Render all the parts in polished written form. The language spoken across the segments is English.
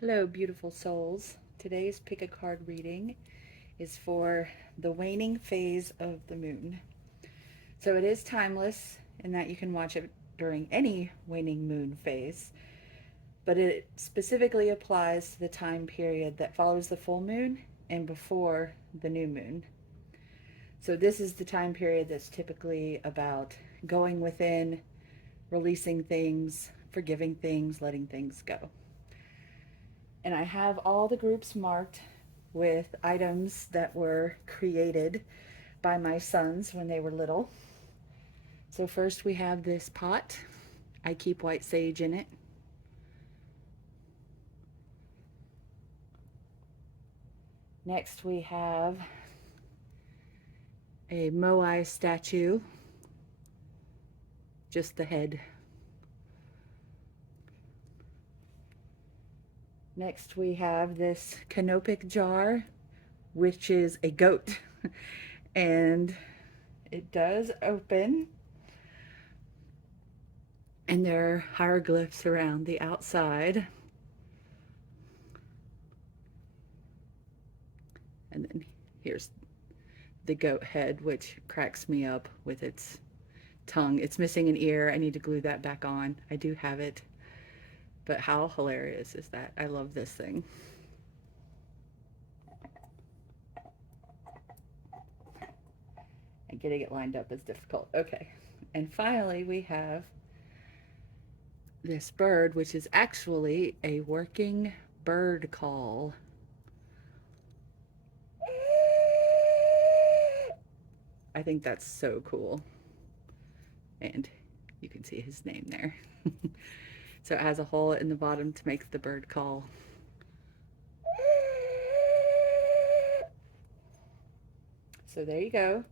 Hello, beautiful souls. Today's pick a card reading is for the waning phase of the moon. So it is timeless in that you can watch it during any waning moon phase, but it specifically applies to the time period that follows the full moon and before the new moon. So this is the time period that's typically about going within, releasing things, forgiving things, letting things go. And I have all the groups marked with items that were created by my sons when they were little. So first we have this pot. I keep white sage in it. Next we have a Moai statue, just the head. Next we have this canopic jar, which is a goat. And it does open, and there are hieroglyphs around the outside. And then here's the goat head, which cracks me up with its tongue. It's missing an ear. I need to glue that back on. I do have it. But how hilarious is that? I love this thing. And getting it lined up is difficult. Okay. And finally, we have this bird, which is actually a working bird call. I think that's so cool. And you can see his name there. So it has a hole in the bottom to make the bird call. So there you go.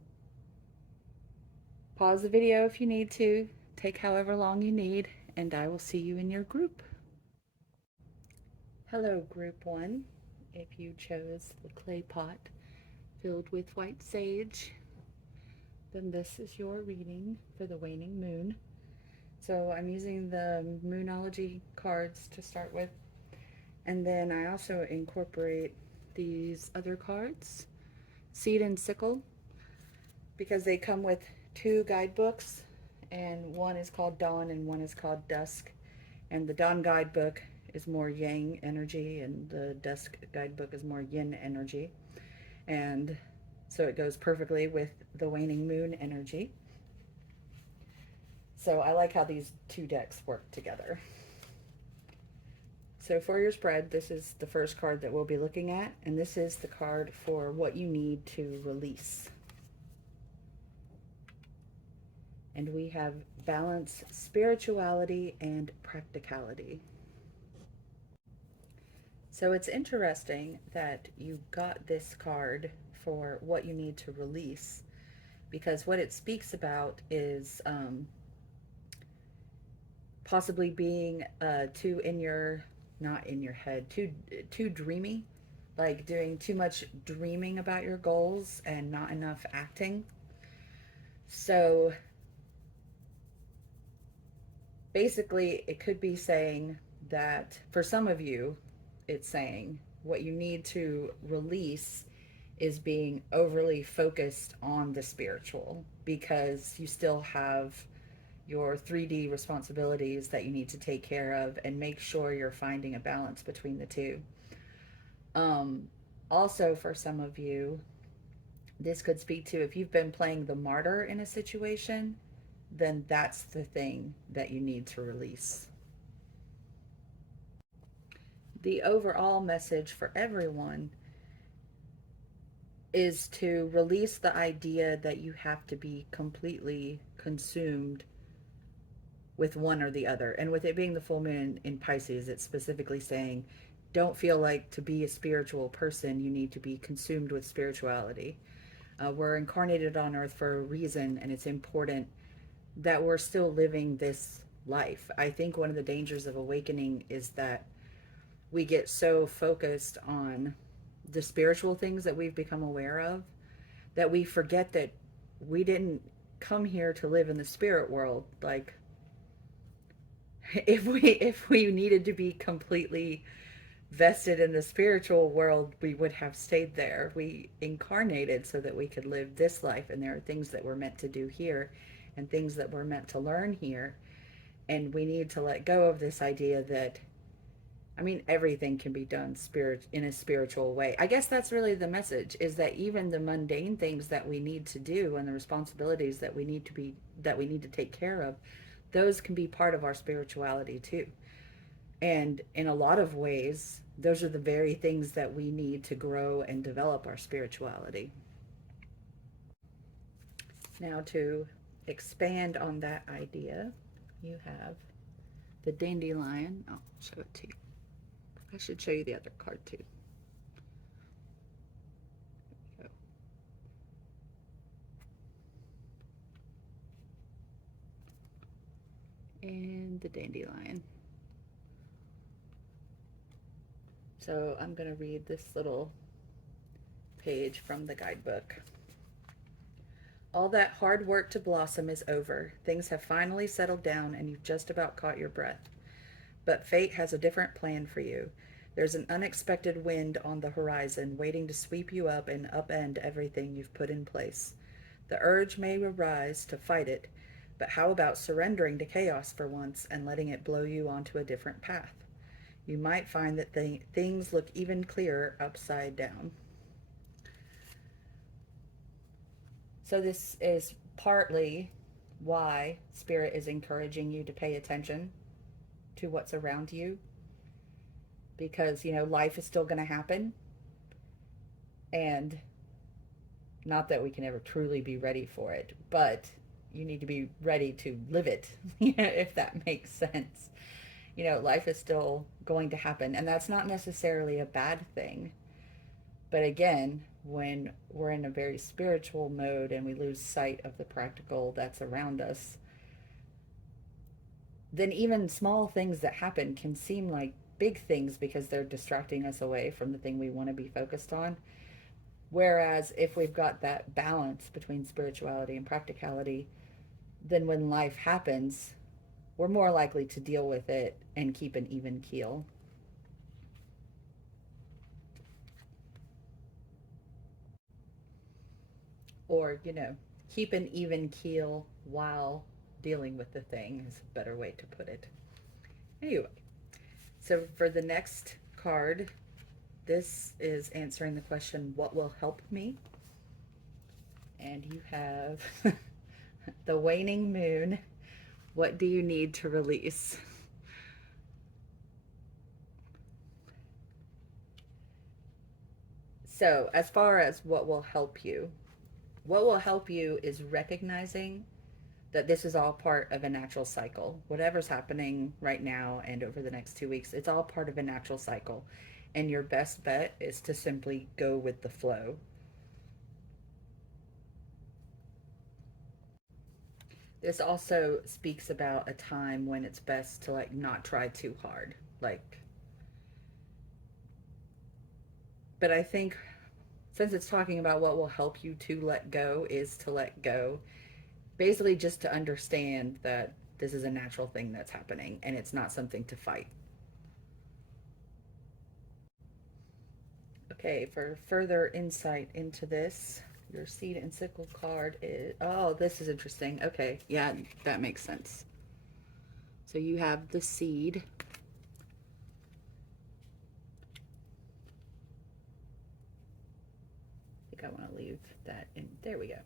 Pause the video if you need to. Take however long you need, and I will see you in your group. Hello, group one. If you chose the clay pot filled with white sage, then this is your reading for the waning moon. So I'm using the Moonology cards to start with, and then I also incorporate these other cards, Seed and Sickle, because they come with two guidebooks, and one is called Dawn and one is called Dusk. And the Dawn guidebook is more Yang energy, and the Dusk guidebook is more Yin energy. And so it goes perfectly with the waning moon energy. So I like how these two decks work together. So for your spread, this is the first card that we'll be looking at, and this is the card for what you need to release. And we have balance, spirituality, and practicality. So it's interesting that you got this card for what you need to release, because what it speaks about is possibly being too in your, not in your head, too dreamy, like doing too much dreaming about your goals and not enough acting. So basically it could be saying that for some of you, it's saying what you need to release is being overly focused on the spiritual, because you still have your 3D responsibilities that you need to take care of, and make sure you're finding a balance between the two. Also, for some of you, this could speak to if you've been playing the martyr in a situation, then that's the thing that you need to release. The overall message for everyone is to release the idea that you have to be completely consumed with one or the other. And with it being the full moon in Pisces, it's specifically saying don't feel like to be a spiritual person you need to be consumed with spirituality. We're incarnated on earth for a reason, and it's important that we're still living this life. I think one of the dangers of awakening is that we get so focused on the spiritual things that we've become aware of that we forget that we didn't come here to live in the spirit world. Like, if we needed to be completely vested in the spiritual world, we would have stayed there. We incarnated so that we could live this life, and there are things that we're meant to do here and things that we're meant to learn here. And we need to let go of this idea that, I mean, everything can be done in a spiritual way. I guess that's really the message, is that even the mundane things that we need to do and the responsibilities that we need to take care of, those can be part of our spirituality too. And in a lot of ways, those are the very things that we need to grow and develop our spirituality. Now, to expand on that idea, you have the dandelion. I'll show it to you. I should show you the other card too. And the dandelion. So I'm going to read this little page from the guidebook. All that hard work to blossom is over. Things have finally settled down and you've just about caught your breath. But fate has a different plan for you. There's an unexpected wind on the horizon waiting to sweep you up and upend everything you've put in place. The urge may arise to fight it, but how about surrendering to chaos for once and letting it blow you onto a different path? You might find that things look even clearer upside down. So this is partly why Spirit is encouraging you to pay attention to what's around you, because, life is still going to happen, and not that we can ever truly be ready for it, but you need to be ready to live it, if that makes sense. Life is still going to happen, and that's not necessarily a bad thing. But again, when we're in a very spiritual mode and we lose sight of the practical that's around us, then even small things that happen can seem like big things because they're distracting us away from the thing we want to be focused on. Whereas if we've got that balance between spirituality and practicality, then when life happens, we're more likely to deal with it and keep an even keel. Or, keep an even keel while dealing with the thing is a better way to put it. Anyway, so for the next card, this is answering the question, what will help me? And you have the waning moon. What do you need to release? So, as far as what will help you is recognizing that this is all part of a natural cycle. Whatever's happening right now and over the next 2 weeks, it's all part of a natural cycle. And your best bet is to simply go with the flow. This also speaks about a time when it's best to not try too hard. But I think since it's talking about what will help you to let go is to let go. Basically just to understand that this is a natural thing that's happening and it's not something to fight. Okay, for further insight into this, your seed and sickle card is, oh, this is interesting. Okay, yeah, that makes sense. So you have the seed. I think I want to leave that in. There we go.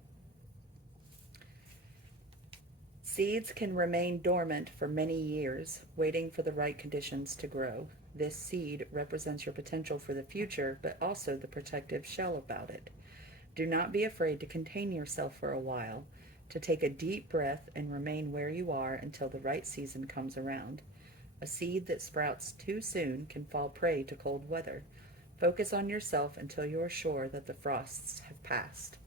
Seeds can remain dormant for many years, waiting for the right conditions to grow. This seed represents your potential for the future, but also the protective shell about it. Do not be afraid to contain yourself for a while, to take a deep breath and remain where you are until the right season comes around. A seed that sprouts too soon can fall prey to cold weather. Focus on yourself until you are sure that the frosts have passed.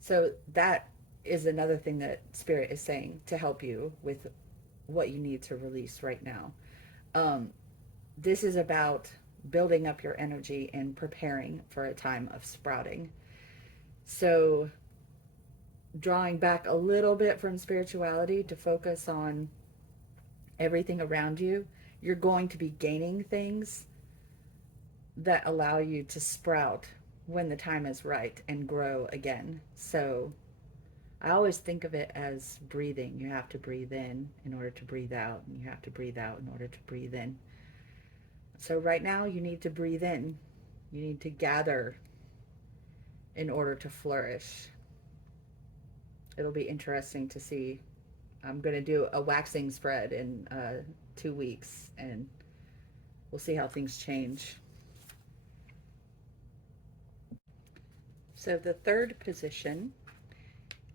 So that is another thing that Spirit is saying to help you with what you need to release right now. Um, this is about building up your energy and preparing for a time of sprouting. So drawing back a little bit from spirituality to focus on everything around you you're going to be gaining things that allow you to sprout when the time is right and grow again. So I always think of it as breathing. You have to breathe in order to breathe out, and you have to breathe out in order to breathe in. So right now you need to breathe in. You need to gather in order to flourish. It'll be interesting to see. I'm going to do a waxing spread in 2 weeks, and we'll see how things change. So the third position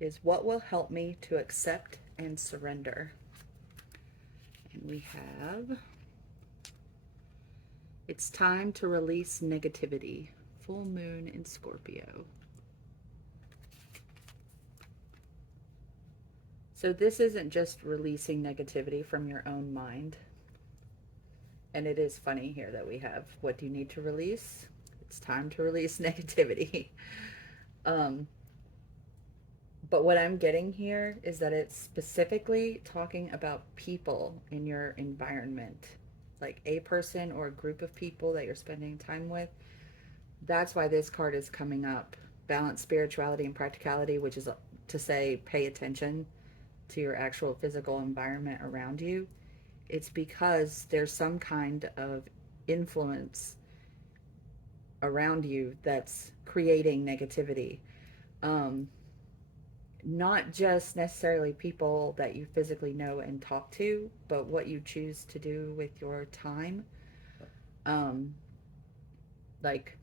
is what will help me to accept and surrender. And we have, it's time to release negativity. Full moon in Scorpio. So this isn't just releasing negativity from your own mind. And it is funny here that we have, what do you need to release? It's time to release negativity. But what I'm getting here is that it's specifically talking about people in your environment, like a person or a group of people that you're spending time with. That's why this card is coming up. Balance, spirituality, and practicality, which is to say pay attention to your actual physical environment around you. It's because there's some kind of influence around you that's creating negativity. Not just necessarily people that you physically know and talk to, but what you choose to do with your time. Like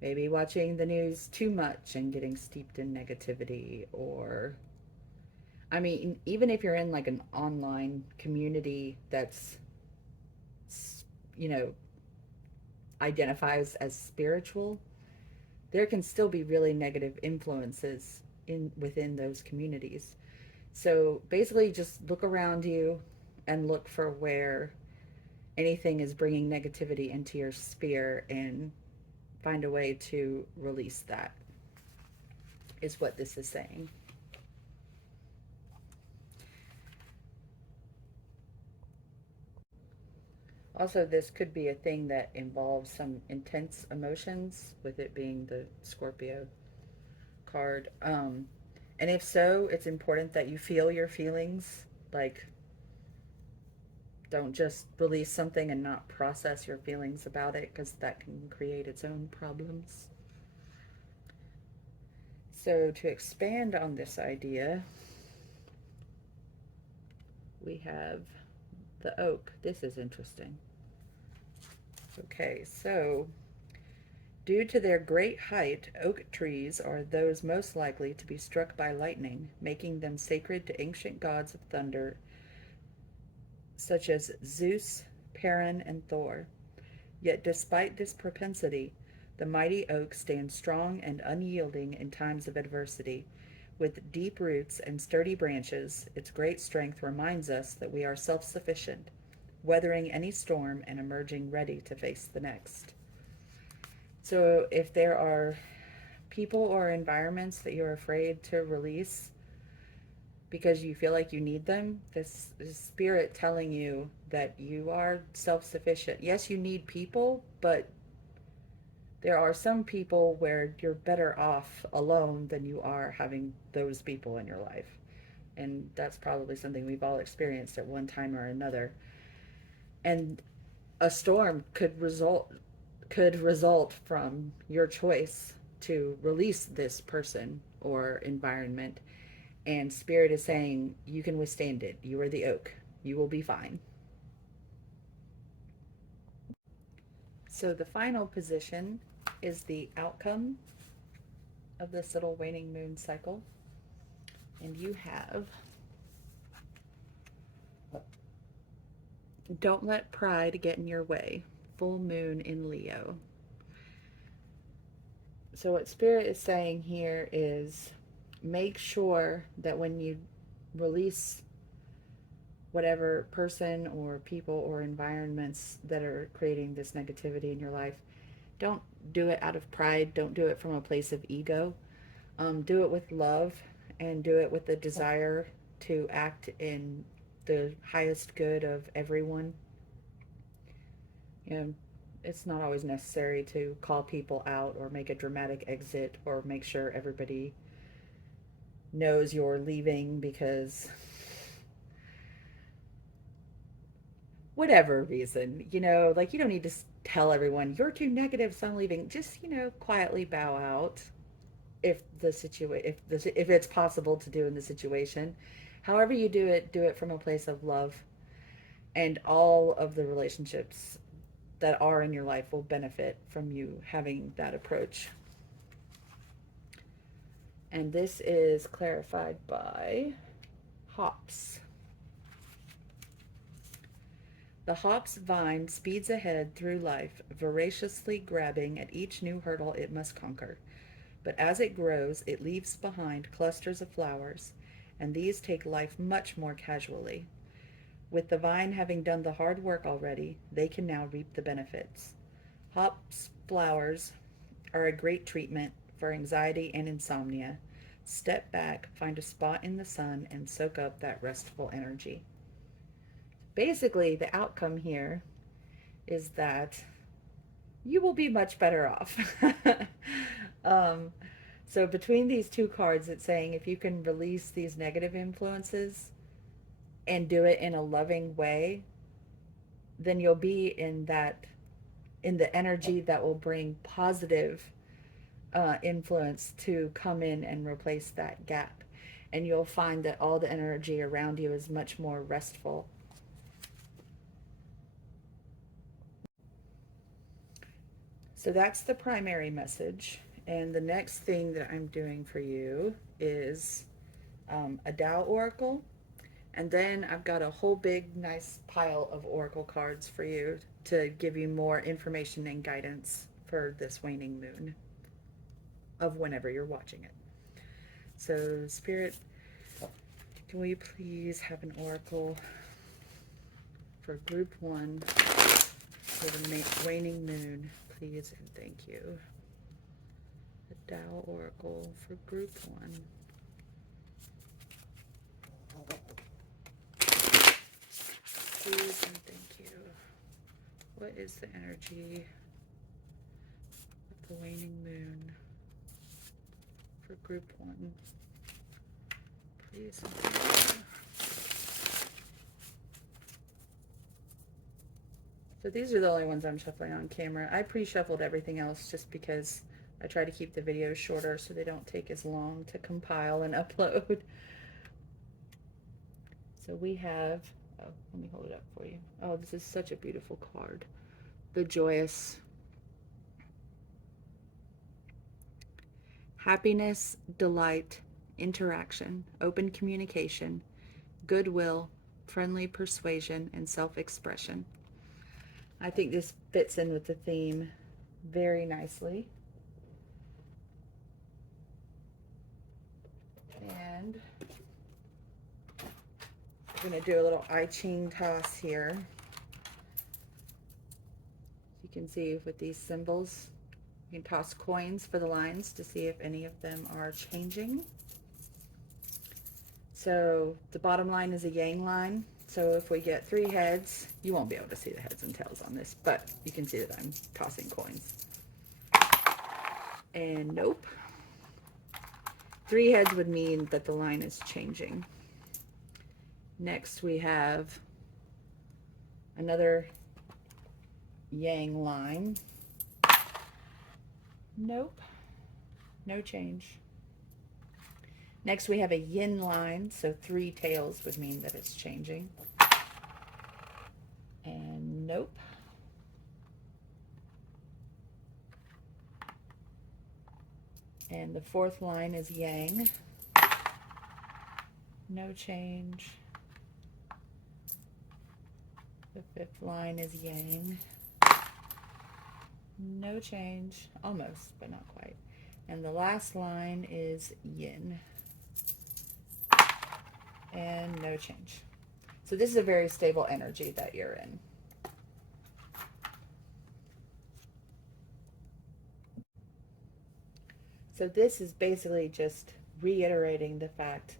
maybe watching the news too much and getting steeped in negativity, or I mean, even if you're in like an online community that's, you know, identifies as spiritual, there can still be really negative influences in within those communities. So basically just look around you and look for where anything is bringing negativity into your sphere and find a way to release that, is what this is saying. Also, this could be a thing that involves some intense emotions, with it being the Scorpio card. And if so, it's important that you feel your feelings. Like, don't just release something and not process your feelings about it, because that can create its own problems. So, to expand on this idea, we have the oak. This is interesting. Okay, so due to their great height, oak trees are those most likely to be struck by lightning, making them sacred to ancient gods of thunder, such as Zeus, Perun, and Thor. Yet despite this propensity, the mighty oak stands strong and unyielding in times of adversity. With deep roots and sturdy branches, its great strength reminds us that we are self-sufficient, weathering any storm and emerging ready to face the next. So if there are people or environments that you're afraid to release because you feel like you need them, this is spirit telling you that you are self-sufficient. Yes, you need people, but there are some people where you're better off alone than you are having those people in your life. And that's probably something we've all experienced at one time or another. And a storm could result from your choice to release this person or environment. And spirit is saying you can withstand it. You are the oak. You will be fine. So the final position is the outcome of this little waning moon cycle. And you have, don't let pride get in your way. Full moon in Leo. So what spirit is saying here is make sure that when you release whatever person or people or environments that are creating this negativity in your life, don't do it out of pride. Don't do it from a place of ego. Do it with love, and do it with the desire to act in the highest good of everyone. You know, it's not always necessary to call people out or make a dramatic exit or make sure everybody knows you're leaving because whatever reason, like you don't need to tell everyone you're too negative, so I'm leaving. Just, quietly bow out if if it's possible to do in the situation. However you do it from a place of love, and all of the relationships that are in your life will benefit from you having that approach. And this is clarified by hops. The hop's vine speeds ahead through life, voraciously grabbing at each new hurdle it must conquer. But as it grows, it leaves behind clusters of flowers, and these take life much more casually. With the vine having done the hard work already, they can now reap the benefits. Hops flowers are a great treatment for anxiety and insomnia. Step back, find a spot in the sun, and soak up that restful energy. Basically, the outcome here is that you will be much better off. um, so between these two cards, it's saying if you can release these negative influences and do it in a loving way, then you'll be in the energy that will bring positive influence to come in and replace that gap. And you'll find that all the energy around you is much more restful. So that's the primary message. And the next thing that I'm doing for you is a Tao Oracle. And then I've got a whole big nice pile of Oracle cards for you to give you more information and guidance for this waning moon of whenever you're watching it. So Spirit, can we please have an Oracle for group 1 for the waning moon, please and thank you. The Tao Oracle for group 1. Please and thank you. What is the energy of the waning moon for group 1? Please and thank you. So these are the only ones I'm shuffling on camera. I pre-shuffled everything else just because I try to keep the videos shorter so they don't take as long to compile and upload. So we have, oh, let me hold it up for you. Oh, this is such a beautiful card. The Joyous. Happiness, delight, interaction, open communication, goodwill, friendly persuasion, and self-expression. I think this fits in with the theme very nicely. And I'm going to do a little I Ching toss here. You can see with these symbols, you can toss coins for the lines to see if any of them are changing. So the bottom line is a yang line. So if we get 3 heads, you won't be able to see the heads and tails on this, but you can see that I'm tossing coins. And nope. 3 heads would mean that the line is changing. Next we have another yang line. Nope. No change. Next we have a yin line, so 3 tails would mean that it's changing. And nope. And the 4th line is yang. No change. The 5th line is yang. No change. Almost, but not quite. And the last line is yin. And no change. So this is a very stable energy that you're in. So this is basically just reiterating the fact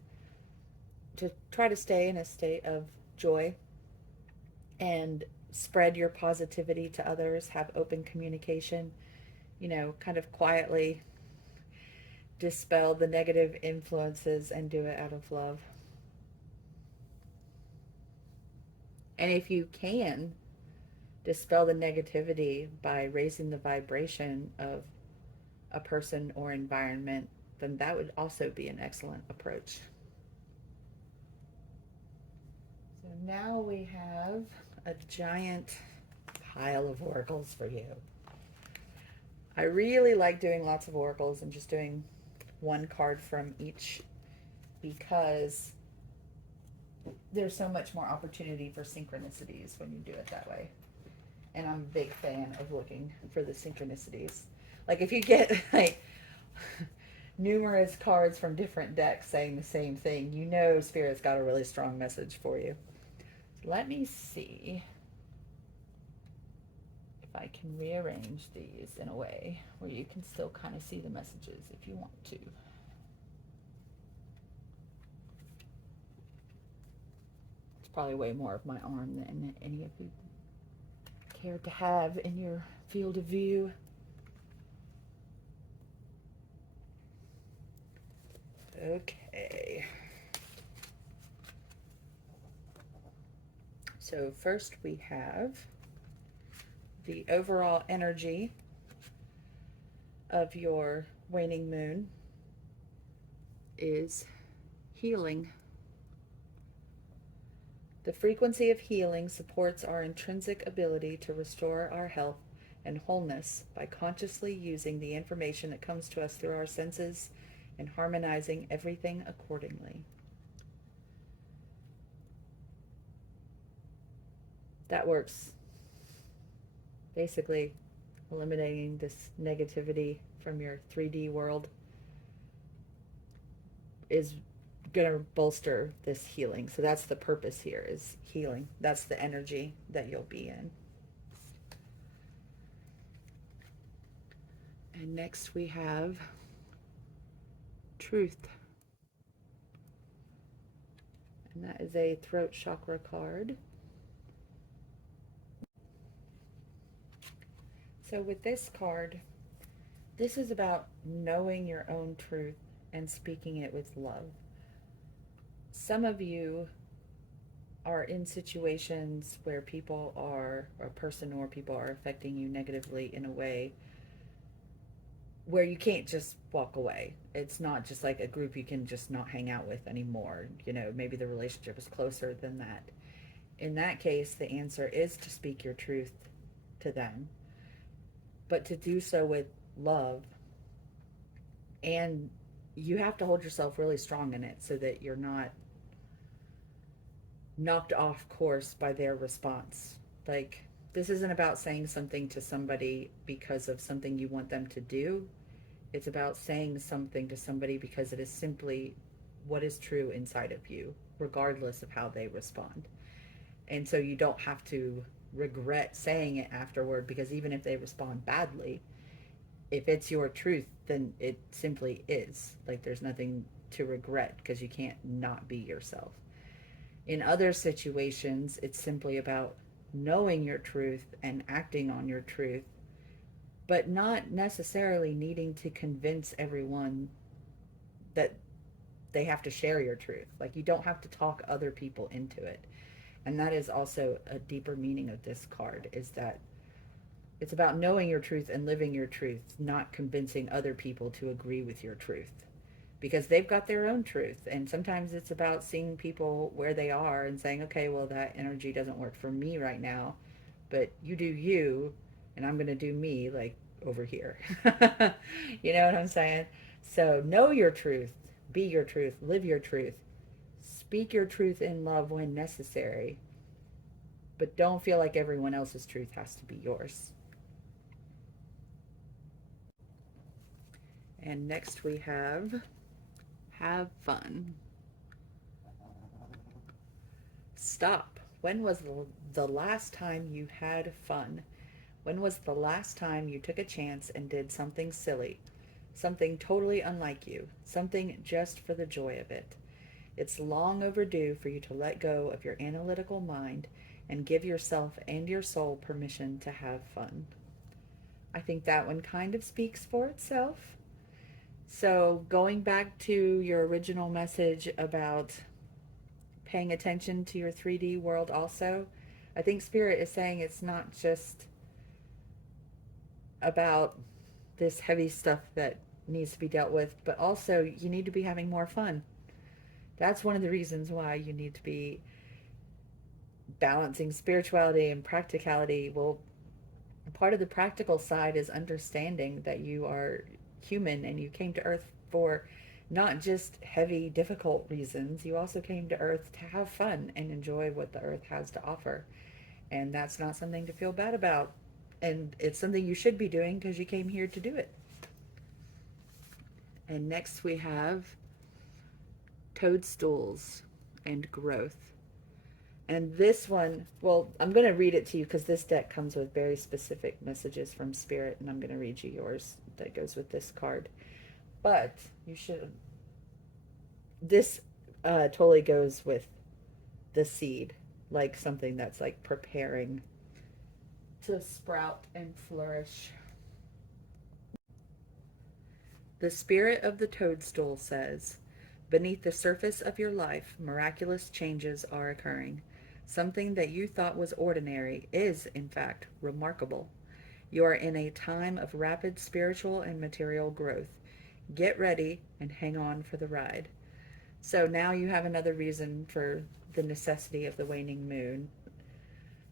to try to stay in a state of joy and spread your positivity to others, have open communication, kind of quietly dispel the negative influences and do it out of love. And if you can, dispel the negativity by raising the vibration of a person or environment, then that would also be an excellent approach. So now we have a giant pile of oracles for you. I really like doing lots of oracles and just doing one card from each because there's so much more opportunity for synchronicities when you do it that way. And I'm a big fan of looking for the synchronicities. Like if you get like numerous cards from different decks saying the same thing, Spirit's got a really strong message for you. Let me see if I can rearrange these in a way where you can still kind of see the messages if you want to. It's probably way more of my arm than any of you care to have in your field of view. Okay. So first we have the overall energy of your waning moon is healing. The frequency of healing supports our intrinsic ability to restore our health and wholeness by consciously using the information that comes to us through our senses and harmonizing everything accordingly. That works. Basically, eliminating this negativity from your 3D world is going to bolster this healing. So that's the purpose here, is healing. That's the energy that you'll be in. And next we have truth. And that is a throat chakra card. So with this card, this is about knowing your own truth and speaking it with love. Some of you are in situations where people are, or a person or people are affecting you negatively in a way where you can't just walk away. It's not just like a group you can just not hang out with anymore. Maybe the relationship is closer than that. In that case, the answer is to speak your truth to them, but to do so with love. And you have to hold yourself really strong in it so that you're not knocked off course by their response. Like, this isn't about saying something to somebody because of something you want them to do. It's about saying something to somebody because it is simply what is true inside of you, regardless of how they respond. And so you don't have to regret saying it afterward, because even if they respond badly, if it's your truth, then it simply is. Like, there's nothing to regret because you can't not be yourself. In other situations, it's simply about knowing your truth and acting on your truth, but not necessarily needing to convince everyone that they have to share your truth. Like, you don't have to talk other people into it. And that is also a deeper meaning of this card, is that it's about knowing your truth and living your truth, not convincing other people to agree with your truth, because they've got their own truth. And sometimes it's about seeing people where they are and saying, okay, well, that energy doesn't work for me right now, but you do you, and I'm going to do me, like over here. You know what I'm saying? So know your truth, be your truth, live your truth, speak your truth in love when necessary, but don't feel like everyone else's truth has to be yours. And next we have fun. Stop. When was the last time you had fun? When was the last time you took a chance and did something silly? Something totally unlike you. Something just for the joy of it. It's long overdue for you to let go of your analytical mind and give yourself and your soul permission to have fun. I think that one kind of speaks for itself. So, going back to your original message about paying attention to your 3D world, also, I think Spirit is saying it's not just about this heavy stuff that needs to be dealt with, but also you need to be having more fun. That's one of the reasons why you need to be balancing spirituality and practicality. Well, part of the practical side is understanding that you are human and you came to Earth for not just heavy, difficult reasons. You also came to Earth to have fun and enjoy what the Earth has to offer. And that's not something to feel bad about. And it's something you should be doing because you came here to do it. And next we have toadstools and growth. And this one, well, I'm going to read it to you because this deck comes with very specific messages from Spirit, and I'm going to read you yours that goes with this card. But you should, this totally goes with the seed, like something that's like preparing to sprout and flourish. The spirit of the toadstool says, beneath the surface of your life, miraculous changes are occurring. Something that you thought was ordinary is, in fact, remarkable. You are in a time of rapid spiritual and material growth. Get ready and hang on for the ride. So now you have another reason for the necessity of the waning moon.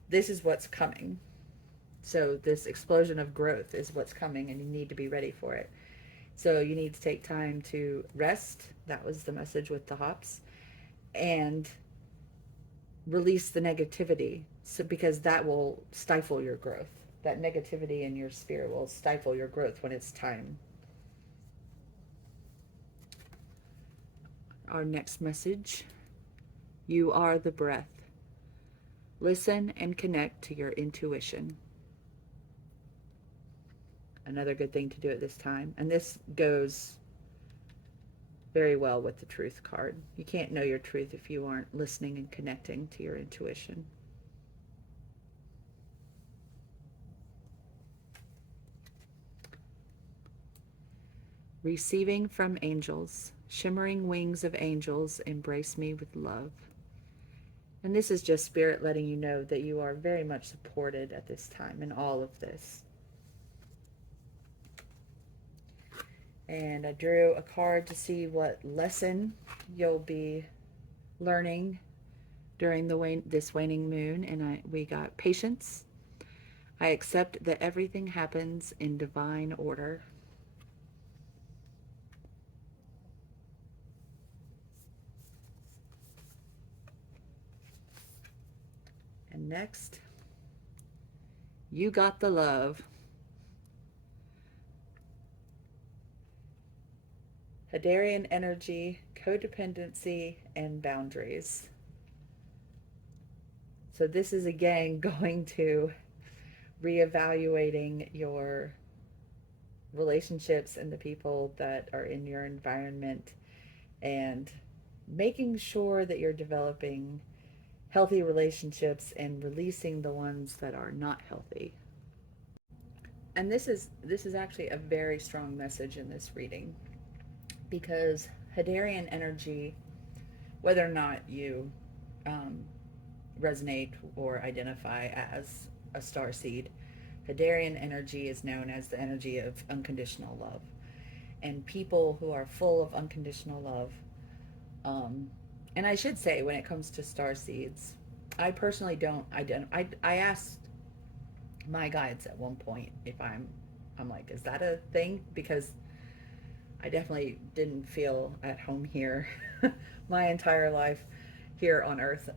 This is what's coming. So this explosion of growth is what's coming, and you need to be ready for it. So you need to take time to rest. That was the message with the hops. And release the negativity, so because that will stifle your growth. That negativity in your spirit will stifle your growth when it's time. Our next message, you are the breath. Listen and connect to your intuition. Another good thing to do at this time. And this goes very well with the truth card. You can't know your truth if you aren't listening and connecting to your intuition. Receiving from angels, shimmering wings of angels embrace me with love. And this is just Spirit letting you know that you are very much supported at this time in all of this. And I drew a card to see what lesson you'll be learning during this waning moon, and we got patience. I accept that everything happens in divine order. And next, you got the love. Hadarian energy, codependency, and boundaries. So this is again going to reevaluating your relationships and the people that are in your environment, and making sure that you're developing healthy relationships and releasing the ones that are not healthy. And this is actually a very strong message in this reading, because Hadarian energy, whether or not you resonate or identify as a starseed, Hadarian energy is known as the energy of unconditional love. And people who are full of unconditional love, and I should say, when it comes to starseeds, I personally don't identify. I asked my guides at one point if I'm like, is that a thing? Because I definitely didn't feel at home here my entire life here on Earth.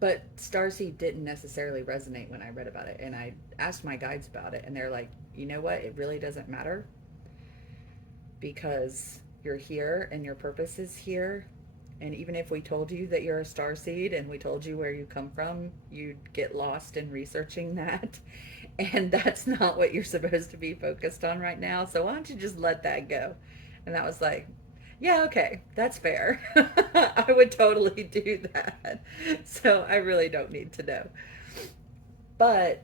But Starseed didn't necessarily resonate when I read about it. And I asked my guides about it, and they're like, you know what? It really doesn't matter, because you're here and your purpose is here. And even if we told you that you're a starseed and we told you where you come from, you'd get lost in researching that. And that's not what you're supposed to be focused on right now. So why don't you just let that go? And that was like, Yeah, okay, that's fair. I would totally do that. So I really don't need to know. But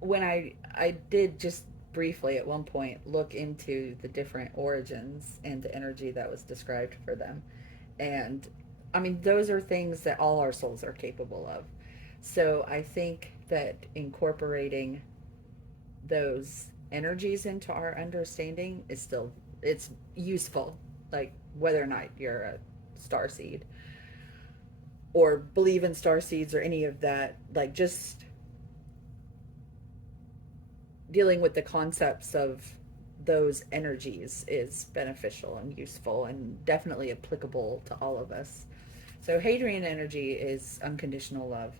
when I did just briefly at one point look into the different origins and the energy that was described for them. And I mean, those are things that all our souls are capable of. So I think that incorporating those energies into our understanding is still, it's useful, like whether or not you're a star seed or believe in star seeds or any of that, like just dealing with the concepts of those energies is beneficial and useful and definitely applicable to all of us. So Hadrian energy is unconditional love.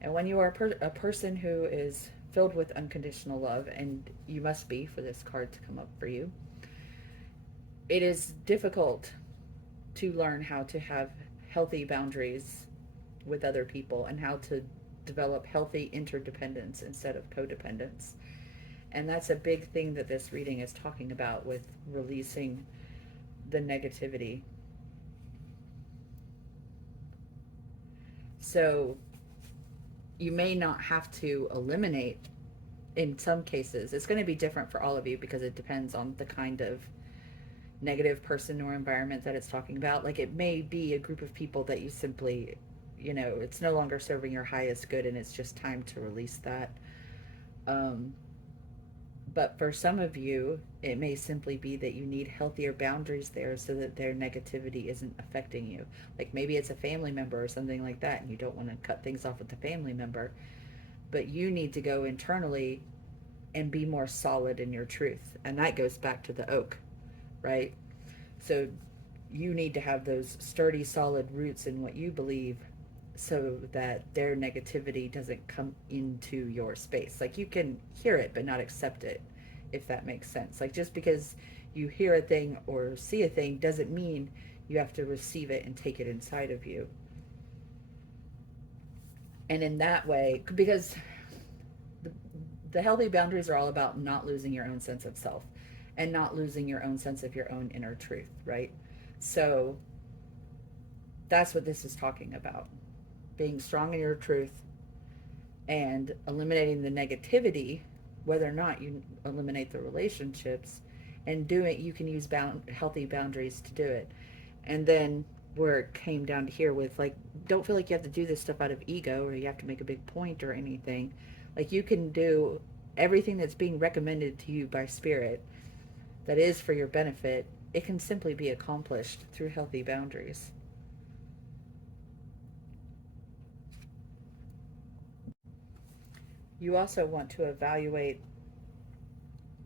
And when you are a person who is filled with unconditional love, and you must be for this card to come up for you, it is difficult to learn how to have healthy boundaries with other people and how to develop healthy interdependence instead of codependence. And that's a big thing that this reading is talking about with releasing the negativity. So you may not have to eliminate, in some cases it's going to be different for all of you because it depends on the kind of negative person or environment that it's talking about. Like it may be a group of people that you simply, it's no longer serving your highest good and it's just time to release that. um, but for some of you it may simply be that you need healthier boundaries there so that their negativity isn't affecting you. Like maybe it's a family member or something like that and you don't want to cut things off with the family member, but you need to go internally and be more solid in your truth. And that goes back to the oak, right? So you need to have those sturdy, solid roots in what you believe so that their negativity doesn't come into your space. Like you can hear it, but not accept it, if that makes sense. Like just because you hear a thing or see a thing doesn't mean you have to receive it and take it inside of you. And in that way, because the, the healthy boundaries are all about not losing your own sense of self and not losing your own sense of your own inner truth, right? So that's what this is talking about, being strong in your truth and eliminating the negativity, whether or not you eliminate the relationships. And do it, you can use healthy boundaries to do it. And then where it came down to here with like, don't feel like you have to do this stuff out of ego or you have to make a big point or anything. Like you can do everything that's being recommended to you by spirit that is for your benefit. It can simply be accomplished through healthy boundaries. You also want to evaluate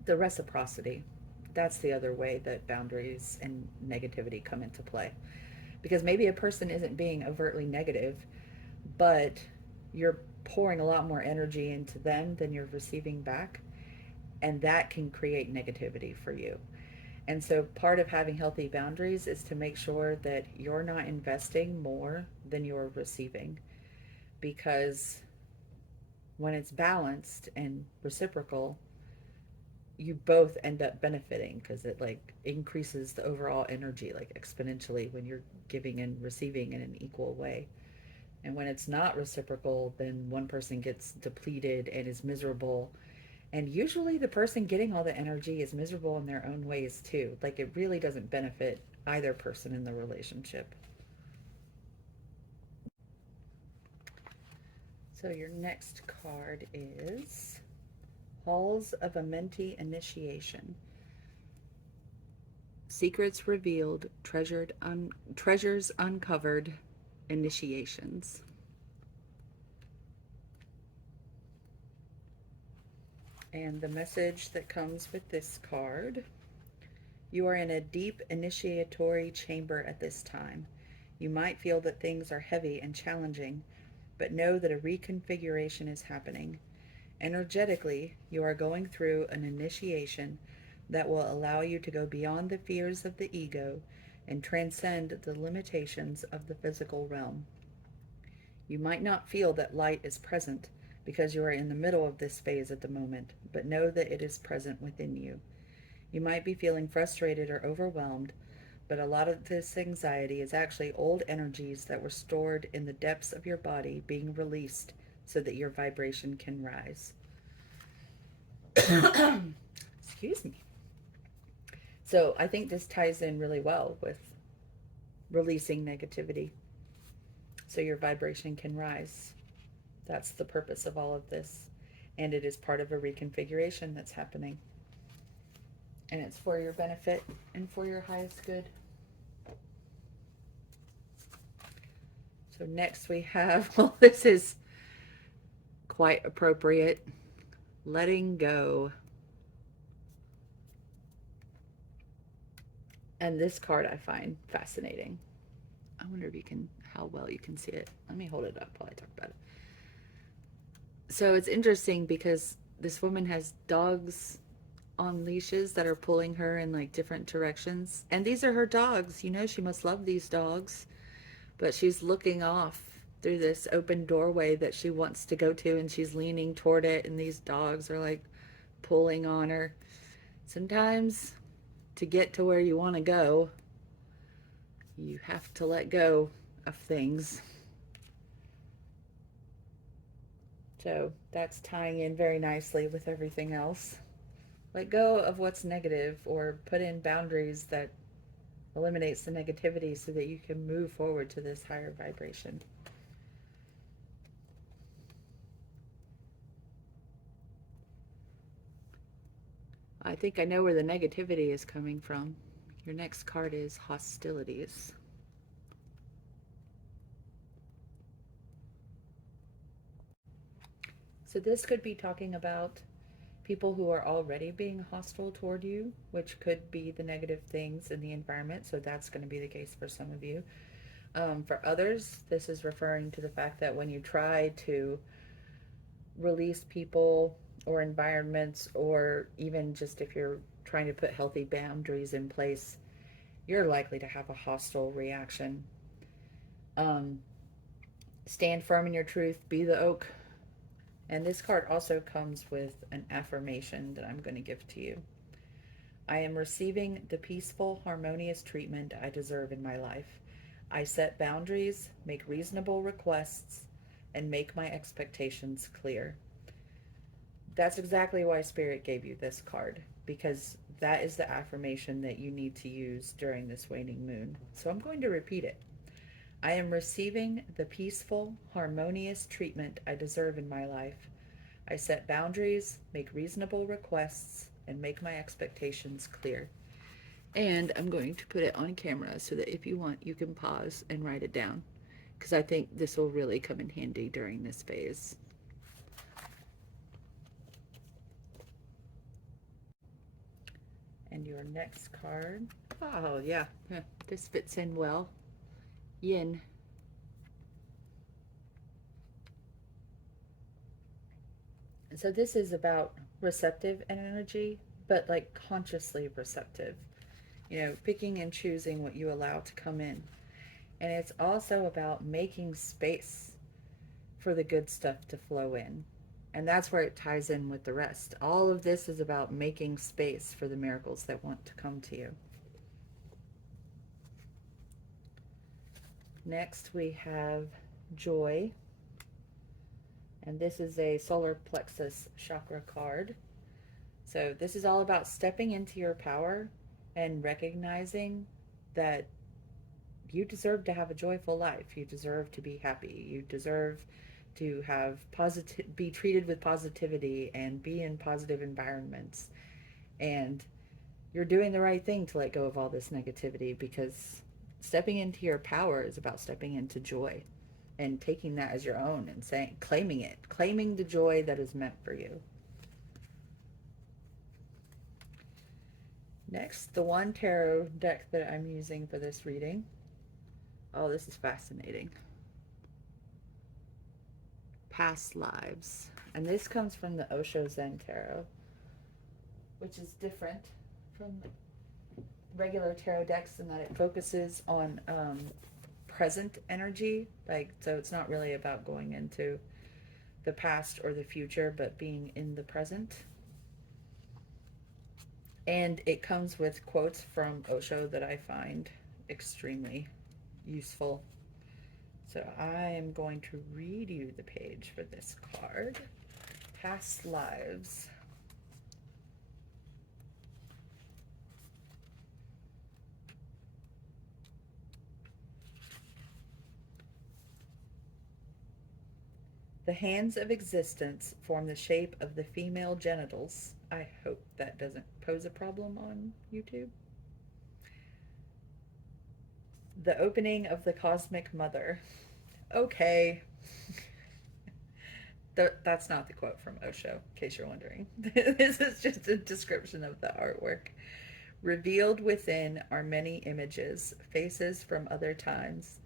the reciprocity. That's the other way that boundaries and negativity come into play. Because maybe a person isn't being overtly negative, but you're pouring a lot more energy into them than you're receiving back. And that can create negativity for you. And so part of having healthy boundaries is to make sure that you're not investing more than you're receiving. Because when it's balanced and reciprocal, you both end up benefiting because it like increases the overall energy like exponentially when you're giving and receiving in an equal way. And when it's not reciprocal, then one person gets depleted and is miserable. And usually the person getting all the energy is miserable in their own ways too. Like it really doesn't benefit either person in the relationship. So your next card is Halls of a Mentee Initiation. Secrets revealed, treasures uncovered, initiations. And the message that comes with this card: you are in a deep initiatory chamber at this time. You might feel that things are heavy and challenging, but know that a reconfiguration is happening. Energetically, you are going through an initiation that will allow you to go beyond the fears of the ego and transcend the limitations of the physical realm. You might not feel that light is present because you are in the middle of this phase at the moment, but know that it is present within you. You might be feeling frustrated or overwhelmed, but a lot of this anxiety is actually old energies that were stored in the depths of your body being released so that your vibration can rise. Excuse me. So I think this ties in really well with releasing negativity so your vibration can rise. That's the purpose of all of this. And it is part of a reconfiguration that's happening. And it's for your benefit and for your highest good. So next we have, well, this is quite appropriate, letting go. And this card I find fascinating. I wonder if you can, how well you can see it. Let me hold it up while I talk about it. So it's interesting because this woman has dogs on leashes that are pulling her in like different directions. And these are her dogs. You know, she must love these dogs. But she's looking off through this open doorway that she wants to go to, and she's leaning toward it, and these dogs are like pulling on her. Sometimes to get to where you want to go, you have to let go of things. So that's tying in very nicely with everything else. Let go of what's negative, or put in boundaries that eliminates the negativity so that you can move forward to this higher vibration. I think I know where the negativity is coming from. Your next card is hostilities. So this could be talking about people who are already being hostile toward you, which could be the negative things in the environment. So that's going to be the case for some of you. For others, this is referring to the fact that when you try to release people or environments, or even just if you're trying to put healthy boundaries in place, you're likely to have a hostile reaction. Stand firm in your truth, be the oak. And this card also comes with an affirmation that I'm going to give to you. I am receiving the peaceful, harmonious treatment I deserve in my life. I set boundaries, make reasonable requests, and make my expectations clear. That's exactly why Spirit gave you this card, because that is the affirmation that you need to use during this waning moon. So I'm going to repeat it. I am receiving the peaceful, harmonious treatment I deserve in my life. I set boundaries, make reasonable requests, and make my expectations clear. And I'm going to put it on camera so that if you want, you can pause and write it down, because I think this will really come in handy during this phase. And your next card, oh yeah, this fits in well. Yin. So this is about receptive energy, but like consciously receptive. You know, picking and choosing what you allow to come in. And it's also about making space for the good stuff to flow in. And that's where it ties in with the rest. All of this is about making space for the miracles that want to come to you. Next, we have joy. And this is a solar plexus chakra card. So this is all about stepping into your power and recognizing that you deserve to have a joyful life. You deserve to be happy. You deserve to have be treated with positivity and be in positive environments. And you're doing the right thing to let go of all this negativity, because stepping into your power is about stepping into joy and taking that as your own and saying, claiming it, claiming the joy that is meant for you. Next, the one tarot deck that I'm using for this reading. Oh, this is fascinating. Past lives. And this comes from the Osho Zen Tarot, which is different from regular tarot decks in that it focuses on present energy. Like, so it's not really about going into the past or the future, but being in the present. And it comes with quotes from Osho that I find extremely useful. So I am going to read you the page for this card. Past lives. The hands of existence form the shape of the female genitals. I hope that doesn't pose a problem on YouTube. The opening of the cosmic mother. Okay. That's not the quote from Osho, in case you're wondering. This is just a description of the artwork. Revealed within are many images, faces from other times.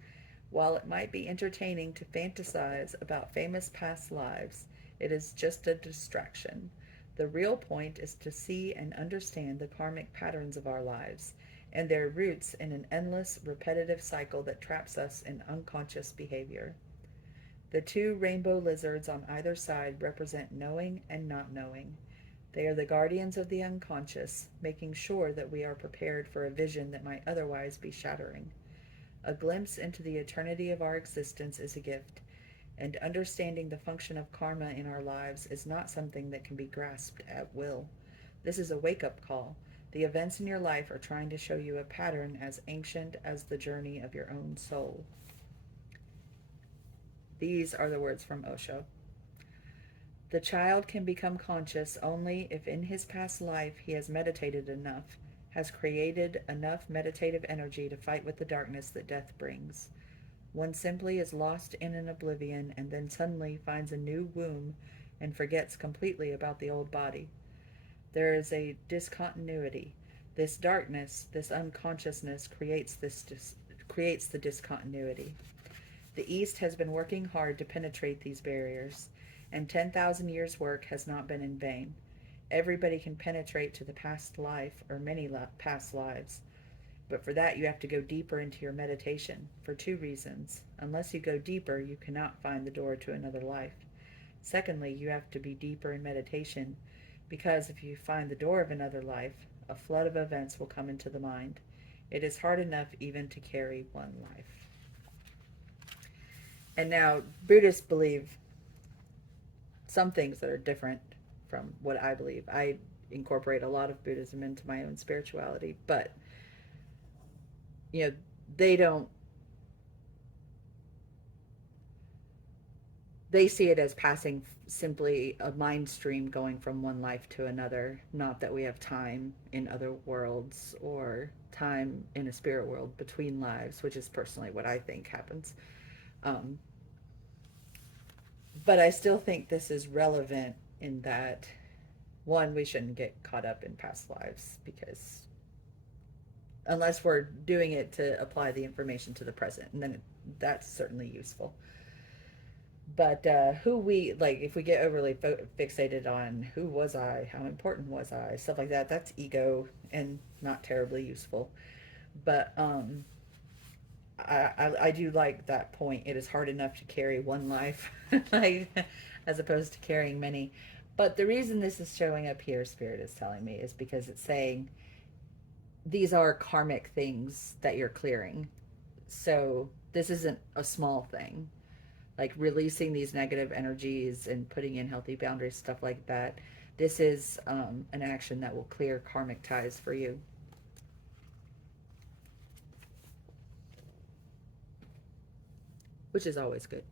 While it might be entertaining to fantasize about famous past lives, it is just a distraction. The real point is to see and understand the karmic patterns of our lives and their roots in an endless, repetitive cycle that traps us in unconscious behavior. The two rainbow lizards on either side represent knowing and not knowing. They are the guardians of the unconscious, making sure that we are prepared for a vision that might otherwise be shattering. A glimpse into the eternity of our existence is a gift, and understanding the function of karma in our lives is not something that can be grasped at will. This is a wake-up call. The events in your life are trying to show you a pattern as ancient as the journey of your own soul. These are the words from Osho. The child can become conscious only if in his past life he has meditated enough, has created enough meditative energy to fight with the darkness that death brings. One simply is lost in an oblivion and then suddenly finds a new womb and forgets completely about the old body. There is a discontinuity. This darkness, this unconsciousness creates the discontinuity. The East has been working hard to penetrate these barriers, and 10,000 years' work has not been in vain. Everybody can penetrate to the past life or many past lives, but for that you have to go deeper into your meditation for two reasons. Unless you go deeper, you cannot find the door to another life. Secondly, you have to be deeper in meditation because if you find the door of another life, a flood of events will come into the mind. It is hard enough even to carry one life. And now, Buddhists believe some things that are different from what I believe. I incorporate a lot of Buddhism into my own spirituality, but, they don't, they see it as passing simply a mind stream going from one life to another, not that we have time in other worlds or time in a spirit world between lives, which is personally what I think happens. But I still think this is relevant in that, one, we shouldn't get caught up in past lives because unless we're doing it to apply the information to the present, and then that's certainly useful. But if we get overly fixated on who was I, how important was I, stuff like that, that's ego and not terribly useful. But I do like that point. It is hard enough to carry one life, like, as opposed to carrying many. But the reason this is showing up here, Spirit is telling me, is because it's saying these are karmic things that you're clearing. So this isn't a small thing. Like releasing these negative energies and putting in healthy boundaries, stuff like that. This is an action that will clear karmic ties for you. Which is always good.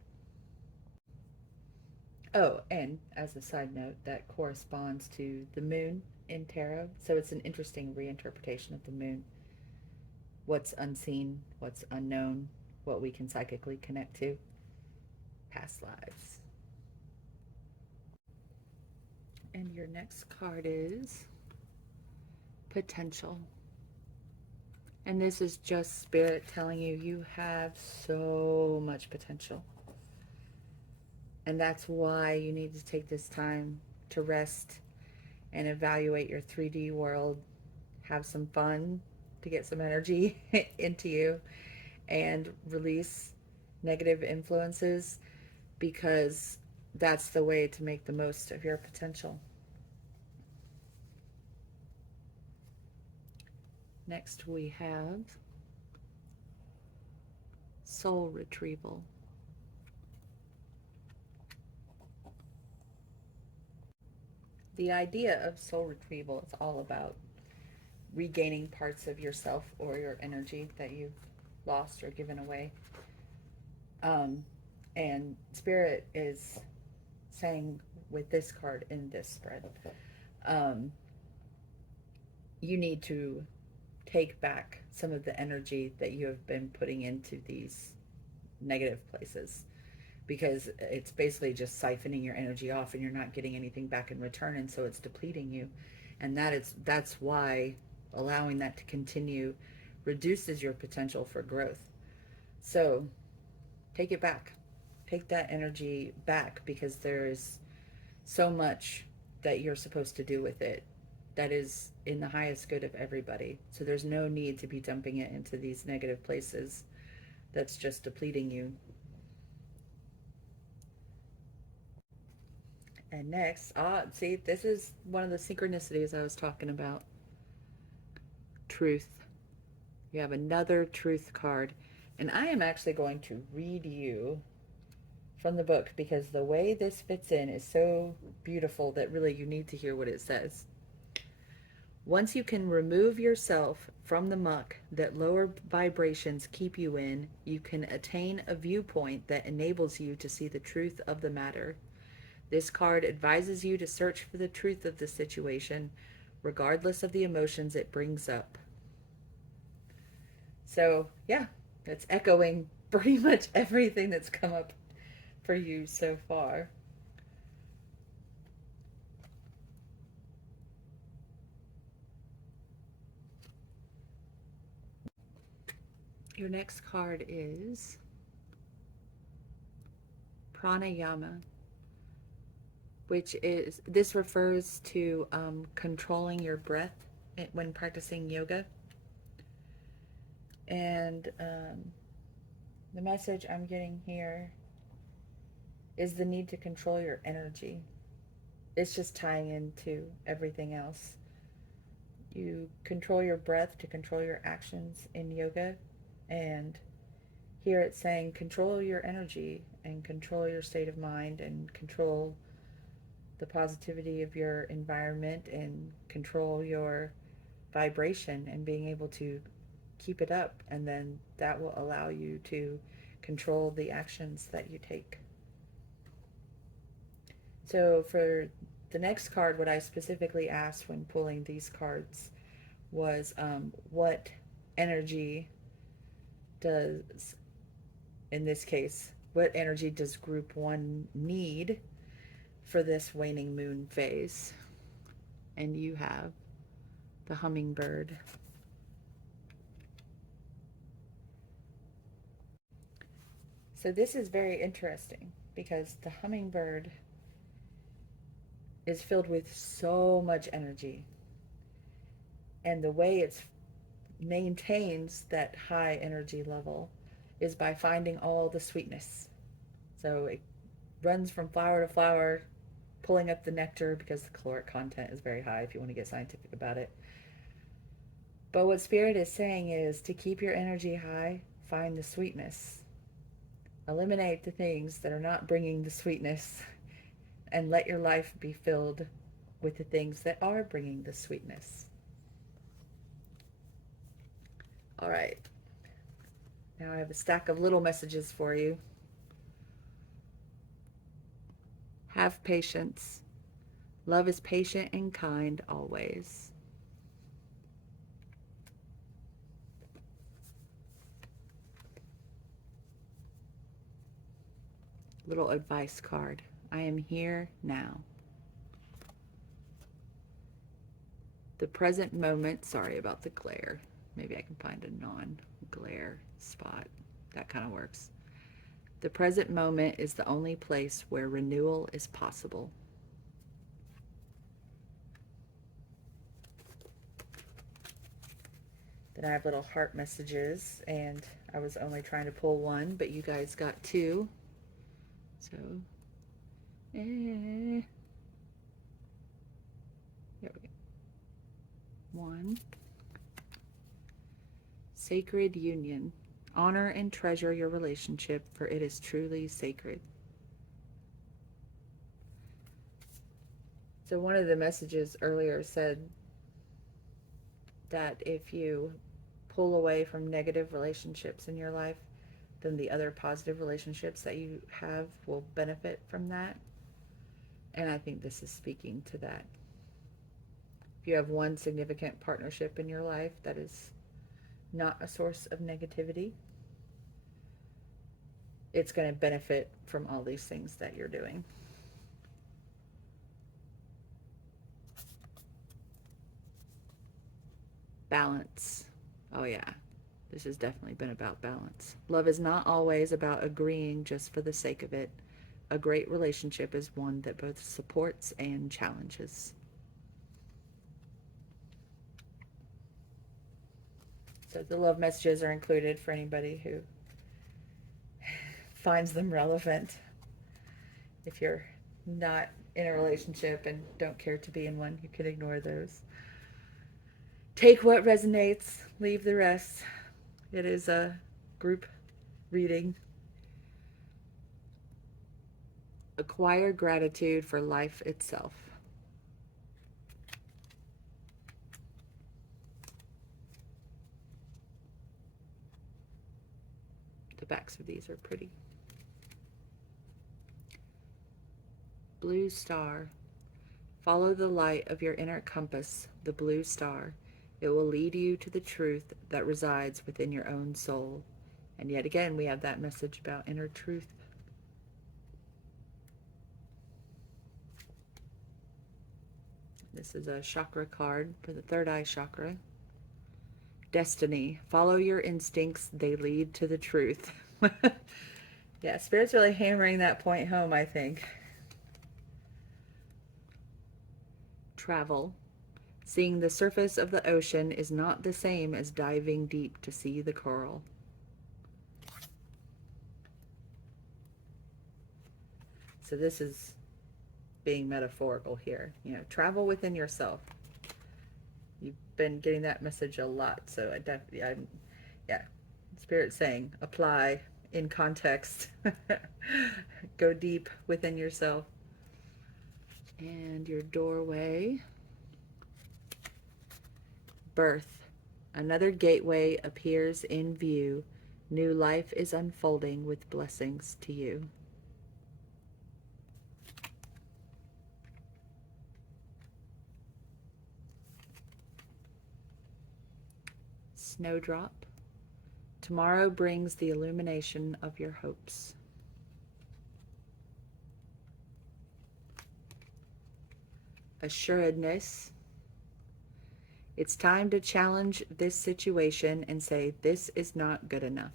Oh, and as a side note, that corresponds to the moon in tarot. So it's an interesting reinterpretation of the moon. What's unseen, what's unknown, what we can psychically connect to. Past lives. And your next card is potential. And this is just Spirit telling you you have so much potential. And that's why you need to take this time to rest and evaluate your 3D world. Have some fun to get some energy into you and release negative influences, because that's the way to make the most of your potential. Next we have soul retrieval. The idea of soul retrieval is all about regaining parts of yourself or your energy that you've lost or given away. And Spirit is saying with this card in this spread, you need to take back some of the energy that you have been putting into these negative places, because it's basically just siphoning your energy off and you're not getting anything back in return, and so it's depleting you. And that's why allowing that to continue reduces your potential for growth. So take it back. Take that energy back, because there's so much that you're supposed to do with it that is in the highest good of everybody. So there's no need to be dumping it into these negative places that's just depleting you. And next, see, this is one of the synchronicities I was talking about. Truth. You have another truth card. And I am actually going to read you from the book, because the way this fits in is so beautiful that really you need to hear what it says. Once you can remove yourself from the muck that lower vibrations keep you in, you can attain a viewpoint that enables you to see the truth of the matter. This card advises you to search for the truth of the situation, regardless of the emotions it brings up. So, yeah, it's echoing pretty much everything that's come up for you so far. Your next card is pranayama, which is, this refers to controlling your breath when practicing yoga. And the message I'm getting here is the need to control your energy. It's just tying into everything else. You control your breath to control your actions in yoga. And here it's saying control your energy and control your state of mind and control the positivity of your environment and control your vibration and being able to keep it up. And then that will allow you to control the actions that you take. So for the next card, what I specifically asked when pulling these cards was what energy does, in this case, what energy does group 1 need for this waning moon phase? And you have the hummingbird. So this is very interesting, because the hummingbird is filled with so much energy. And the way it maintains that high energy level is by finding all the sweetness. So it runs from flower to flower, pulling up the nectar, because the caloric content is very high if you want to get scientific about it. But what Spirit is saying is to keep your energy high, find the sweetness. Eliminate the things that are not bringing the sweetness, and let your life be filled with the things that are bringing the sweetness. All right. Now I have a stack of little messages for you. Have patience. Love is patient and kind always. Little advice card. I am here now. The present moment, sorry about the glare. Maybe I can find a non-glare spot. That kind of works. The present moment is the only place where renewal is possible. Then I have little heart messages, and I was only trying to pull one, but you guys got two. So, here we go. One. Sacred union. Honor and treasure your relationship, for it is truly sacred. So one of the messages earlier said that if you pull away from negative relationships in your life, then the other positive relationships that you have will benefit from that. And I think this is speaking to that. If you have one significant partnership in your life that is not a source of negativity, it's going to benefit from all these things that you're doing. Balance. Oh yeah, this has definitely been about balance. Love is not always about agreeing just for the sake of it. A great relationship is one that both supports and challenges. So the love messages are included for anybody who finds them relevant. If you're not in a relationship and don't care to be in one, you can ignore those. Take what resonates, leave the rest. It is a group reading. Acquire gratitude for life itself. The backs of these are pretty. Blue star. Follow the light of your inner compass, the blue star. It will lead you to the truth that resides within your own soul. And yet again, we have that message about inner truth. This is a chakra card for the third eye chakra. Destiny. Follow your instincts. They lead to the truth. Yeah, Spirit's really hammering that point home, I think. Travel. Seeing the surface of the ocean is not the same as diving deep to see the coral. So this is being metaphorical here. You know, travel within yourself. You've been getting that message a lot, so yeah. Spirit's saying apply in context. Go deep within yourself. And your doorway. Birth. Another gateway appears in view. New life is unfolding with blessings to you. Snowdrop. Tomorrow brings the illumination of your hopes. Assuredness. It's time to challenge this situation and say, this is not good enough.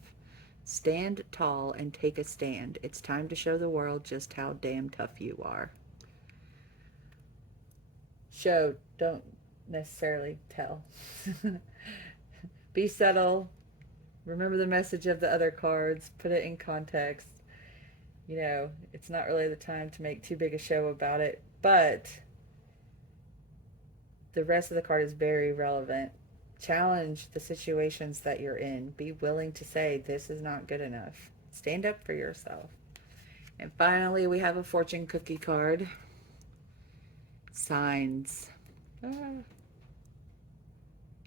Stand tall and take a stand. It's time to show the world just how damn tough you are. Show, don't necessarily tell. Be subtle. Remember the message of the other cards. Put it in context. You know, it's not really the time to make too big a show about it, but the rest of the card is very relevant. Challenge the situations that you're in. Be willing to say, this is not good enough. Stand up for yourself. And finally, we have a fortune cookie card. Signs.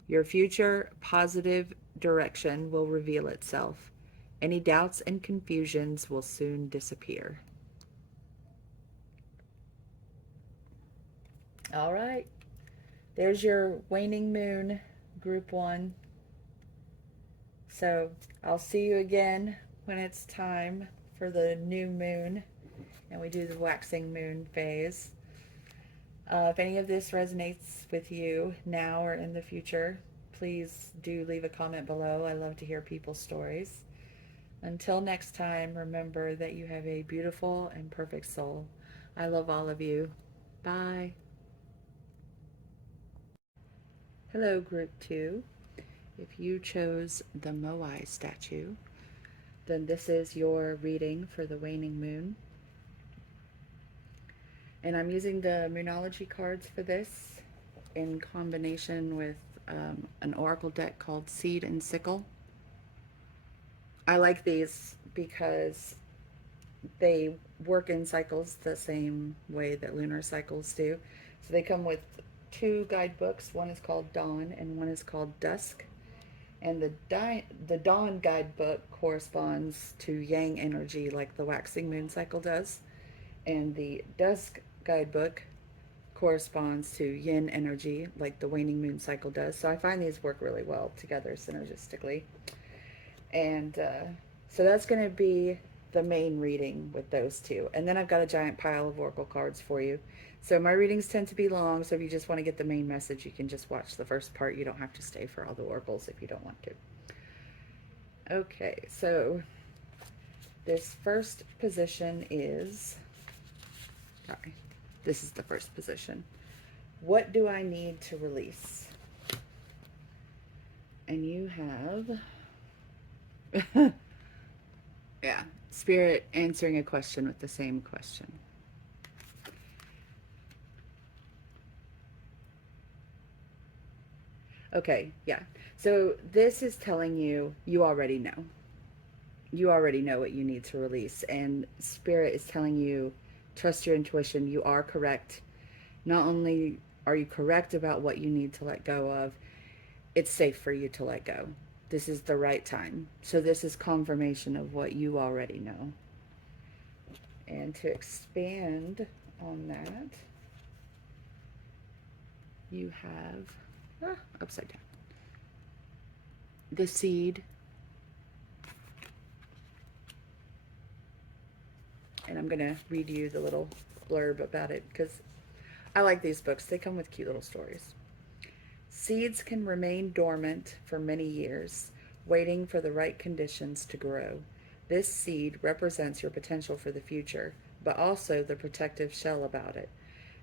Your future positive direction will reveal itself. Any doubts and confusions will soon disappear. All right. There's your waning moon, group 1. So I'll see you again when it's time for the new moon and we do the waxing moon phase. If any of this resonates with you now or in the future, please do leave a comment below. I love to hear people's stories. Until next time, remember that you have a beautiful and perfect soul. I love all of you. Bye. Hello, group 2. If you chose the Moai statue, then this is your reading for the waning moon. And I'm using the Moonology cards for this in combination with an oracle deck called Seed and Sickle. I like these because they work in cycles the same way that lunar cycles do. So they come with two guidebooks. One is called Dawn and one is called Dusk. And the Dawn guidebook corresponds to Yang energy, like the waxing moon cycle does. And the Dusk guidebook corresponds to Yin energy, like the waning moon cycle does. So I find these work really well together synergistically. And so that's going to be the main reading with those two. And then I've got a giant pile of oracle cards for you. So my readings tend to be long, so if you just want to get the main message, you can just watch the first part. You don't have to stay for all the oracles if you don't want to. Okay, so this first position is, sorry, this is the first position. What do I need to release? And you have, yeah, Spirit answering a question with the same question. Okay, yeah. So this is telling you, you already know. You already know what you need to release. And Spirit is telling you, trust your intuition. You are correct. Not only are you correct about what you need to let go of, it's safe for you to let go. This is the right time. So this is confirmation of what you already know. And to expand on that, you have upside down the seed. And I'm going to read you the little blurb about it because I like these books. They come with cute little stories. Seeds can remain dormant for many years, waiting for the right conditions to grow. This seed represents your potential for the future, but also the protective shell about it.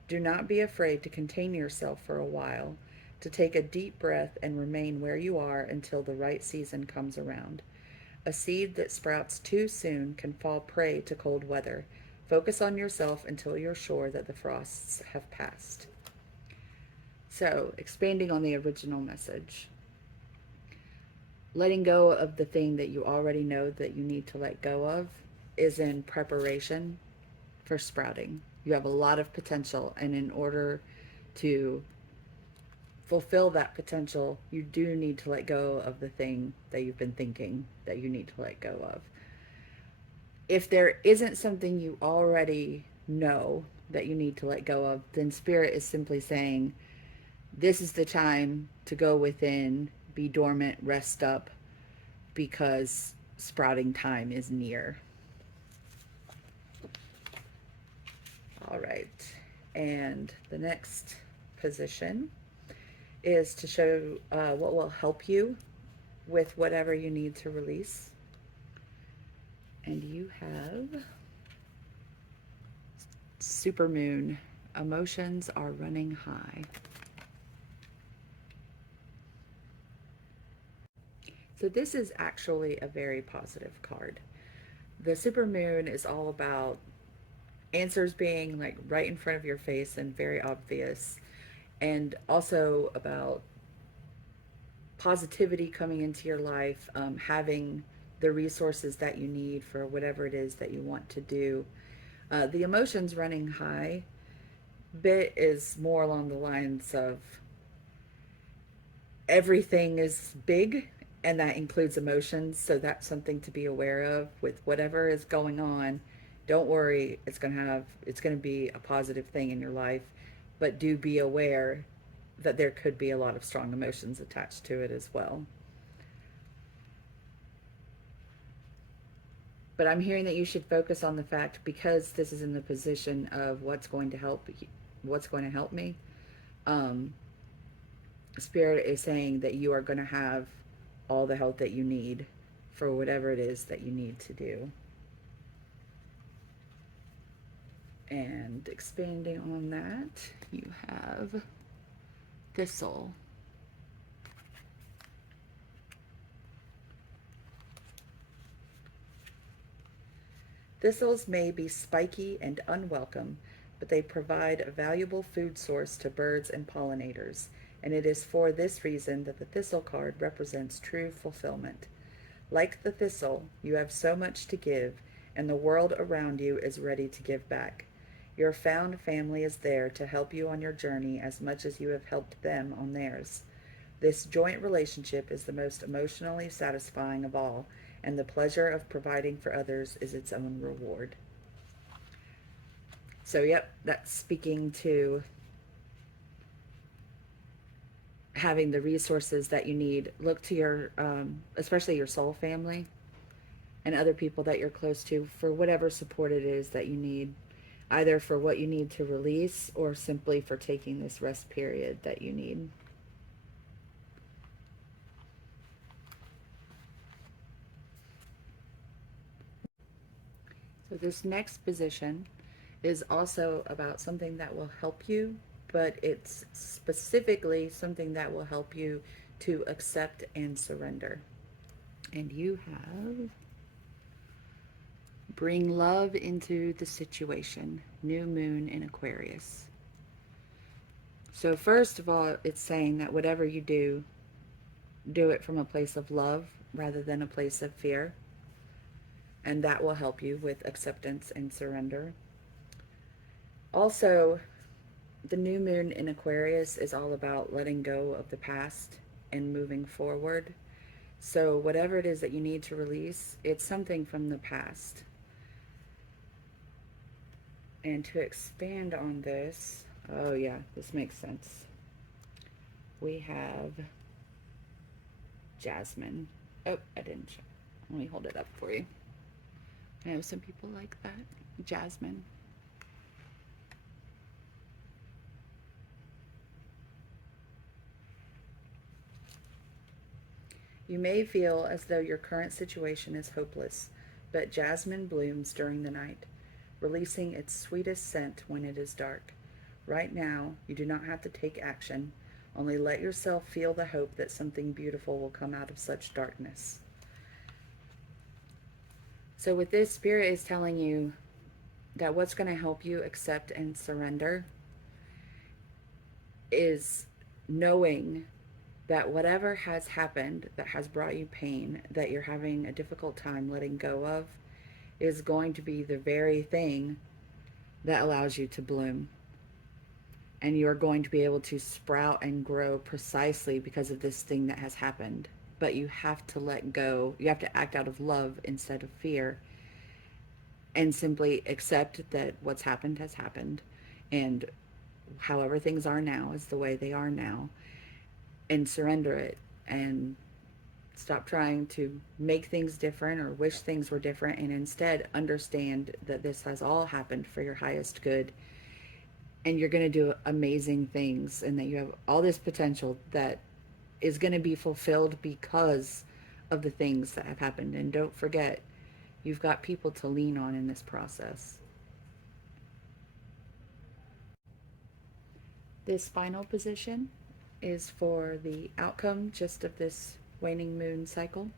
Do not be afraid to contain yourself for a while, to take a deep breath and remain where you are until the right season comes around. A seed that sprouts too soon can fall prey to cold weather. Focus on yourself until you're sure that the frosts have passed. So, expanding on the original message, letting go of the thing that you already know that you need to let go of is in preparation for sprouting. You have a lot of potential, and in order to fulfill that potential, you do need to let go of the thing that you've been thinking that you need to let go of. If there isn't something you already know that you need to let go of, then Spirit is simply saying, this is the time to go within, be dormant, rest up, because sprouting time is near. All right. And the next position is to show what will help you with whatever you need to release. And you have Supermoon. Emotions are running high. So this is actually a very positive card. The Supermoon is all about answers being like right in front of your face and very obvious, and also about positivity coming into your life, having the resources that you need for whatever it is that you want to do. The emotions running high bit is more along the lines of everything is big, and that includes emotions. So that's something to be aware of with whatever is going on. Don't worry, it's going to be a positive thing in your life, but do be aware that there could be a lot of strong emotions attached to it as well. But I'm hearing that you should focus on the fact, because this is in the position of what's going to help me. Um, Spirit is saying that you are going to have all the help that you need for whatever it is that you need to do. And expanding on that, you have Thistle. Thistles may be spiky and unwelcome, but they provide a valuable food source to birds and pollinators, and it is for this reason that the thistle card represents true fulfillment. Like the thistle, you have so much to give, and the world around you is ready to give back. Your found family is there to help you on your journey as much as you have helped them on theirs. This joint relationship is the most emotionally satisfying of all, and the pleasure of providing for others is its own reward. So, yep, that's speaking to having the resources that you need. Look to your, especially your soul family and other people that you're close to for whatever support it is that you need, either for what you need to release or simply for taking this rest period that you need. So this next position is also about something that will help you, but it's specifically something that will help you to accept and surrender. And you have bring love into the situation, new moon in Aquarius. So first of all, it's saying that whatever you do, do it from a place of love rather than a place of fear. And that will help you with acceptance and surrender. Also, the new moon in Aquarius is all about letting go of the past and moving forward. So whatever it is that you need to release, it's something from the past. And to expand on this, oh yeah, this makes sense. We have Jasmine. Oh, I didn't show. Let me hold it up for you. I know some people like that. Jasmine. You may feel as though your current situation is hopeless, but jasmine blooms during the night, releasing its sweetest scent when it is dark. Right now, you do not have to take action. Only let yourself feel the hope that something beautiful will come out of such darkness. So with this, Spirit is telling you that what's going to help you accept and surrender is knowing that whatever has happened that has brought you pain, that you're having a difficult time letting go of, is going to be the very thing that allows you to bloom. And you're going to be able to sprout and grow precisely because of this thing that has happened. But you have to let go. You have to act out of love instead of fear, and simply accept that what's happened has happened. And however things are now is the way they are now. And surrender it and stop trying to make things different or wish things were different, and instead understand that this has all happened for your highest good, and you're going to do amazing things, and that you have all this potential that is going to be fulfilled because of the things that have happened. And don't forget, you've got people to lean on in this process. This final position is for the outcome just of this waning moon cycle.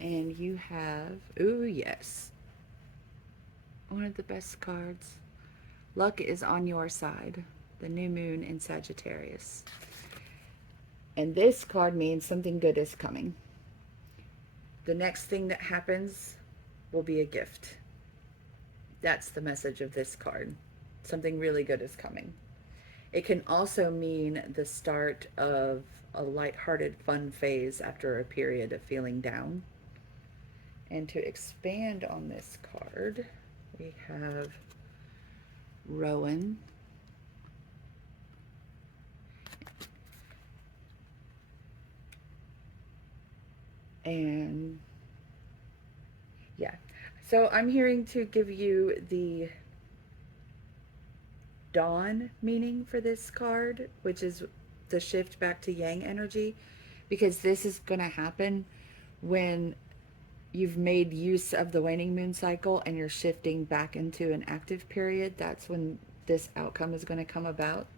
And you have, ooh, yes, one of the best cards. Luck is on your side. The new moon in Sagittarius. And this card means something good is coming. The next thing that happens will be a gift. That's the message of this card. Something really good is coming. It can also mean the start of a lighthearted, fun phase after a period of feeling down. And to expand on this card, we have Rowan. And yeah, so I'm hearing to give you the dawn meaning for this card, which is the shift back to yang energy, because this is going to happen when you've made use of the waning moon cycle and you're shifting back into an active period. That's when this outcome is going to come about.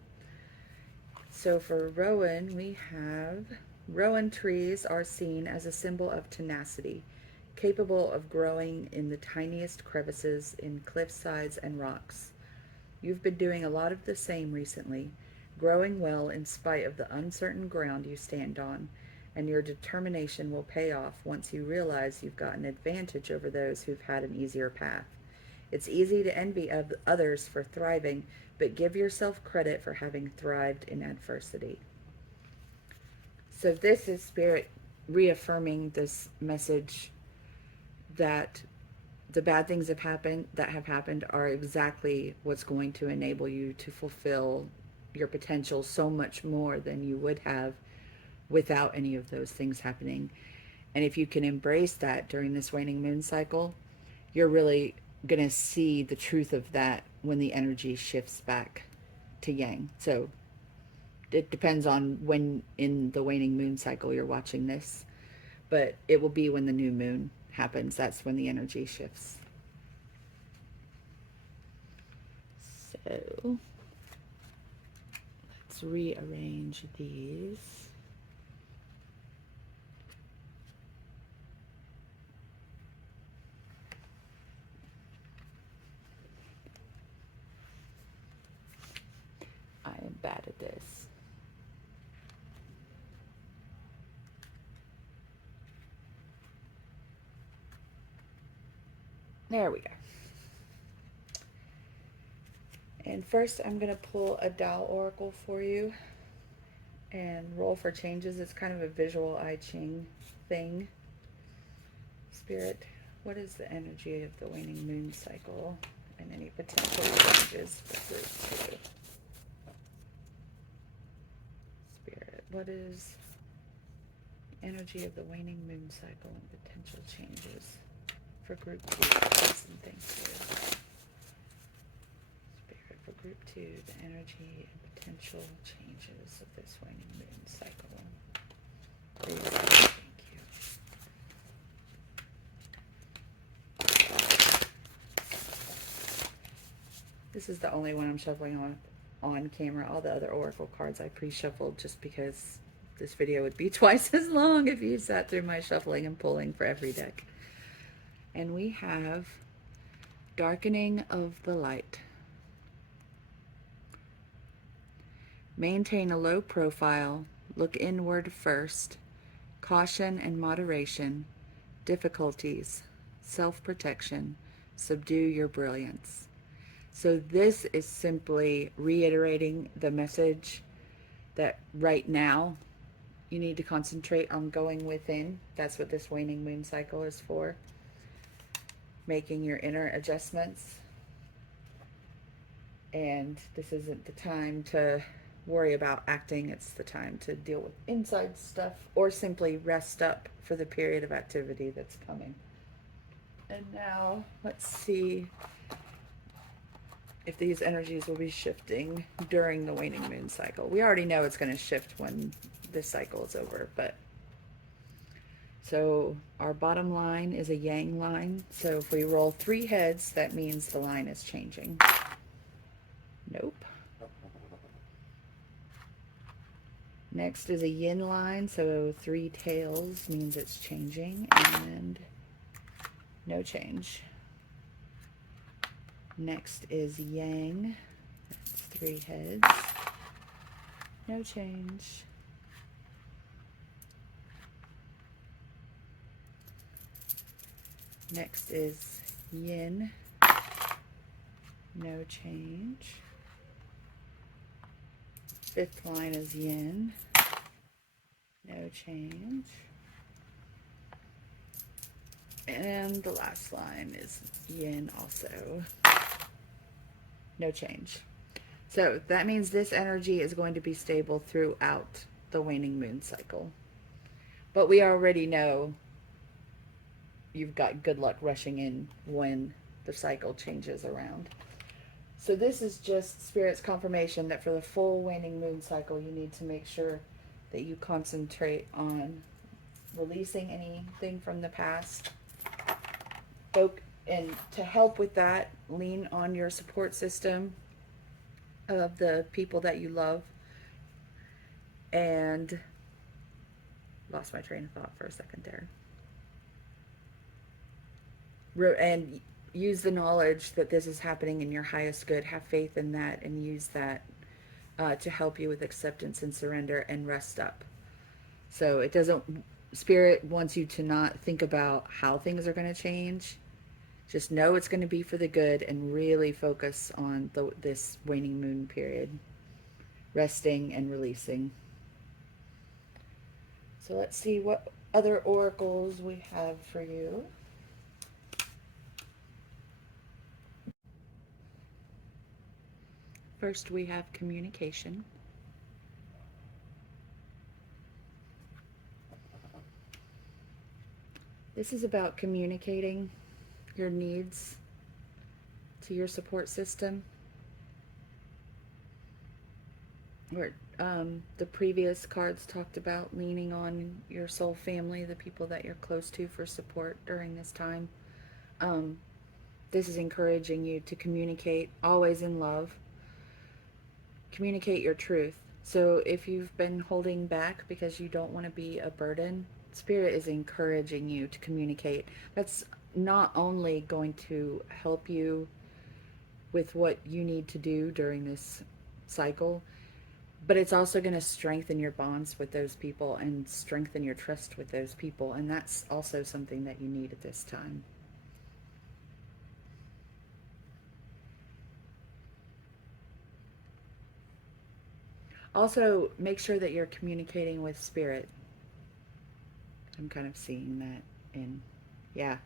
So for Rowan, we have Rowan trees are seen as a symbol of tenacity, capable of growing in the tiniest crevices in cliff sides and rocks. You've been doing a lot of the same recently, growing well in spite of the uncertain ground you stand on. and your determination will pay off once you realize you've got an advantage over those who've had an easier path. It's easy to envy others for thriving, but give yourself credit for having thrived in adversity. So this is Spirit reaffirming this message that the bad things that have happened are exactly what's going to enable you to fulfill your potential so much more than you would have without any of those things happening. And if you can embrace that during this waning moon cycle, you're really going to see the truth of that when the energy shifts back to yang. So it depends on when in the waning moon cycle you're watching this, but it will be when the new moon happens. That's when the energy shifts. So let's rearrange these. I am bad at this. There we go. And first I'm going to pull a Tao Oracle for you and roll for changes. It's kind of a visual I Ching thing. Spirit, what is the energy of the waning moon cycle and any potential changes for group 2? Spirit, what is the energy of the waning moon cycle and potential changes for group 2? Please and thank you. Spirit, for group 2, the energy and potential changes of this waning moon cycle. Please and thank you. This is the only one I'm shuffling on camera. All the other oracle cards I pre-shuffled just because this video would be twice as long if you sat through my shuffling and pulling for every deck. And we have darkening of the light. Maintain a low profile, look inward first, caution and moderation, difficulties, self-protection, subdue your brilliance. So this is simply reiterating the message that right now you need to concentrate on going within. That's what this waning moon cycle is for. Making your inner adjustments. And this isn't the time to worry about acting. It's the time to deal with inside stuff or simply rest up for the period of activity that's coming. And now let's see if these energies will be shifting during the waning moon cycle. We already know it's going to shift when this cycle is over, but so our bottom line is a yang line. So if we roll 3 heads, that means the line is changing. Nope. Next is a yin line, so 3 tails means it's changing, and no change. Next is yang, that's 3 heads, no change. Next is yin, no change. 5th line is yin, no change. And the last line is yin also, no change. So that means this energy is going to be stable throughout the waning moon cycle. But we already know you've got good luck rushing in when the cycle changes around. So this is just Spirit's confirmation that for the full waning moon cycle, you need to make sure that you concentrate on releasing anything from the past. And to help with that, lean on your support system of the people that you love. And lost my train of thought for a second there. And use the knowledge that this is happening in your highest good. Have faith in that and use that to help you with acceptance and surrender and rest up. So it doesn't, Spirit wants you to not think about how things are going to change. Just know it's going to be for the good and really focus on this waning moon period, resting and releasing. So let's see what other oracles we have for you. First, we have communication. This is about communicating your needs to your support system. Where the previous cards talked about leaning on your soul family, the people that you're close to for support during this time. Um, this is encouraging you to communicate, always in love. Communicate your truth. So if you've been holding back because you don't want to be a burden, Spirit is encouraging you to communicate. That's not only going to help you with what you need to do during this cycle, but it's also going to strengthen your bonds with those people and strengthen your trust with those people. And that's also something that you need at this time. Also, make sure that you're communicating with Spirit. I'm kind of seeing that in, yeah.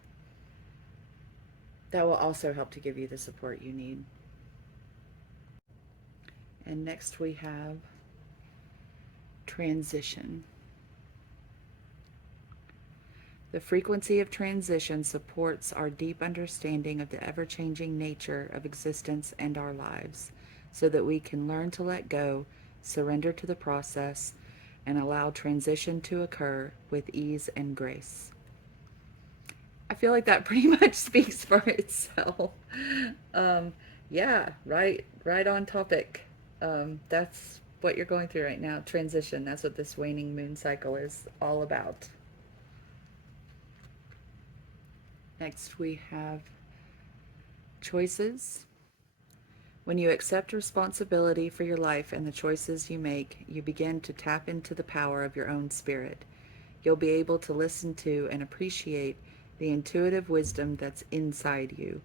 That will also help to give you the support you need. And next we have transition. The frequency of transition supports our deep understanding of the ever-changing nature of existence and our lives, so that we can learn to let go, surrender to the process, and allow transition to occur with ease and grace. I feel like that pretty much speaks for itself. Um, yeah, right on topic. That's what you're going through right now, transition. That's what this waning moon cycle is all about. Next, we have choices. When you accept responsibility for your life and the choices you make, you begin to tap into the power of your own spirit. You'll be able to listen to and appreciate the intuitive wisdom that's inside you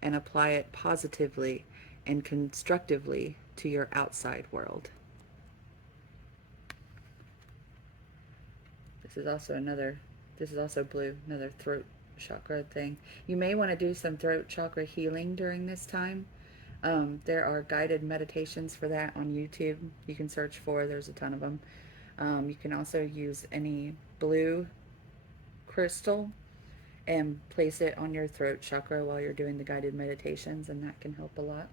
and apply it positively and constructively to your outside world. This is also blue, another throat chakra thing. You may want to do some throat chakra healing during this time. There are guided meditations for that on YouTube. You can search for, there's a ton of them. You can also use any blue crystal and place it on your throat chakra while you're doing the guided meditations, and that can help a lot.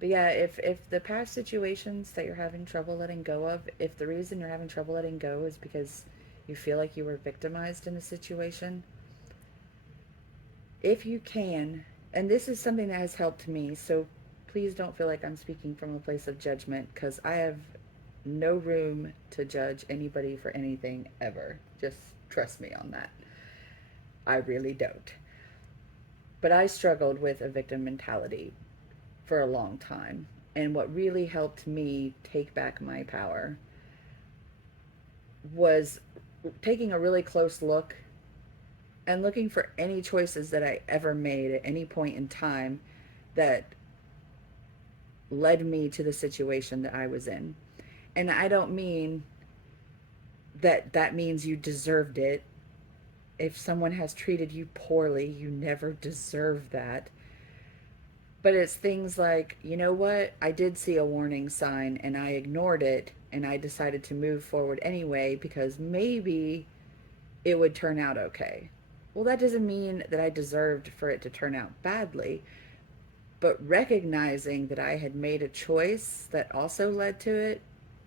But yeah, if the past situations that you're having trouble letting go of, if the reason you're having trouble letting go is because you feel like you were victimized in a situation, if you can, and this is something that has helped me, so please don't feel like I'm speaking from a place of judgment, because I have no room to judge anybody for anything ever. Just trust me on that. I really don't. But I struggled with a victim mentality for a long time. And what really helped me take back my power was taking a really close look and looking for any choices that I ever made at any point in time that led me to the situation that I was in. And I don't mean that that means you deserved it. If someone has treated you poorly, you never deserve that. But it's things like, you know what? I did see a warning sign and I ignored it and I decided to move forward anyway because maybe it would turn out okay. Well, that doesn't mean that I deserved for it to turn out badly, but recognizing that I had made a choice that also led to it,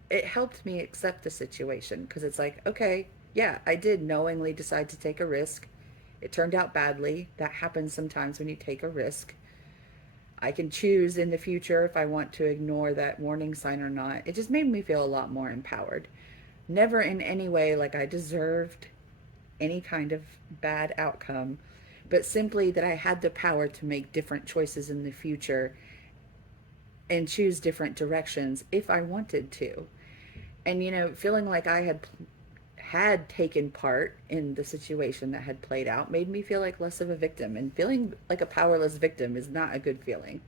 it helped me accept the situation, because it's like, okay, yeah, I did knowingly decide to take a risk. It turned out badly. That happens sometimes when you take a risk. I can choose in the future if I want to ignore that warning sign or not. It just made me feel a lot more empowered. Never in any way like I deserved any kind of bad outcome, but simply that I had the power to make different choices in the future and choose different directions if I wanted to. And, you know, feeling like I had had taken part in the situation that had played out made me feel like less of a victim, and feeling like a powerless victim is not a good feeling.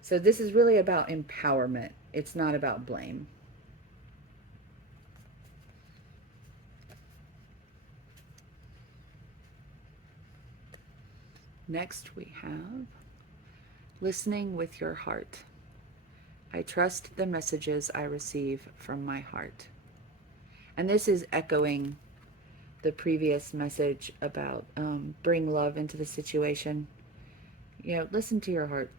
So this is really about empowerment. It's not about blame. Next we have listening with your heart. I trust the messages I receive from my heart. And this is echoing the previous message about bring love into the situation. You know, listen to your heart.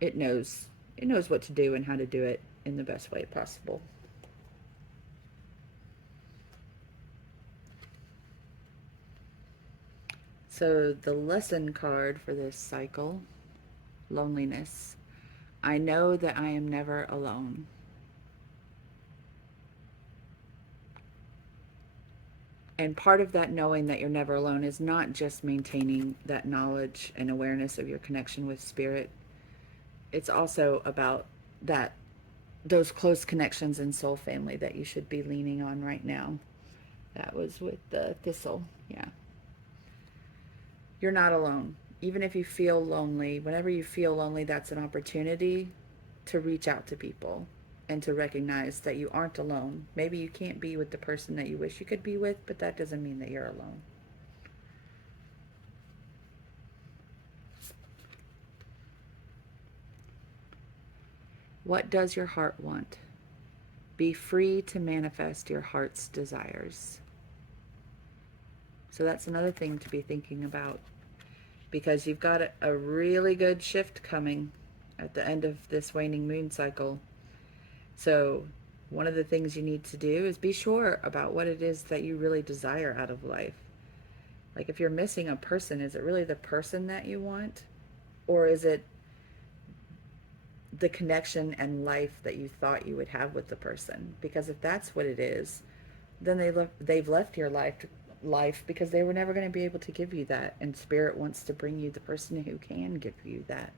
It knows. It knows what to do and how to do it in the best way possible. So the lesson card for this cycle, loneliness. I know that I am never alone. And part of that knowing that you're never alone is not just maintaining that knowledge and awareness of your connection with spirit. It's also about that those close connections and soul family that you should be leaning on right now. That was with the thistle. Yeah. You're not alone. Even if you feel lonely, whenever you feel lonely, that's an opportunity to reach out to people and to recognize that you aren't alone. Maybe you can't be with the person that you wish you could be with, but that doesn't mean that you're alone. What does your heart want? Be free to manifest your heart's desires. So that's another thing to be thinking about, because you've got a really good shift coming at the end of this waning moon cycle. So one of the things you need to do is be sure about what it is that you really desire out of life. Like if you're missing a person, is it really the person that you want? Or is it the connection and life that you thought you would have with the person? Because if that's what it is, then they've left your life because they were never going to be able to give you that. And spirit wants to bring you the person who can give you that.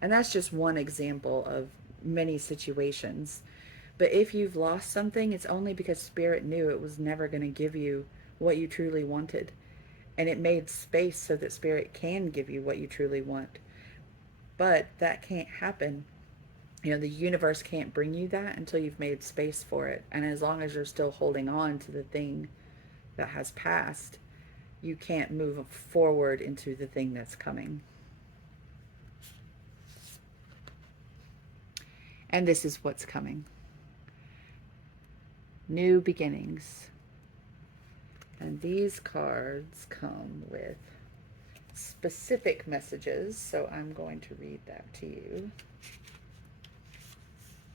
And that's just one example of many situations. But if you've lost something, it's only because spirit knew it was never going to give you what you truly wanted. And it made space so that spirit can give you what you truly want. But that can't happen. You know, the universe can't bring you that until you've made space for it. And as long as you're still holding on to the thing that has passed, you can't move forward into the thing that's coming. And this is what's coming. New beginnings. And these cards come with specific messages, so I'm going to read that to you.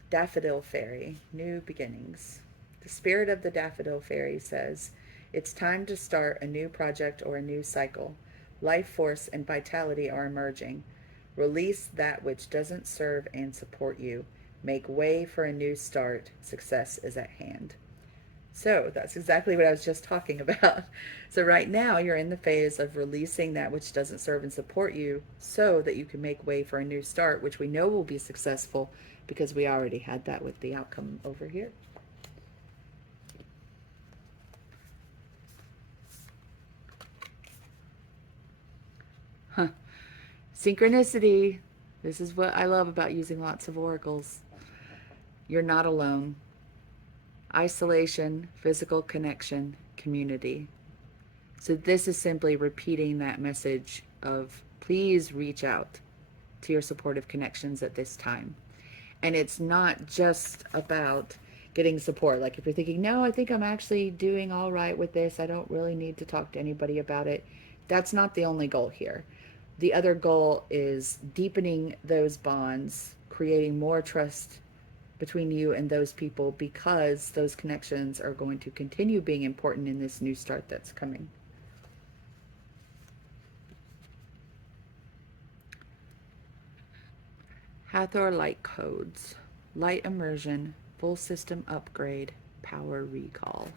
Daffodil Fairy, new beginnings. The spirit of the Daffodil Fairy says, it's time to start a new project or a new cycle. Life force and vitality are emerging. Release that which doesn't serve and support you. Make way for a new start. Success is at hand. So that's exactly what I was just talking about. So right now you're in the phase of releasing that which doesn't serve and support you so that you can make way for a new start, which we know will be successful because we already had that with the outcome over here. Huh. Synchronicity. This is what I love about using lots of oracles. You're not alone. Isolation, physical connection, community. So this is simply repeating that message of please reach out to your supportive connections at this time. And it's not just about getting support. Like if you're thinking, no, I think I'm actually doing all right with this, I don't really need to talk to anybody about it. That's not the only goal here. The other goal is deepening those bonds, creating more trust between you and those people, because those connections are going to continue being important in this new start that's coming. Hathor Light Codes, Light Immersion, Full System Upgrade, Power Recall.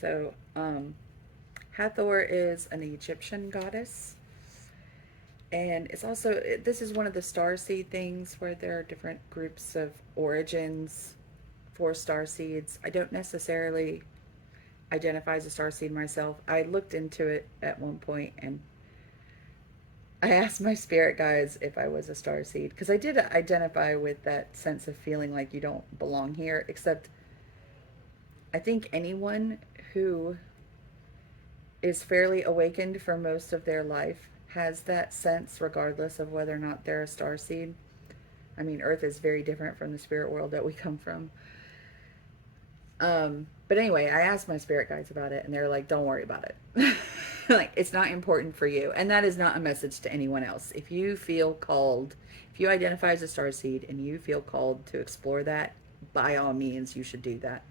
So, Hathor is an Egyptian goddess, And it's also, this is one of the star seed things where there are different groups of origins for star seeds. I don't necessarily identify as a star seed myself. I looked into it at one point and I asked my spirit guides if I was a star seed because I did identify with that sense of feeling like you don't belong here, except I think anyone who is fairly awakened for most of their life has that sense regardless of whether or not they're a star seed. I mean, Earth is very different from the spirit world that we come from. But anyway, I asked my spirit guides about it, and they're like, "Don't worry about it. Like, it's not important for you." And that is not a message to anyone else. If you feel called, if you identify as a star seed and you feel called to explore that, by all means, you should do that.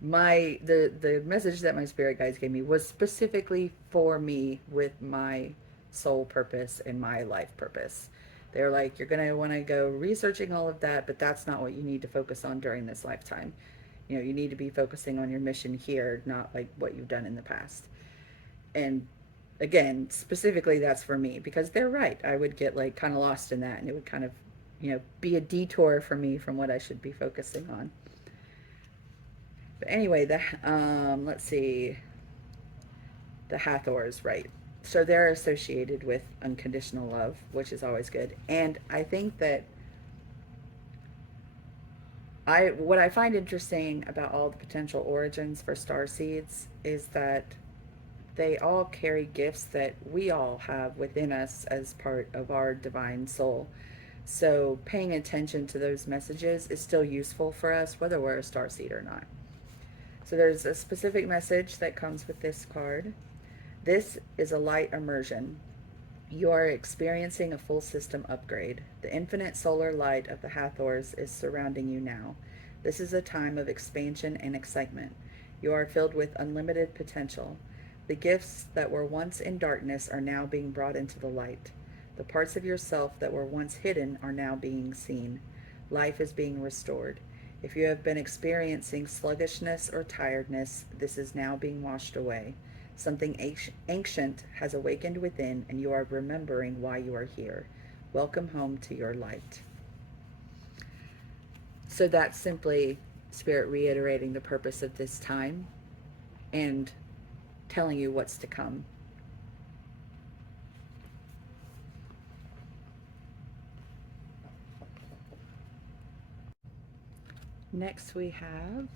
The message that my spirit guides gave me was specifically for me with my soul purpose and my life purpose. They're like, you're going to want to go researching all of that, but that's not what you need to focus on during this lifetime. You know, you need to be focusing on your mission here, not like what you've done in the past. And again, specifically that's for me because they're right. I would get like kind of lost in that and it would kind of, be a detour for me from what I should be focusing on. But anyway, let's see, the Hathors, right? So they're associated with unconditional love, which is always good. And I think that what I find interesting about all the potential origins for star seeds is that they all carry gifts that we all have within us as part of our divine soul. So paying attention to those messages is still useful for us, whether we're a star seed or not. So there's a specific message that comes with this card. This is a light immersion. You are experiencing a full system upgrade. The infinite solar light of the Hathors is surrounding you now. This is a time of expansion and excitement. You are filled with unlimited potential. The gifts that were once in darkness are now being brought into the light. The parts of yourself that were once hidden are now being seen. Life is being restored. If you have been experiencing sluggishness or tiredness, this is now being washed away. Something ancient has awakened within, and you are remembering why you are here. Welcome home to your light. So that's simply Spirit reiterating the purpose of this time and telling you what's to come. Next we have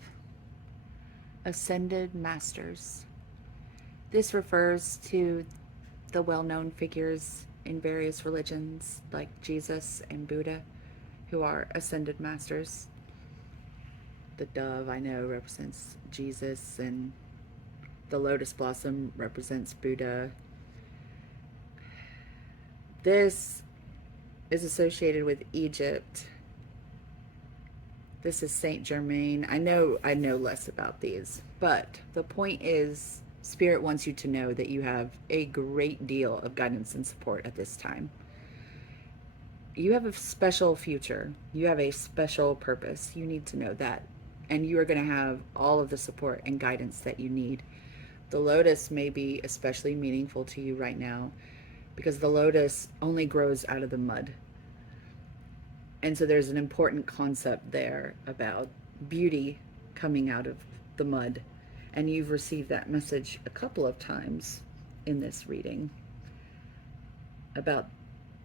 Ascended Masters. This refers to the well-known figures in various religions like Jesus and Buddha who are ascended masters. The dove, I know, represents Jesus, and the lotus blossom represents Buddha. This is associated with Egypt. This is Saint Germain. I know less about these, but the point is Spirit wants you to know that you have a great deal of guidance and support at this time. You have a special future. You have a special purpose. You need to know that. And you are going to have all of the support and guidance that you need. The lotus may be especially meaningful to you right now because the lotus only grows out of the mud. And so there's an important concept there about beauty coming out of the mud. And you've received that message a couple of times in this reading about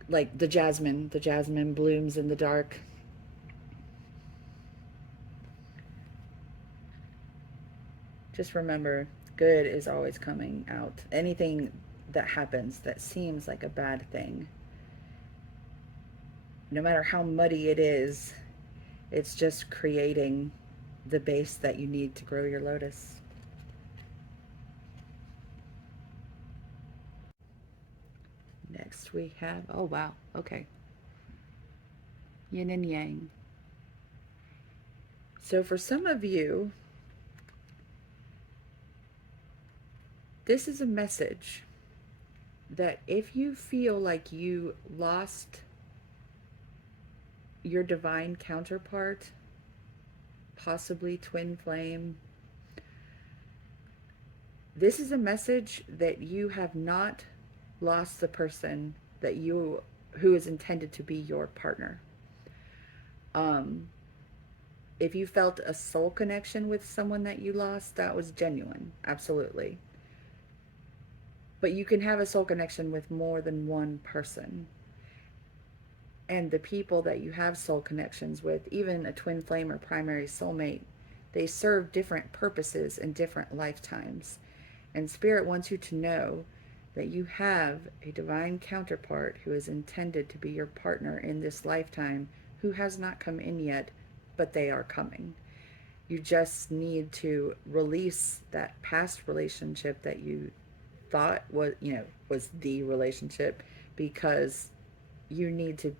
like the jasmine blooms in the dark. Just remember, good is always coming out. Anything that happens that seems like a bad thing, no matter how muddy it is, it's just creating the base that you need to grow your lotus. Next we have, oh wow, okay, yin and yang. So for some of you, this is a message that if you feel like you lost your divine counterpart, possibly twin flame, this is a message that you have not lost the person who is intended to be your partner. If you felt a soul connection with someone that you lost, that was genuine, absolutely. But you can have a soul connection with more than one person. And the people that you have soul connections with, even a twin flame or primary soulmate, they serve different purposes in different lifetimes. And Spirit wants you to know that you have a divine counterpart who is intended to be your partner in this lifetime, who has not come in yet, but they are coming. You just need to release that past relationship that you thought was the relationship, because you need to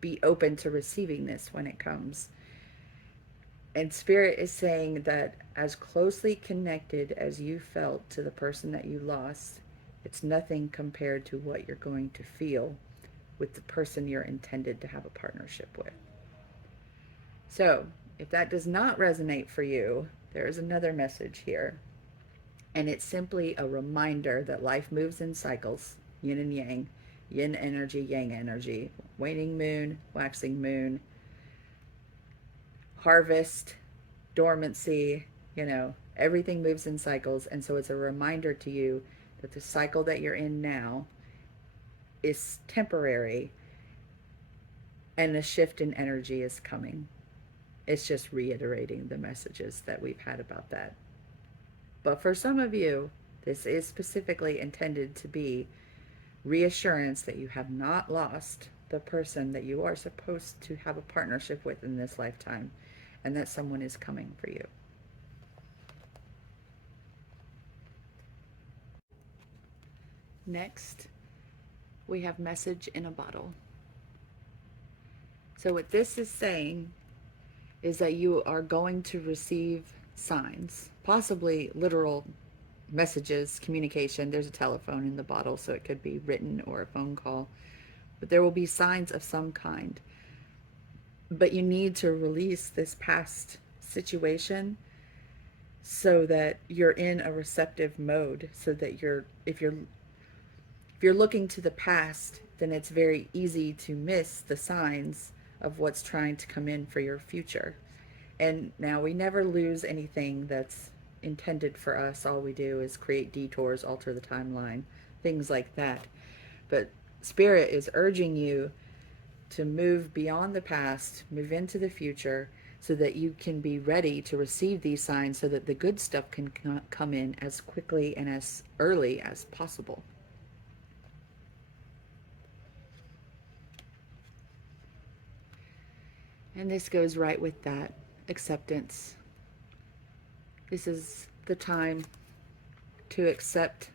be open to receiving this when it comes. And Spirit is saying that as closely connected as you felt to the person that you lost, it's nothing compared to what you're going to feel with the person you're intended to have a partnership with. So, if that does not resonate for you, there is another message here. And it's simply a reminder that life moves in cycles, yin and yang, yin energy, yang energy, waning moon, waxing moon, harvest, dormancy, everything moves in cycles. And so it's a reminder to you that the cycle that you're in now is temporary, and a shift in energy is coming. It's just reiterating the messages that we've had about that. But for some of you, this is specifically intended to be reassurance that you have not lost the person that you are supposed to have a partnership with in this lifetime, and that someone is coming for you. Next, we have message in a bottle. So what this is saying is that you are going to receive signs, possibly literal messages, communication. There's a telephone in the bottle, so it could be written or a phone call, but there will be signs of some kind. But you need to release this past situation so that you're in a receptive mode, so that if you're looking to the past, then it's very easy to miss the signs of what's trying to come in for your future. And now, we never lose anything that's intended for us. All we do is create detours, alter the timeline, things like that. But Spirit is urging you to move beyond the past, move into the future, so that you can be ready to receive these signs, so that the good stuff can come in as quickly and as early as possible. And this goes right with that acceptance. This is the time to accept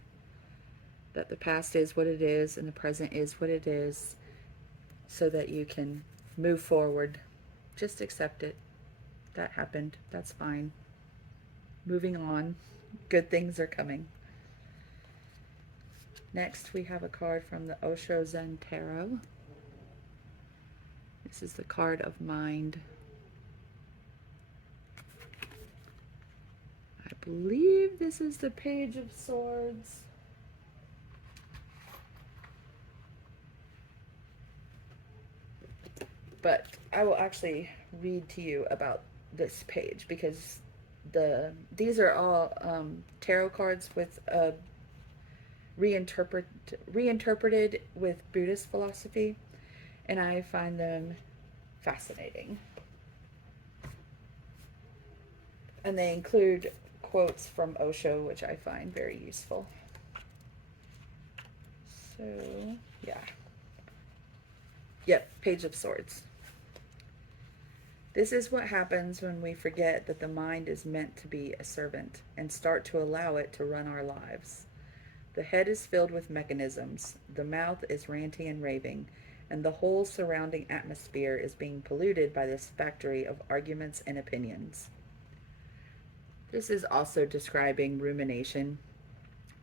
that the past is what it is and the present is what it is, so that you can move forward. Just accept it. That happened. That's fine. Moving on. Good things are coming. Next, we have a card from the Osho Zen Tarot. This is the card of mind. I believe this is the Page of Swords. But I will actually read to you about this page, because these are all tarot cards with reinterpreted with Buddhist philosophy, and I find them fascinating. And they include quotes from Osho, which I find very useful. So, yeah. Yep, Page of Swords. This is what happens when we forget that the mind is meant to be a servant and start to allow it to run our lives. The head is filled with mechanisms, the mouth is ranting and raving, and the whole surrounding atmosphere is being polluted by this factory of arguments and opinions. This is also describing rumination.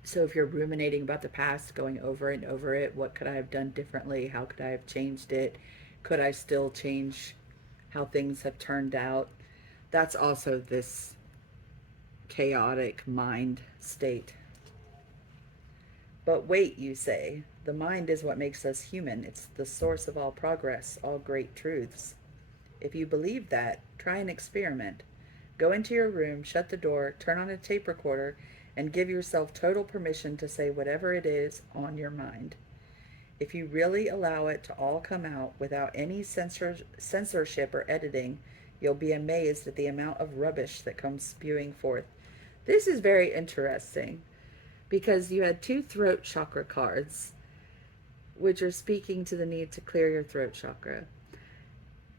So if you're ruminating about the past, going over and over it, what could I have done differently? How could I have changed it? Could I still change how things have turned out? That's also this chaotic mind state. But wait, you say, the mind is what makes us human. It's the source of all progress, all great truths. If you believe that, try an experiment. Go into your room, shut the door, turn on a tape recorder, and give yourself total permission to say whatever it is on your mind. If you really allow it to all come out without any censorship or editing, you'll be amazed at the amount of rubbish that comes spewing forth. This is very interesting because you had two throat chakra cards, which are speaking to the need to clear your throat chakra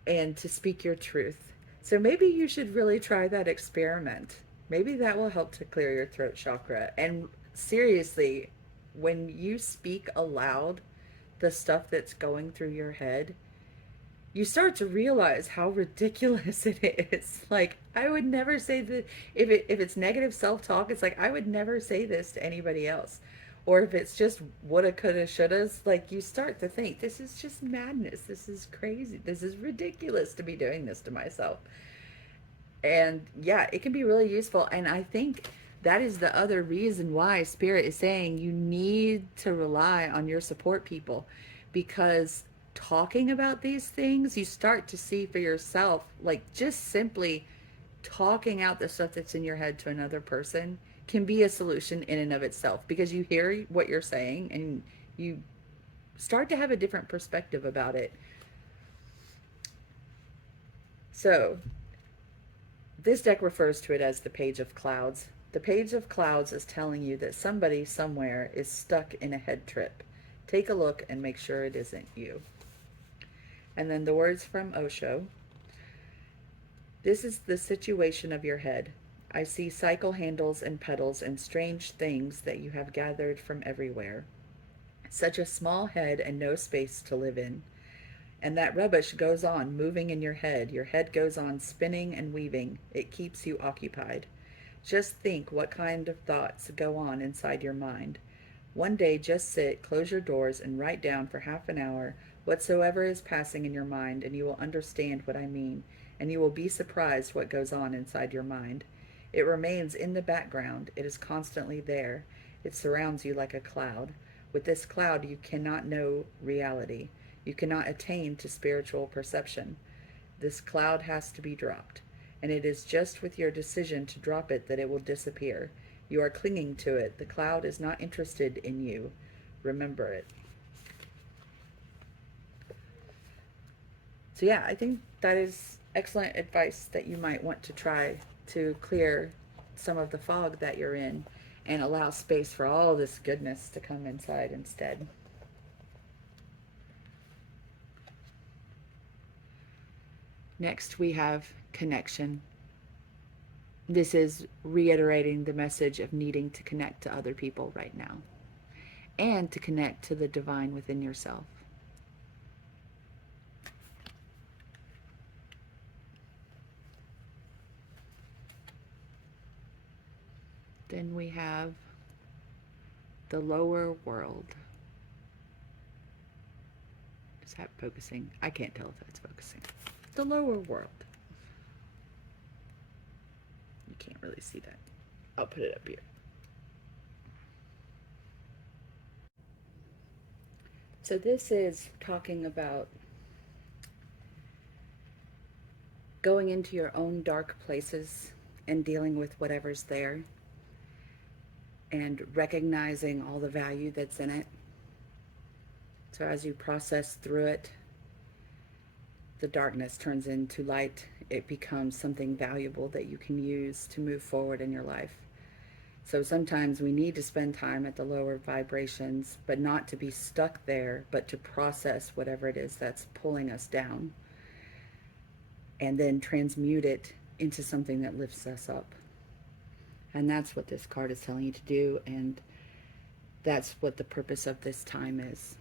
and to speak your truth. So maybe you should really try that experiment. Maybe that will help to clear your throat chakra. And seriously, when you speak aloud the stuff that's going through your head, you start to realize how ridiculous it is. Like, I would never say that. If it's negative self-talk, it's like I would never say this to anybody else. Or if it's just woulda, coulda, shouldas, like you start to think, this is just madness. This is crazy. This is ridiculous to be doing this to myself. And yeah, it can be really useful. And I think that is the other reason why Spirit is saying you need to rely on your support people, because talking about these things, you start to see for yourself, like just simply talking out the stuff that's in your head to another person can be a solution in and of itself, because you hear what you're saying and you start to have a different perspective about it. So this deck refers to it as the Page of Clouds. The Page of Clouds is telling you that somebody somewhere is stuck in a head trip. Take a look and make sure it isn't you. And then the words from Osho. This is the situation of your head. I see cycle handles and pedals and strange things that you have gathered from everywhere. Such a small head and no space to live in. And that rubbish goes on moving in your head. Your head goes on spinning and weaving. It keeps you occupied. Just think what kind of thoughts go on inside your mind. One day just sit, close your doors, and write down for half an hour whatsoever is passing in your mind, and you will understand what I mean, and you will be surprised what goes on inside your mind. It remains in the background. It is constantly there. It surrounds you like a cloud. With this cloud you cannot know reality. You cannot attain to spiritual perception. This cloud has to be dropped, and it is just with your decision to drop it that it will disappear. You are clinging to it. The cloud is not interested in you. Remember it. So yeah, I think that is excellent advice that you might want to try to clear some of the fog that you're in and allow space for all this goodness to come inside instead. Next, we have connection. This is reiterating the message of needing to connect to other people right now and to connect to the divine within yourself. Then we have the lower world. Is that focusing? I can't tell if that's focusing. The lower world. You can't really see that. I'll put it up here. So this is talking about going into your own dark places and dealing with whatever's there and recognizing all the value that's in it. So as you process through it, the darkness turns into light. It becomes something valuable that you can use to move forward in your life. So sometimes we need to spend time at the lower vibrations, but not to be stuck there, but to process whatever it is that's pulling us down and then transmute it into something that lifts us up. And that's what this card is telling you to do, and that's what the purpose of this time is.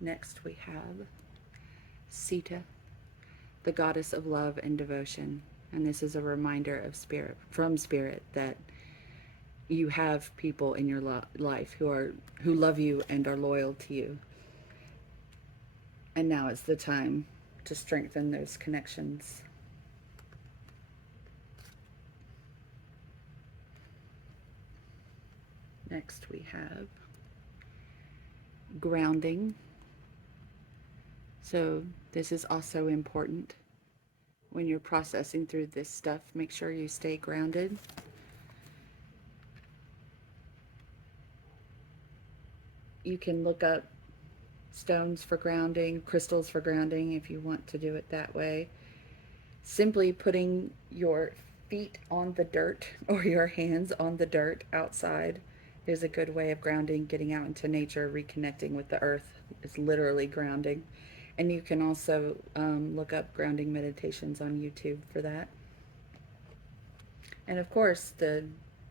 Next we have Sita, the goddess of love and devotion. And this is a reminder of spirit, from spirit, that you have people in your life who love you and are loyal to you. And now is the time to strengthen those connections. Next we have grounding. So this is also important when you're processing through this stuff. Make sure you stay grounded. You can look up stones for grounding, crystals for grounding if you want to do it that way. Simply putting your feet on the dirt or your hands on the dirt outside is a good way of grounding. Getting out into nature, reconnecting with the earth is literally grounding. And you can also look up grounding meditations on YouTube for that. And of course, the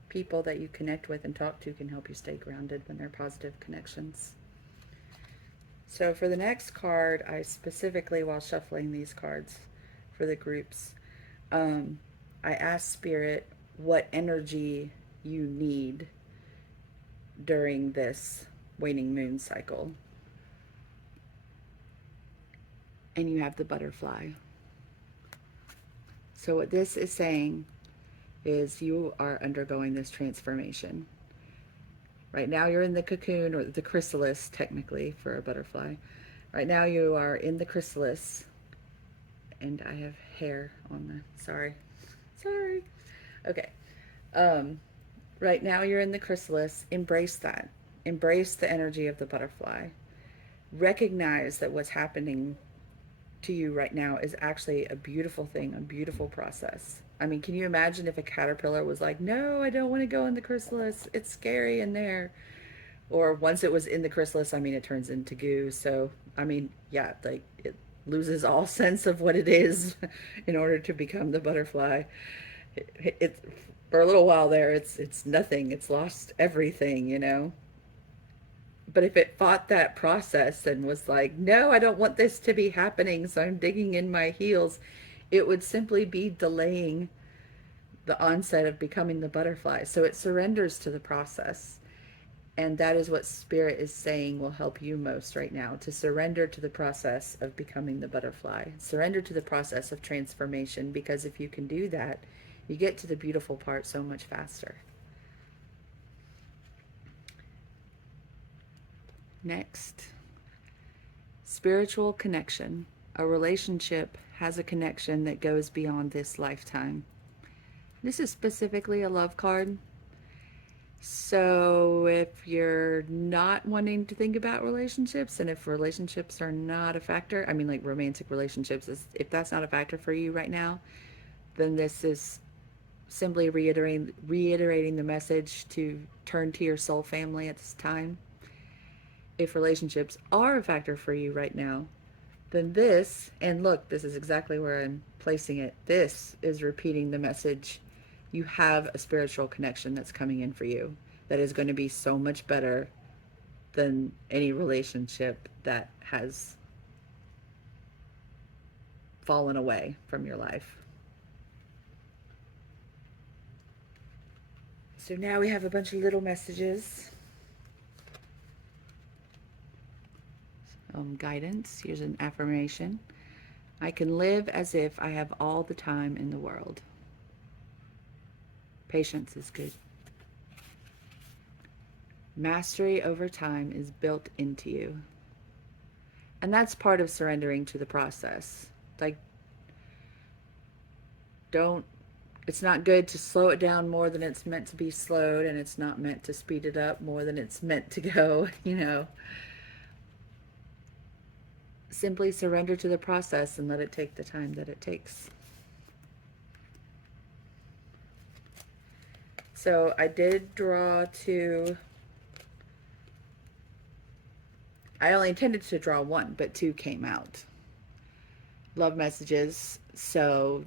people that you connect with and talk to can help you stay grounded when they're positive connections. So for the next card, I specifically, while shuffling these cards for the groups, I asked Spirit what energy you need during this waning moon cycle. And you have the butterfly. So what this is saying is you are undergoing this transformation. Right now you're in the cocoon, or the chrysalis technically for a butterfly. Right now you are in the chrysalis, and I have hair on the, sorry. Okay. Right now you're in the chrysalis. Embrace that. Embrace the energy of the butterfly. Recognize that what's happening to you right now is actually a beautiful thing, a beautiful process. I mean, can you imagine if a caterpillar was like, no, I don't want to go in the chrysalis, it's scary in there? Or once it was in the chrysalis, I mean, it turns into goo. So, I mean, yeah, like it loses all sense of what it is in order to become the butterfly. It's for a little while there, it's nothing. It's lost everything, you know. But if it fought that process and was like, no, I don't want this to be happening, so I'm digging in my heels, it would simply be delaying the onset of becoming the butterfly. So it surrenders to the process. And that is what Spirit is saying will help you most right now, to surrender to the process of becoming the butterfly. Surrender to the process of transformation, because if you can do that, you get to the beautiful part so much faster. Next, spiritual connection. A relationship has a connection that goes beyond this lifetime. This is specifically a love card. So if you're not wanting to think about relationships, and if relationships are not a factor, I mean like romantic relationships, if that's not a factor for you right now, then this is simply reiterating the message to turn to your soul family at this time. If relationships are a factor for you right now, then this, and look, this is exactly where I'm placing it. This is repeating the message. You have a spiritual connection that's coming in for you that is going to be so much better than any relationship that has fallen away from your life. So now we have a bunch of little messages. Guidance. Here's an affirmation. I can live as if I have all the time in the world. Patience is good. Mastery over time is built into you. And that's part of surrendering to the process. Like, it's not good to slow it down more than it's meant to be slowed, and it's not meant to speed it up more than it's meant to go, you know. Simply surrender to the process and let it take the time that it takes. So I did draw two. I only intended to draw one, but two came out. Love messages. So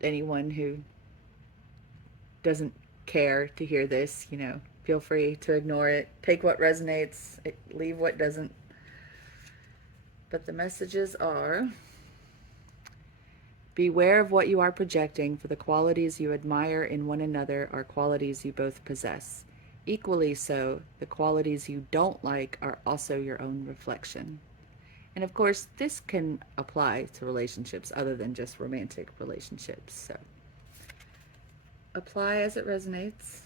anyone who doesn't care to hear this, you know, feel free to ignore it. Take what resonates, leave what doesn't. But the messages are: beware of what you are projecting, for the qualities you admire in one another are qualities you both possess. Equally so, the qualities you don't like are also your own reflection. And of course, this can apply to relationships other than just romantic relationships. So apply as it resonates.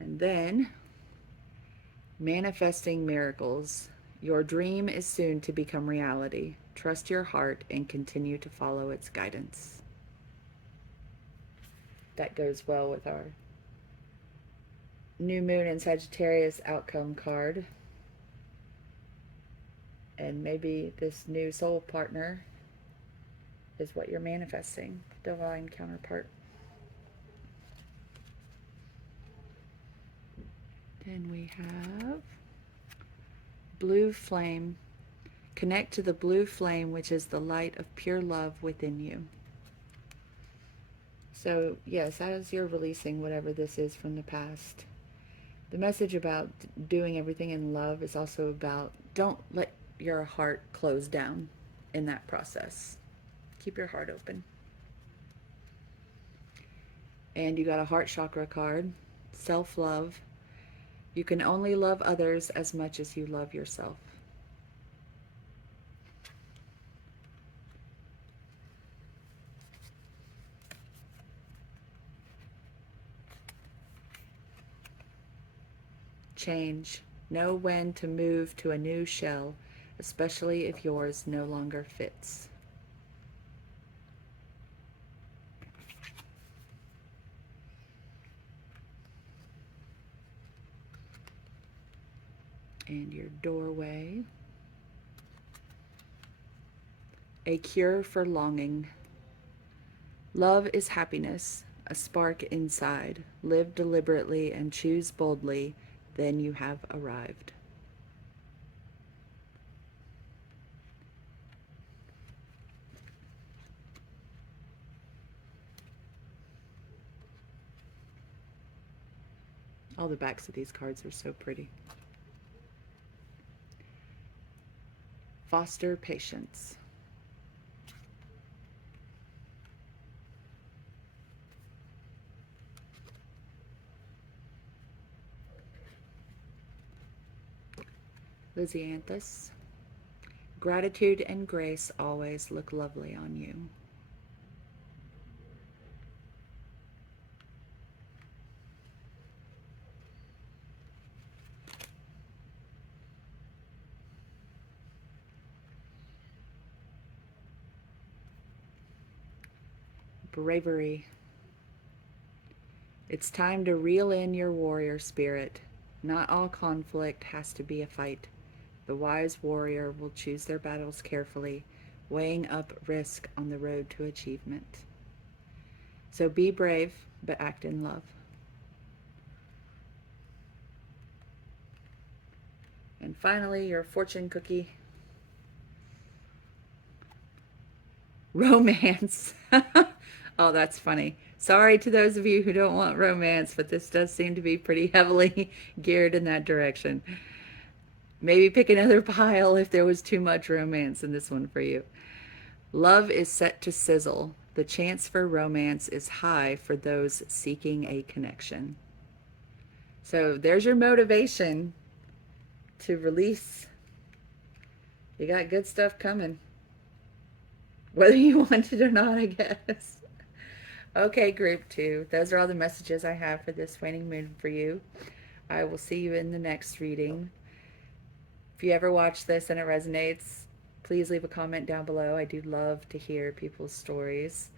And then, manifesting miracles. Your dream is soon to become reality. Trust your heart and continue to follow its guidance. That goes well with our new moon in Sagittarius outcome card. And maybe this new soul partner is what you're manifesting, divine counterpart. Then we have blue flame. Connect to the blue flame, which is the light of pure love within you. So, yes, as you're releasing whatever this is from the past, the message about doing everything in love is also about don't let your heart close down in that process. Keep your heart open. And you got a heart chakra card, self-love. You can only love others as much as you love yourself. Change. Know when to move to a new shell, especially if yours no longer fits. And your doorway. A cure for longing. Love is happiness, a spark inside. Live deliberately and choose boldly, then you have arrived. All the backs of these cards are so pretty. Foster patience. Lysianthus. Gratitude and grace always look lovely on you. Bravery. It's time to reel in your warrior spirit. Not all conflict has to be a fight. The wise warrior will choose their battles carefully, weighing up risk on the road to achievement. So be brave, but act in love. And finally, your fortune cookie. Romance. Oh, that's funny. Sorry to those of you who don't want romance, but this does seem to be pretty heavily geared in that direction. Maybe pick another pile if there was too much romance in this one for you. Love is set to sizzle. The chance for romance is high for those seeking a connection. So there's your motivation to release. You got good stuff coming. Whether you want it or not, I guess. Okay, group 2. Those are all the messages I have for this waning moon for you. I will see you in the next reading. If you ever watch this and it resonates, please leave a comment down below. I do love to hear people's stories.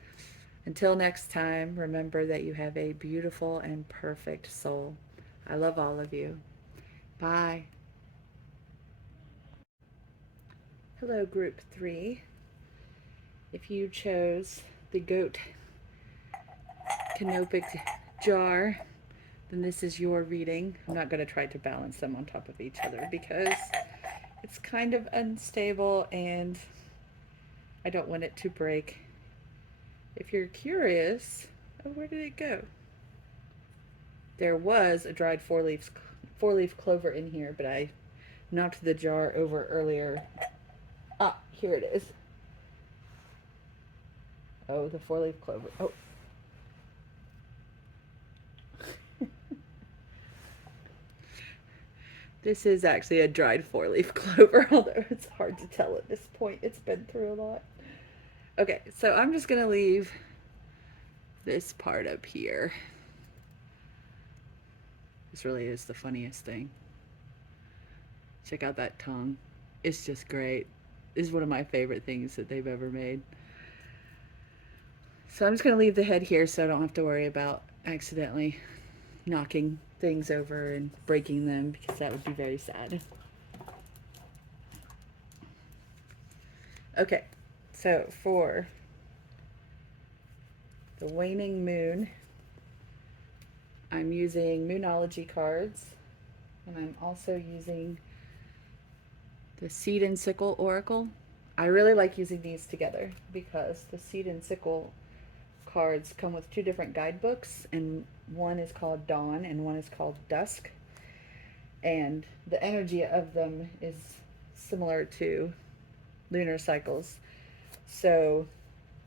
Until next time, remember that you have a beautiful and perfect soul. I love all of you. Bye. Hello, group 3. If you chose the goat canopic jar, then this is your reading. I'm not going to try to balance them on top of each other because it's kind of unstable and I don't want it to break. If you're curious, oh, where did it go? There was a dried four-leaf clover in here, but I knocked the jar over earlier. Ah, here it is. Oh, the four-leaf clover. Oh. This is actually a dried four-leaf clover, although it's hard to tell at this point. It's been through a lot. Okay, so I'm just going to leave this part up here. This really is the funniest thing. Check out that tongue. It's just great. It's one of my favorite things that they've ever made. So I'm just going to leave the head here so I don't have to worry about accidentally knocking things over and breaking them, because that would be very sad. Okay, so for the waning moon, I'm using Moonology cards, and I'm also using the Seed and Sickle Oracle. I really like using these together because the Seed and Sickle cards come with two different guidebooks, and one is called Dawn and one is called Dusk. And the energy of them is similar to lunar cycles. So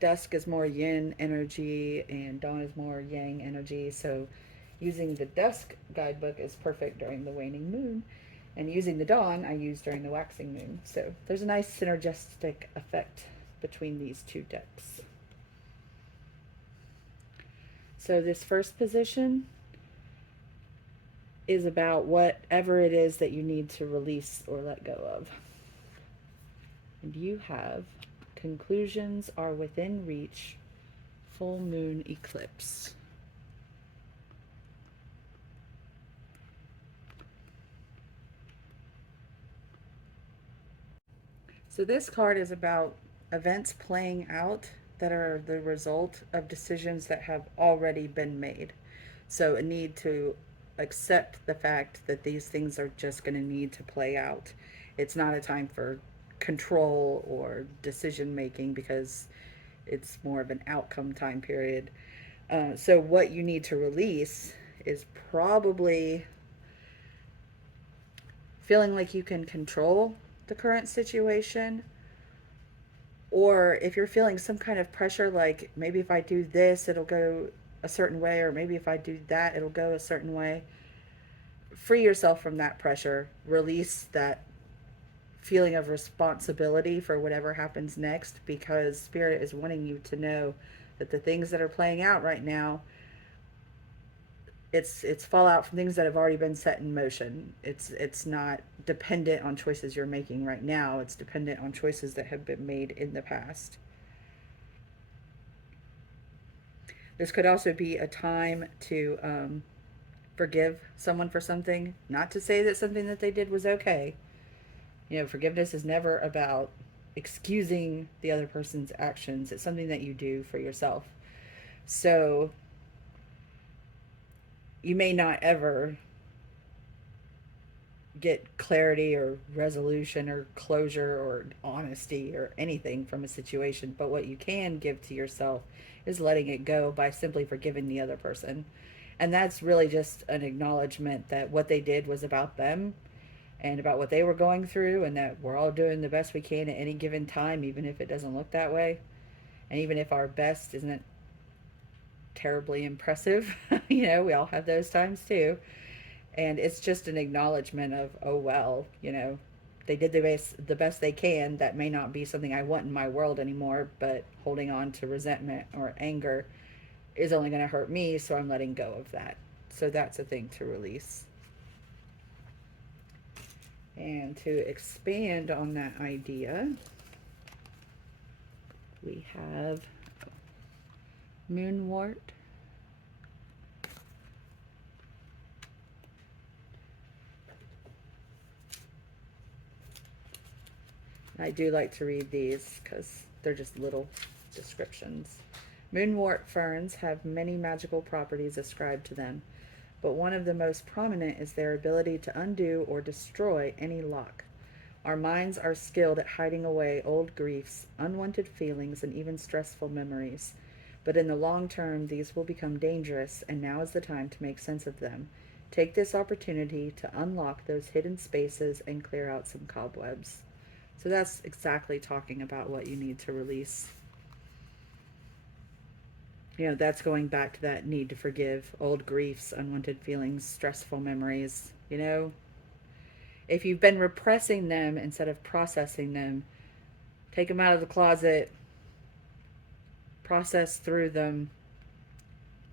Dusk is more yin energy and Dawn is more yang energy. So using the Dusk guidebook is perfect during the waning moon, and using the Dawn I use during the waxing moon. So there's a nice synergistic effect between these two decks. So this first position is about whatever it is that you need to release or let go of. And you have conclusions are within reach, full moon eclipse. So this card is about events playing out that are the result of decisions that have already been made. So a need to accept the fact that these things are just going to need to play out. It's not a time for control or decision making, because it's more of an outcome time period. So what you need to release is probably feeling like you can control the current situation, or if you're feeling some kind of pressure, like maybe if I do this it'll go a certain way, or maybe if I do that it'll go a certain way, free yourself from that pressure. Release that feeling of responsibility for whatever happens next, because Spirit is wanting you to know that the things that are playing out right now, it's fallout from things that have already been set in motion. It's not dependent on choices you're making right now. It's dependent on choices that have been made in the past. This could also be a time to forgive someone for something. Not to say that something that they did was okay. You know, forgiveness is never about excusing the other person's actions. It's something that you do for yourself. So you may not ever get clarity or resolution or closure or honesty or anything from a situation, but what you can give to yourself is letting it go by simply forgiving the other person. And that's really just an acknowledgement that what they did was about them and about what they were going through, and that we're all doing the best we can at any given time, even if it doesn't look that way, and even if our best isn't terribly impressive. You know, we all have those times too. And it's just an acknowledgement of, oh well, you know, they did the best they can. That may not be something I want in my world anymore, but holding on to resentment or anger is only going to hurt me, so I'm letting go of that. So that's a thing to release. And to expand on that idea, we have Moonwort, I do like to read these because they're just little descriptions. Moonwort ferns have many magical properties ascribed to them, but one of the most prominent is their ability to undo or destroy any lock. Our minds are skilled at hiding away old griefs, unwanted feelings, and even stressful memories. But in the long term, these will become dangerous, and now is the time to make sense of them. Take this opportunity to unlock those hidden spaces and clear out some cobwebs. So that's exactly talking about what you need to release. You know, that's going back to that need to forgive old griefs, unwanted feelings, stressful memories. You know, if you've been repressing them instead of processing them, take them out of the closet, process through them,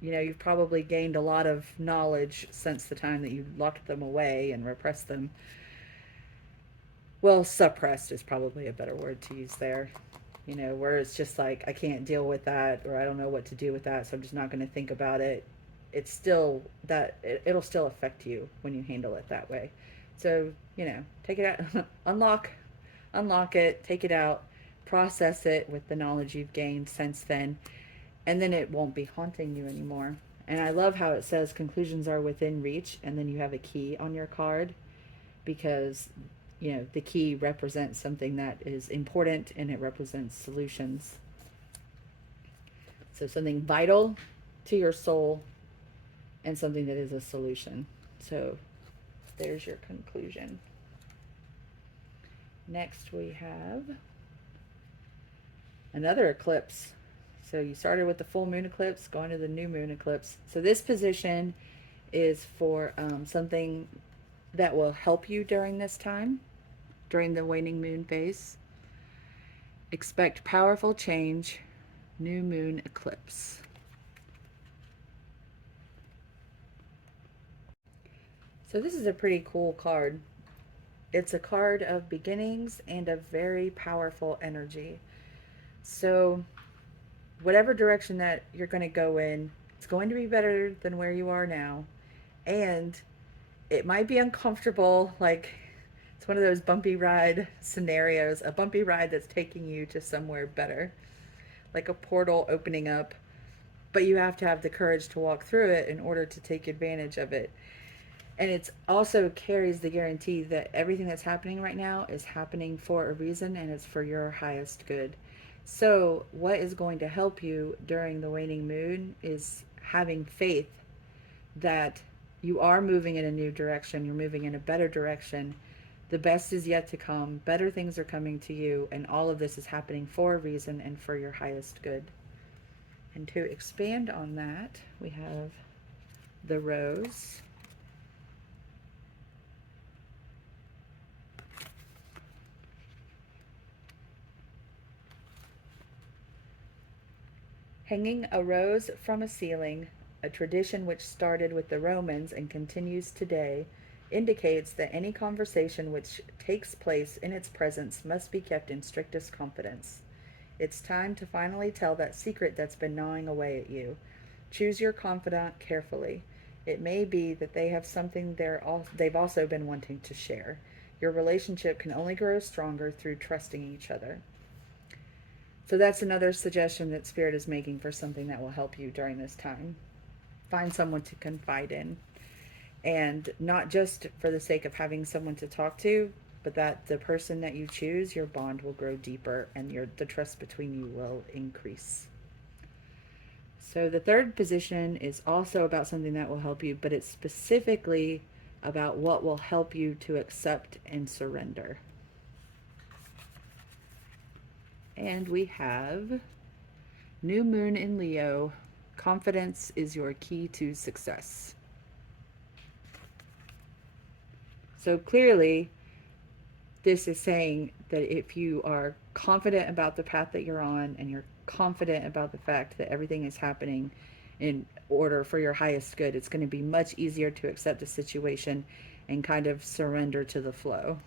you know, you've probably gained a lot of knowledge since the time that you locked them away and repressed them. Well, suppressed is probably a better word to use there. You know, where it's just like, I can't deal with that, or I don't know what to do with that, so I'm just not going to think about it. It's still that it'll still affect you when you handle it that way. So, you know, take it out, unlock it, take it out, process it with the knowledge you've gained since then, and then it won't be haunting you anymore. And I love how it says conclusions are within reach, and then you have a key on your card, because you know the key represents something that is important and it represents solutions. So something vital to your soul and something that is a solution. So there's your conclusion. Next we have another eclipse. So you started with the full moon eclipse, going to the new moon eclipse. So this position is for something that will help you during this time, during the waning moon phase. Expect powerful change, new moon eclipse. So this is a pretty cool card. It's a card of beginnings and of very powerful energy. So whatever direction that you're going to go in, it's going to be better than where you are now. And it might be uncomfortable, like it's one of those bumpy ride scenarios, a bumpy ride that's taking you to somewhere better, like a portal opening up, but you have to have the courage to walk through it in order to take advantage of it. And it's also carries the guarantee that everything that's happening right now is happening for a reason, and it's for your highest good. So what is going to help you during the waning moon is having faith that you are moving in a new direction, you're moving in a better direction. The best is yet to come, better things are coming to you, and all of this is happening for a reason and for your highest good. And to expand on that, we have the rose, hanging a rose from a ceiling, a tradition which started with the Romans and continues today, indicates that any conversation which takes place in its presence must be kept in strictest confidence. It's time to finally tell that secret that's been gnawing away at you. Choose your confidant carefully. It may be that they have something they've also been wanting to share. Your relationship can only grow stronger through trusting each other. So that's another suggestion that Spirit is making for something that will help you during this time. Find someone to confide in. And not just for the sake of having someone to talk to, but that the person that you choose, your bond will grow deeper and the trust between you will increase. So the third position is also about something that will help you, but it's specifically about what will help you to accept and surrender. And we have new moon in Leo. Confidence is your key to success. So clearly, this is saying that if you are confident about the path that you're on and you're confident about the fact that everything is happening in order for your highest good, it's going to be much easier to accept the situation and kind of surrender to the flow.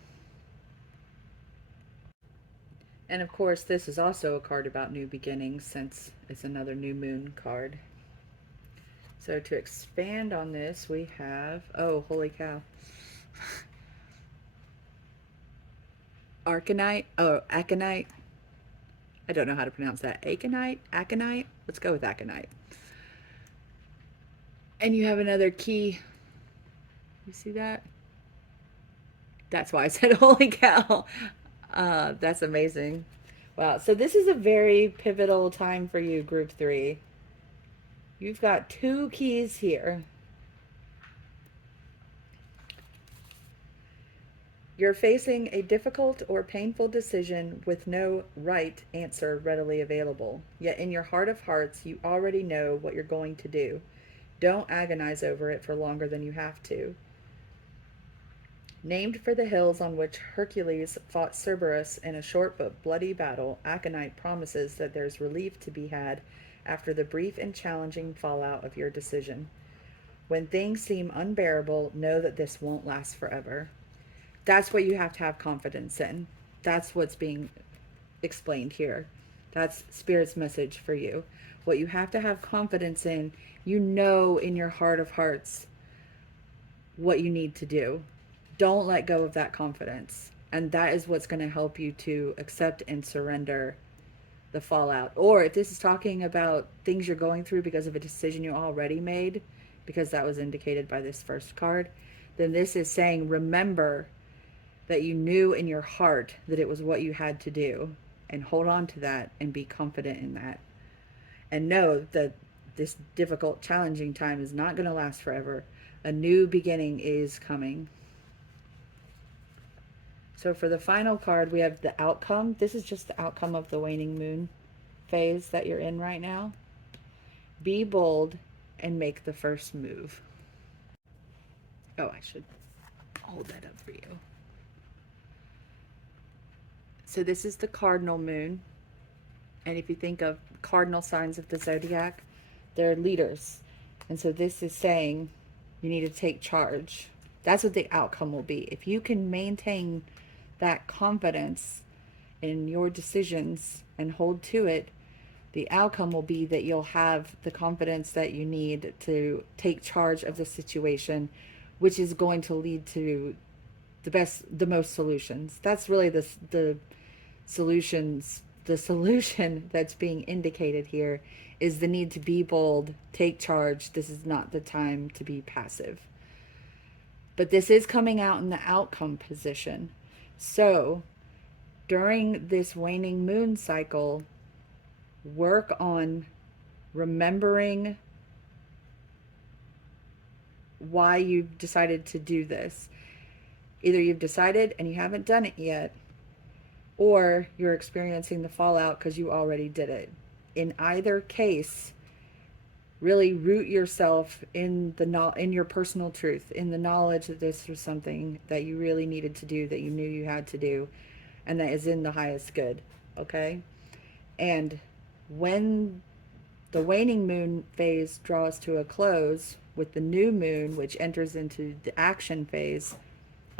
And of course, this is also a card about new beginnings since it's another new moon card. So to expand on this, we have, oh, holy cow. Arcanite, oh, Aconite. I don't know how to pronounce that. Aconite? Let's go with Aconite. And you have another key. You see that? That's why I said holy cow. That's amazing. Wow. So this is a very pivotal time for you, Group 3. You've got 2 keys here. You're facing a difficult or painful decision with no right answer readily available. Yet in your heart of hearts, you already know what you're going to do. Don't agonize over it for longer than you have to. Named for the hills on which Hercules fought Cerberus in a short but bloody battle, Aconite promises that there's relief to be had after the brief and challenging fallout of your decision. When things seem unbearable, know that this won't last forever. That's what you have to have confidence in. That's what's being explained here. That's Spirit's message for you. What you have to have confidence in, you know in your heart of hearts what you need to do. Don't let go of that confidence. And that is what's going to help you to accept and surrender the fallout. Or if this is talking about things you're going through because of a decision you already made, because that was indicated by this first card, then this is saying, remember that you knew in your heart that it was what you had to do, and hold on to that and be confident in that. And know that this difficult, challenging time is not going to last forever. A new beginning is coming. So for the final card, we have the outcome. This is just the outcome of the waning moon phase that you're in right now. Be bold and make the first move. Oh, I should hold that up for you. So this is the cardinal moon. And if you think of cardinal signs of the zodiac, they're leaders. And so this is saying you need to take charge. That's what the outcome will be. If you can maintain that confidence in your decisions and hold to it, the outcome will be that you'll have the confidence that you need to take charge of the situation, which is going to lead to the most solutions. That's really the solutions. The solution that's being indicated here is the need to be bold, take charge. This is not the time to be passive. But this is coming out in the outcome position. So during this waning moon cycle, work on remembering why you've decided to do this. Either you've decided and you haven't done it yet, or you're experiencing the fallout because you already did it. In either case, really root yourself in your personal truth, in the knowledge that this was something that you really needed to do, that you knew you had to do, and that is in the highest good. Okay? And when the waning moon phase draws to a close with the new moon, which enters into the action phase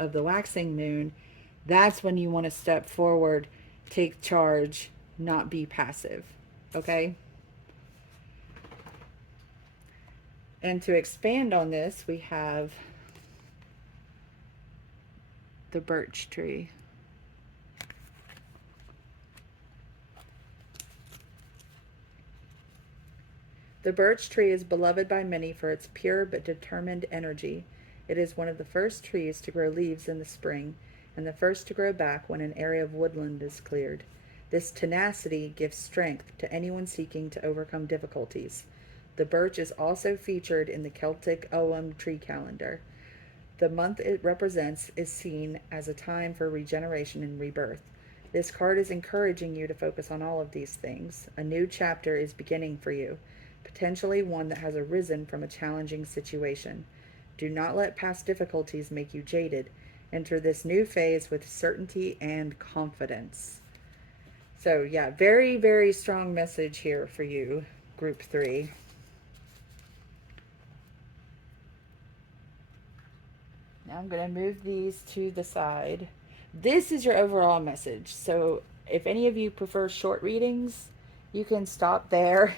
of the waxing moon, that's when you want to step forward, take charge, not be passive. Okay? And to expand on this, we have the birch tree. The birch tree is beloved by many for its pure but determined energy. It is one of the first trees to grow leaves in the spring, and the first to grow back when an area of woodland is cleared. This tenacity gives strength to anyone seeking to overcome difficulties. The birch is also featured in the Celtic Ogham tree calendar. The month it represents is seen as a time for regeneration and rebirth. This card is encouraging you to focus on all of these things. A new chapter is beginning for you, potentially one that has arisen from a challenging situation. Do not let past difficulties make you jaded. Enter this new phase with certainty and confidence. So yeah, very, very strong message here for you, group 3. Now I'm going to move these to the side. This is your overall message. So if any of you prefer short readings, you can stop there.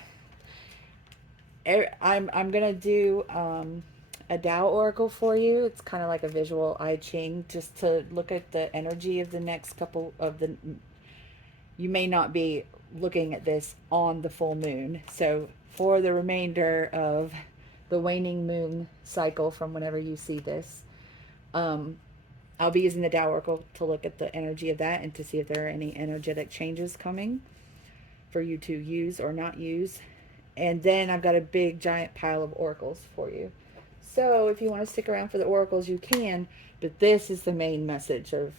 I'm going to do a Tao Oracle for you. It's kind of like a visual I Ching, just to look at the energy of the next couple of the... You may not be looking at this on the full moon. So for the remainder of the waning moon cycle from whenever you see this, I'll be using the Tao Oracle to look at the energy of that and to see if there are any energetic changes coming for you to use or not use. And then I've got a big giant pile of oracles for you. So if you want to stick around for the oracles, you can, but this is the main message of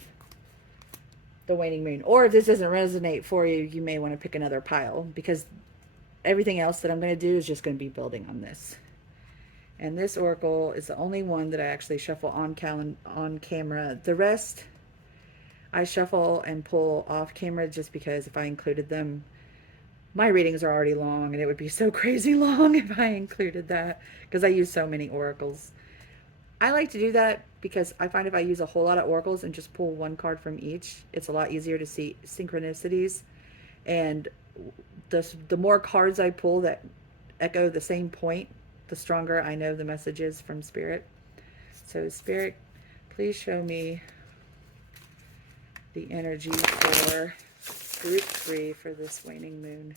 the waning moon. Or if this doesn't resonate for you, you may want to pick another pile, because everything else that I'm going to do is just going to be building on this. And this oracle is the only one that I actually shuffle on camera. The rest I shuffle and pull off camera, just because if I included them, My readings are already long, and it would be so crazy long if I included that because I use so many oracles. I like to do that because I find if I use a whole lot of oracles and just pull one card from each, it's a lot easier to see synchronicities. And the more cards I pull that echo the same point, the stronger I know the message is from Spirit. So, Spirit, please show me the energy for group 3 for this waning moon.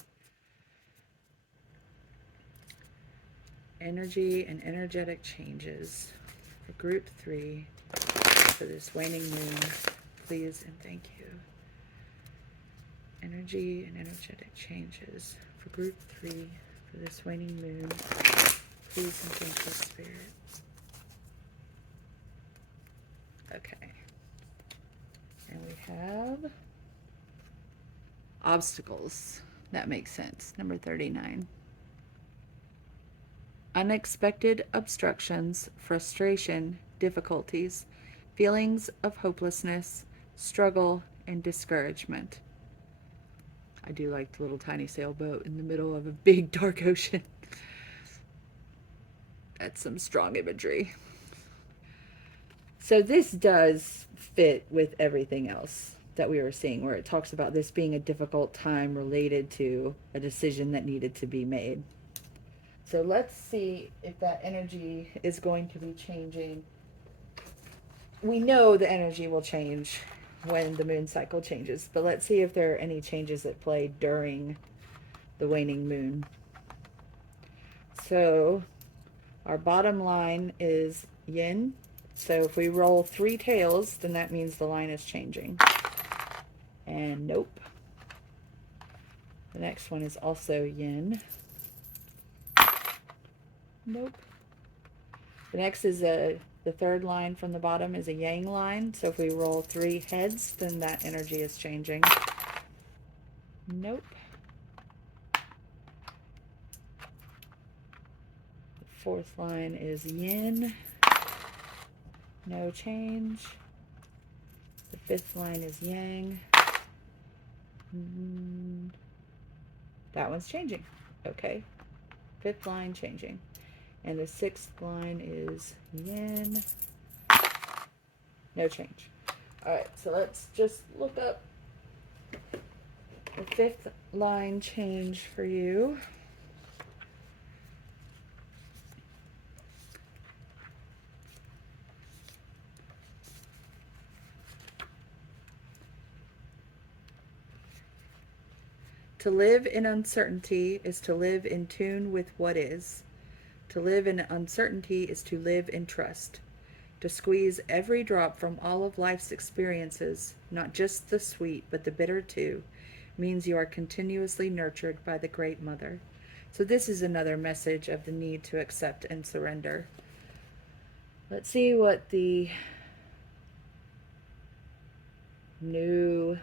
Energy and energetic changes for group 3 for this waning moon. Please and thank you. Energy and energetic changes for group 3 for this waning moon. Please and thank you, Spirit. Okay. And we have obstacles. That makes sense. Number 39. Unexpected obstructions, frustration, difficulties, feelings of hopelessness, struggle, and discouragement. I do like the little tiny sailboat in the middle of a big dark ocean. That's some strong imagery. So this does fit with everything else that we were seeing, where it talks about this being a difficult time related to a decision that needed to be made. So let's see if that energy is going to be changing. We know the energy will change when the moon cycle changes, but let's see if there are any changes at play during the waning moon. So our bottom line is yin. So if we roll 3 tails, then that means the line is changing. And nope. The next one is also yin. Nope. The next is the third line from the bottom is a yang line. So if we roll 3 heads, then that energy is changing. Nope. The fourth line is yin. No change. The fifth line is yang. That one's changing. Okay. Fifth line changing. And the sixth line is yin. No change. Alright, so let's just look up the fifth line change for you. To live in uncertainty is to live in tune with what is. To live in uncertainty is to live in trust. To squeeze every drop from all of life's experiences, not just the sweet, but the bitter too, means you are continuously nurtured by the Great Mother. So this is another message of the need to accept and surrender. Let's see what the new...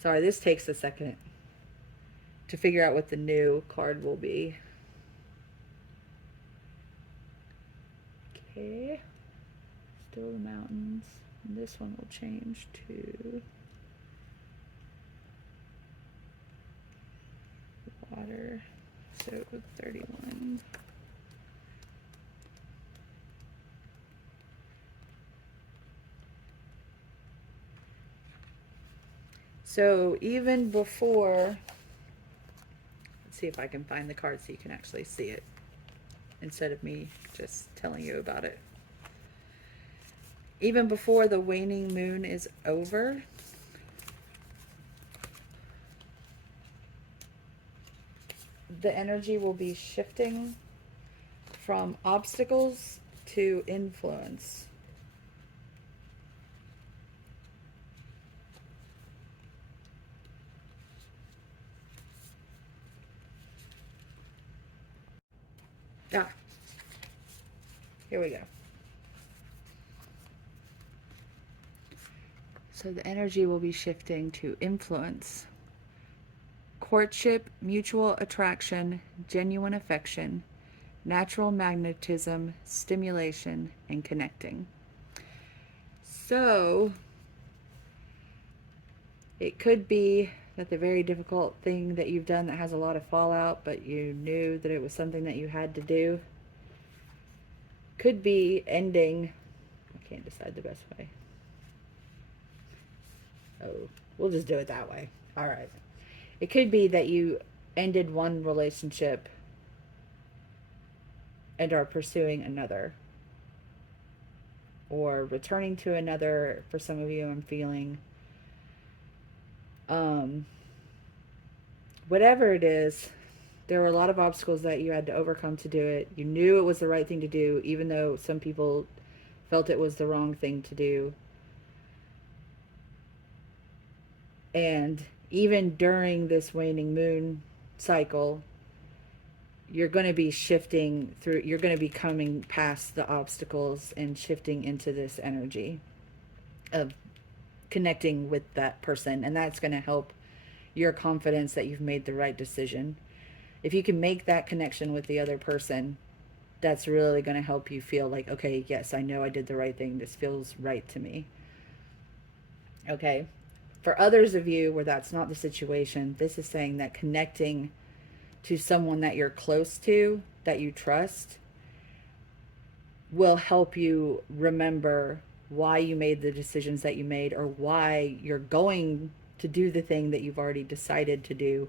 Sorry, this takes a second to figure out what the new card will be. Okay. Still the mountains. And this one will change to water. So 31. So even before, let's see if I can find the card so you can actually see it instead of me just telling you about it. Even before the waning moon is over, the energy will be shifting from obstacles to influence. Ah, here we go. So the energy will be shifting to influence. Courtship, mutual attraction, genuine affection, natural magnetism, stimulation, and connecting. So it could be that the very difficult thing that you've done that has a lot of fallout, but you knew that it was something that you had to do, could be ending. I can't decide the best way. Oh, we'll just do it that way. All right. It could be that you ended one relationship and are pursuing another, or returning to another. For some of you, I'm feeling whatever it is, there were a lot of obstacles that you had to overcome to do it. You knew it was the right thing to do, even though some people felt it was the wrong thing to do. And even during this waning moon cycle, you're going to be shifting through, you're going to be coming past the obstacles and shifting into this energy of connecting with that person. And that's going to help your confidence that you've made the right decision. If you can make that connection with the other person, that's really going to help you feel like, okay, yes, I know I did the right thing. This feels right to me. Okay. For others of you where that's not the situation, this is saying that connecting to someone that you're close to, that you trust, will help you remember why you made the decisions that you made, or why you're going to do the thing that you've already decided to do.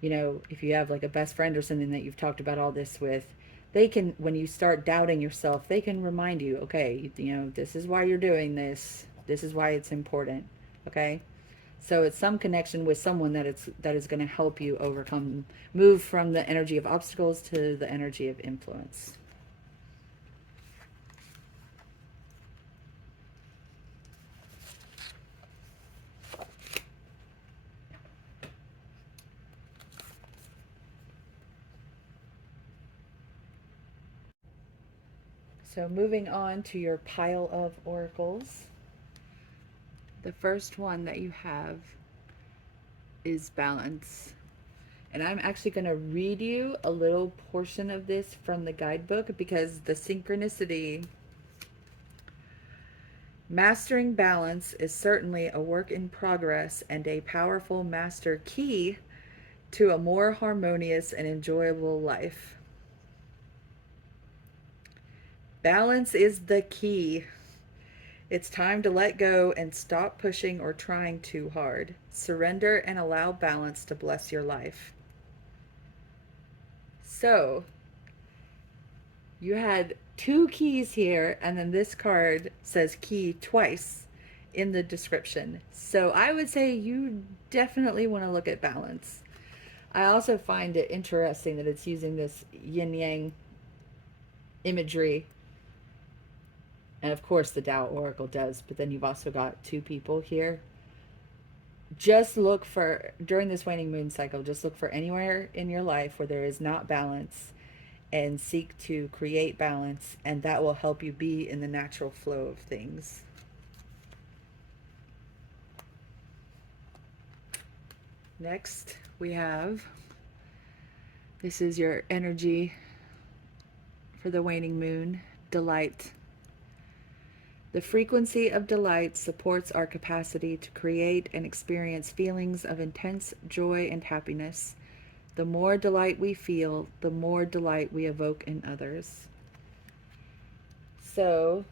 You know, if you have like a best friend or something that you've talked about all this with, they can, when you start doubting yourself, they can remind you, okay, you know, this is why you're doing this. This is why it's important. Okay. So it's some connection with someone that is going to help you overcome, move from the energy of obstacles to the energy of influence. So moving on to your pile of oracles. The first one that you have is balance. And I'm actually going to read you a little portion of this from the guidebook, because the synchronicity, mastering balance is certainly a work in progress and a powerful master key to a more harmonious and enjoyable life. Balance is the key. It's time to let go and stop pushing or trying too hard. Surrender and allow balance to bless your life. So, you had two keys here, and then this card says key twice in the description. So I would say you definitely want to look at balance. I also find it interesting that it's using this yin-yang imagery. And of course the Tao Oracle does, but then you've also got two people here. Just look for, during this waning moon cycle, just look for anywhere in your life where there is not balance, and seek to create balance, and that will help you be in the natural flow of things. Next, we have, this is your energy for the waning moon, delight. The frequency of delight supports our capacity to create and experience feelings of intense joy and happiness. The more delight we feel, the more delight we evoke in others. So,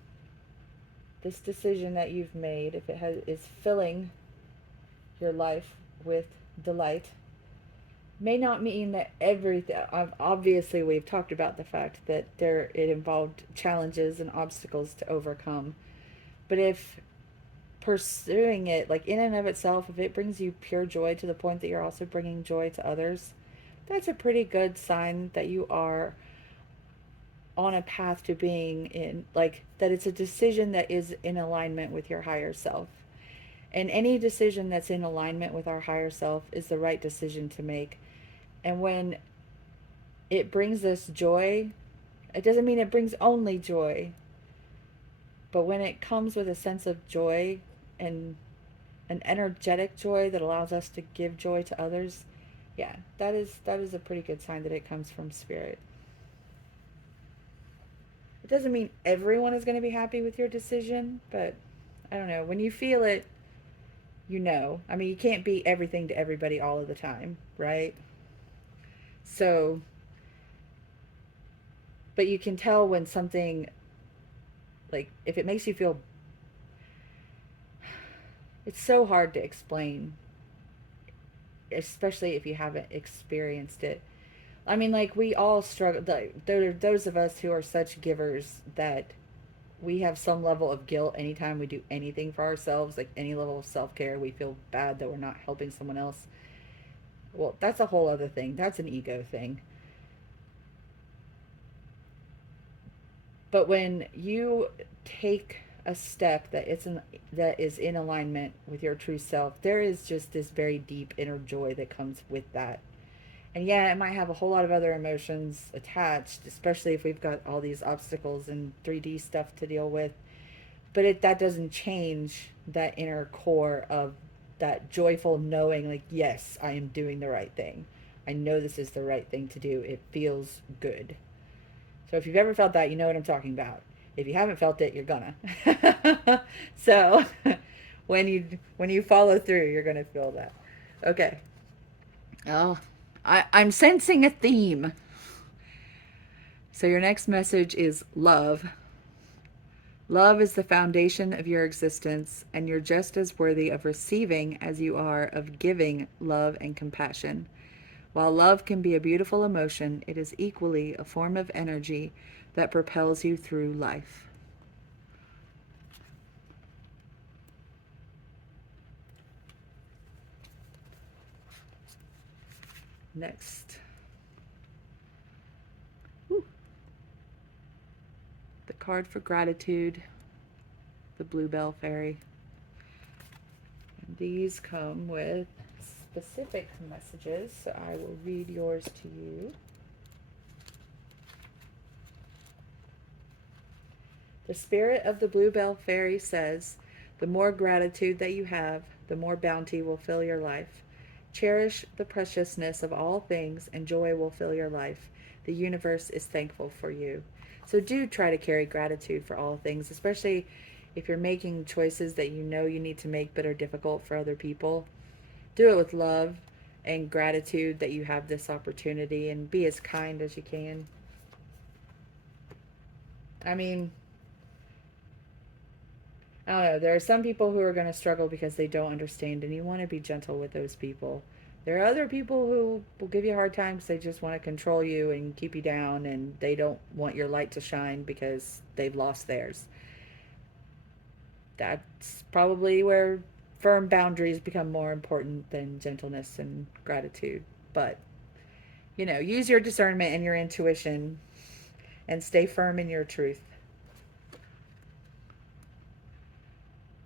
this decision that you've made, if it is filling your life with delight, may not mean that everything, obviously we've talked about the fact that it involved challenges and obstacles to overcome. But if pursuing it, like in and of itself, if it brings you pure joy to the point that you're also bringing joy to others, that's a pretty good sign that you are on a path to being in, like, that it's a decision that is in alignment with your higher self. And any decision that's in alignment with our higher self is the right decision to make. And when it brings us joy, it doesn't mean it brings only joy, but when it comes with a sense of joy and an energetic joy that allows us to give joy to others, yeah, that is a pretty good sign that it comes from spirit. It doesn't mean everyone is going to be happy with your decision, but I don't know, when you feel it, you know. I mean, you can't be everything to everybody all of the time, right? So, but you can tell when something, like, if it makes you feel, it's so hard to explain, especially if you haven't experienced it. I mean, like, we all struggle. Those of us who are such givers that we have some level of guilt anytime we do anything for ourselves, like any level of self care. We feel bad that we're not helping someone else. Well, that's a whole other thing. That's an ego thing. But when you take a step that is in alignment with your true self, there is just this very deep inner joy that comes with that. And yeah, it might have a whole lot of other emotions attached, especially if we've got all these obstacles and 3D stuff to deal with. But that doesn't change that inner core of that joyful knowing, like, yes, I am doing the right thing. I know this is the right thing to do. It feels good. So if you've ever felt that, you know what I'm talking about. If you haven't felt it, you're gonna. So when you follow through, you're gonna feel that. Okay. Oh, I'm sensing a theme. So your next message is love. Love is the foundation of your existence, and you're just as worthy of receiving as you are of giving love and compassion. While love can be a beautiful emotion, it is equally a form of energy that propels you through life. Next. Woo. The card for gratitude, the Bluebell Fairy. And these come with specific messages, so I will read yours to you. The spirit of the Bluebell Fairy says, the more gratitude that you have, the more bounty will fill your life. Cherish the preciousness of all things, and joy will fill your life. The universe is thankful for you. So do try to carry gratitude for all things, especially if you're making choices that you know you need to make but are difficult for other people. Do it with love and gratitude that you have this opportunity, and be as kind as you can. I mean, I don't know. There are some people who are going to struggle because they don't understand, and you want to be gentle with those people. There are other people who will give you a hard time because they just want to control you and keep you down, and they don't want your light to shine because they've lost theirs. That's probably where firm boundaries become more important than gentleness and gratitude. But, use your discernment and your intuition and stay firm in your truth.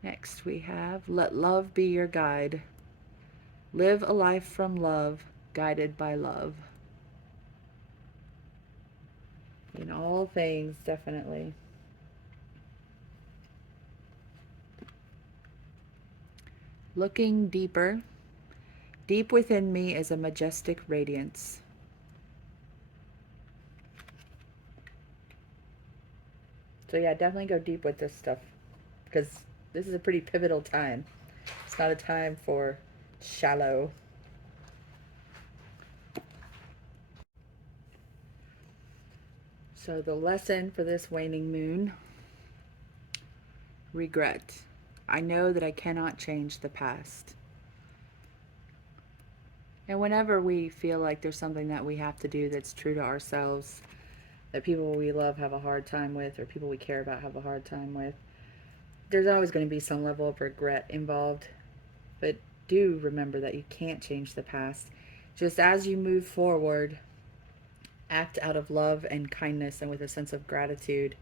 Next, we have let love be your guide. Live a life from love, guided by love. In all things, definitely. Looking deeper. Deep within me is a majestic radiance. So yeah, definitely go deep with this stuff, because this is a pretty pivotal time. It's not a time for shallow. So the lesson for this waning moon: regret. I know that I cannot change the past. And whenever we feel like there's something that we have to do that's true to ourselves, that people we love have a hard time with, or people we care about have a hard time with, there's always going to be some level of regret involved. But do remember that you can't change the past. Just as you move forward, act out of love and kindness and with a sense of gratitude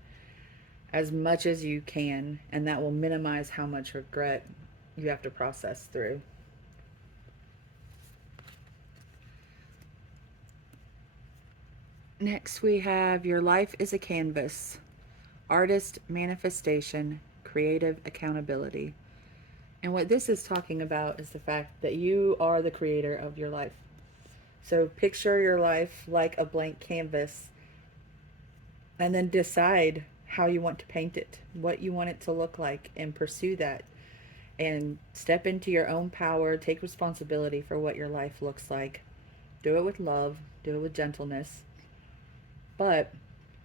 as much as you can, and that will minimize how much regret you have to process through. Next, we have your life is a canvas. Artist manifestation, creative accountability. And what this is talking about is the fact that you are the creator of your life. So picture your life like a blank canvas, and then decide how you want to paint it, what you want it to look like, and pursue that. and step into your own power, take responsibility for what your life looks like. Do it with love, do it with gentleness. But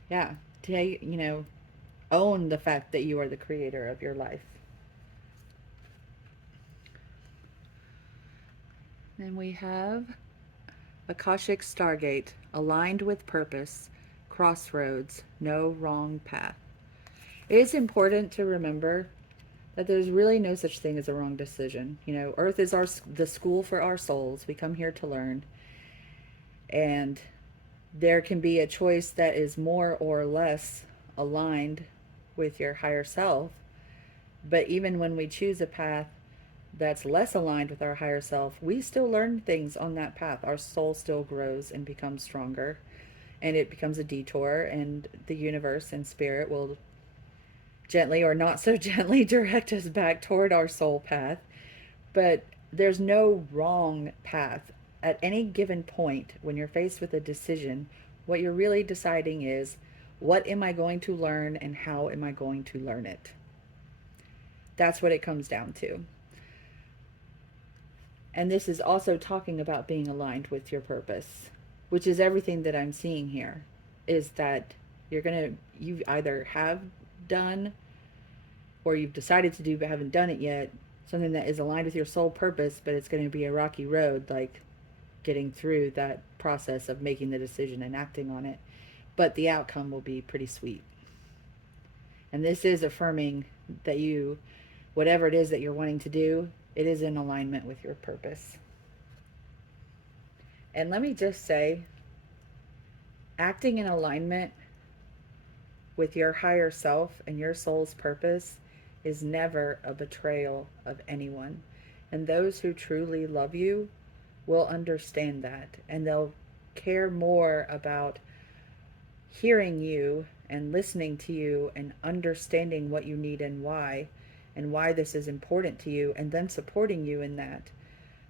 yeah, take, own the fact that you are the creator of your life. Then we have Akashic Stargate, aligned with purpose, crossroads, no wrong path. It is important to remember that there's really no such thing as a wrong decision. Earth is the school for our souls. We come here to learn. And there can be a choice that is more or less aligned with your higher self. But even when we choose a path that's less aligned with our higher self, we still learn things on that path. Our soul still grows and becomes stronger, and it becomes a detour, and the universe and spirit will gently or not so gently direct us back toward our soul path. But there's no wrong path. At any given point, when you're faced with a decision, what you're really deciding is, what am I going to learn and how am I going to learn it? That's what it comes down to. And this is also talking about being aligned with your purpose, which is everything that I'm seeing here, is that you either have done or you've decided to do but haven't done it yet, something that is aligned with your soul purpose, but it's going to be a rocky road, like getting through that process of making the decision and acting on it. But the outcome will be pretty sweet. And this is affirming that whatever it is that you're wanting to do, it is in alignment with your purpose. And let me just say, acting in alignment with your higher self and your soul's purpose is never a betrayal of anyone. And those who truly love you will understand that, and they'll care more about hearing you and listening to you and understanding what you need and why this is important to you, and then supporting you in that.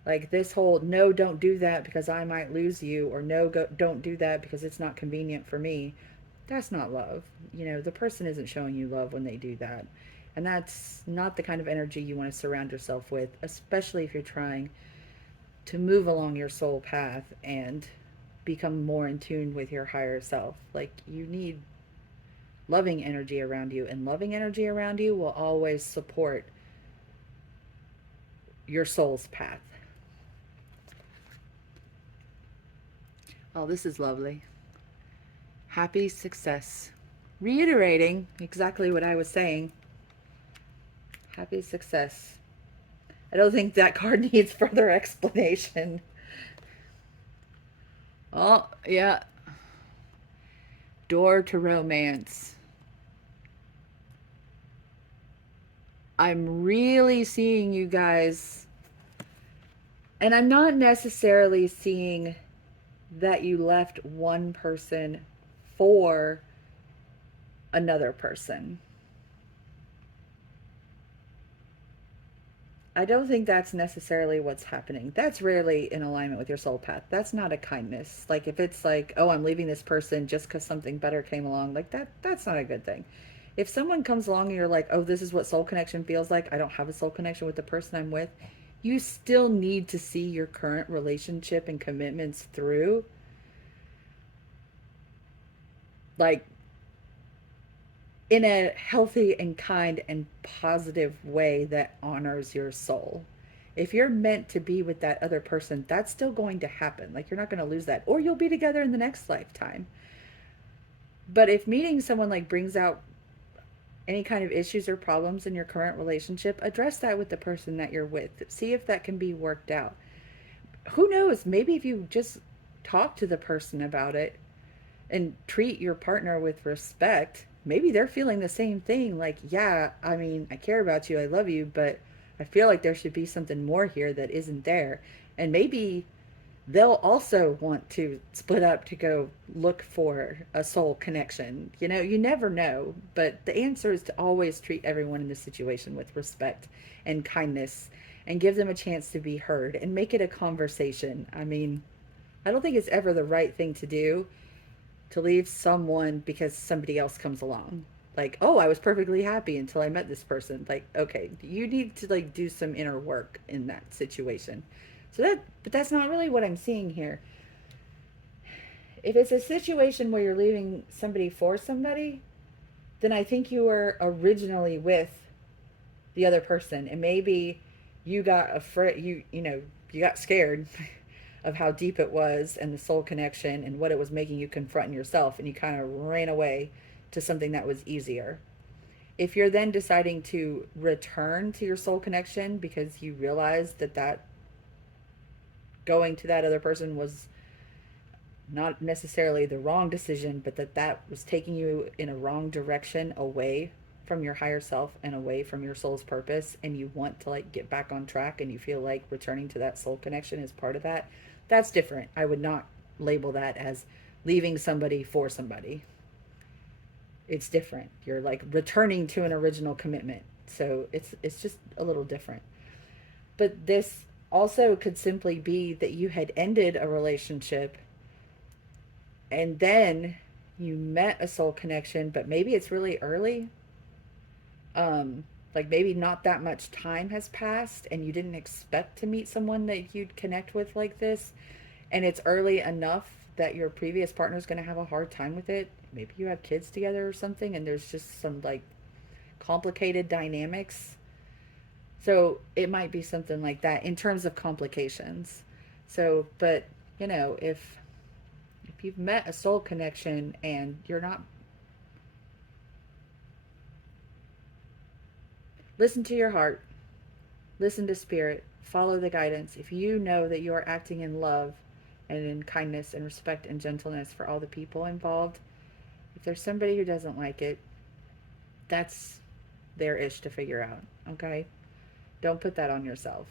Like this whole, no, don't do that because I might lose you, or no, don't do that because it's not convenient for me. That's not love. The person isn't showing you love when they do that. And that's not the kind of energy you want to surround yourself with, especially if you're trying to move along your soul path and become more in tune with your higher self. Like, you need loving energy around you, and loving energy around you will always support your soul's path. Oh, this is lovely. Happy success. Reiterating exactly what I was saying. Happy success. I don't think that card needs further explanation. Oh, yeah. Door to romance. I'm really seeing you guys, and I'm not necessarily seeing that you left one person for another person. I don't think that's necessarily what's happening. That's rarely in alignment with your soul path. That's not a kindness. Like, if it's like, oh, I'm leaving this person just because something better came along, like that's not a good thing. If someone comes along and you're like, oh, this is what soul connection feels like, I don't have a soul connection with the person I'm with, you still need to see your current relationship and commitments through. Like, in a healthy and kind and positive way that honors your soul. If you're meant to be with that other person, that's still going to happen. Like, you're not going to lose that, or you'll be together in the next lifetime. But if meeting someone like brings out any kind of issues or problems in your current relationship, address that with the person that you're with. See if that can be worked out. Who knows? Maybe if you just talk to the person about it and treat your partner with respect, maybe they're feeling the same thing. Like, yeah, I mean, I care about you, I love you, but I feel like there should be something more here that isn't there. And maybe they'll also want to split up to go look for a soul connection. You never know. But the answer is to always treat everyone in the situation with respect and kindness, and give them a chance to be heard, and make it a conversation. I mean, I don't think it's ever the right thing to do to leave someone because somebody else comes along. Like, oh, I was perfectly happy until I met this person. Like, okay, you need to like do some inner work in that situation. But that's not really what I'm seeing here. If it's a situation where you're leaving somebody for somebody, then I think you were originally with the other person, and maybe you got afraid. You got scared of how deep it was and the soul connection and what it was making you confront in yourself, and you kind of ran away to something that was easier. If you're then deciding to return to your soul connection because you realize that going to that other person was not necessarily the wrong decision, but that was taking you in a wrong direction, away from your higher self and away from your soul's purpose, and you want to like get back on track, and you feel like returning to that soul connection is part of that, that's different. I would not label that as leaving somebody for somebody. It's different. You're like returning to an original commitment. So it's just a little different. But this also could simply be that you had ended a relationship, and then you met a soul connection, but maybe it's really early. Like maybe not that much time has passed and you didn't expect to meet someone that you'd connect with like this, and it's early enough that your previous partner is going to have a hard time with it. Maybe you have kids together or something, and there's just some like complicated dynamics. So it might be something like that in terms of complications. So, but if you've met a soul connection and you're not, listen to your heart, listen to spirit, follow the guidance. If you know that you are acting in love and in kindness and respect and gentleness for all the people involved, if there's somebody who doesn't like it, that's their ish to figure out. Okay? Don't put that on yourself.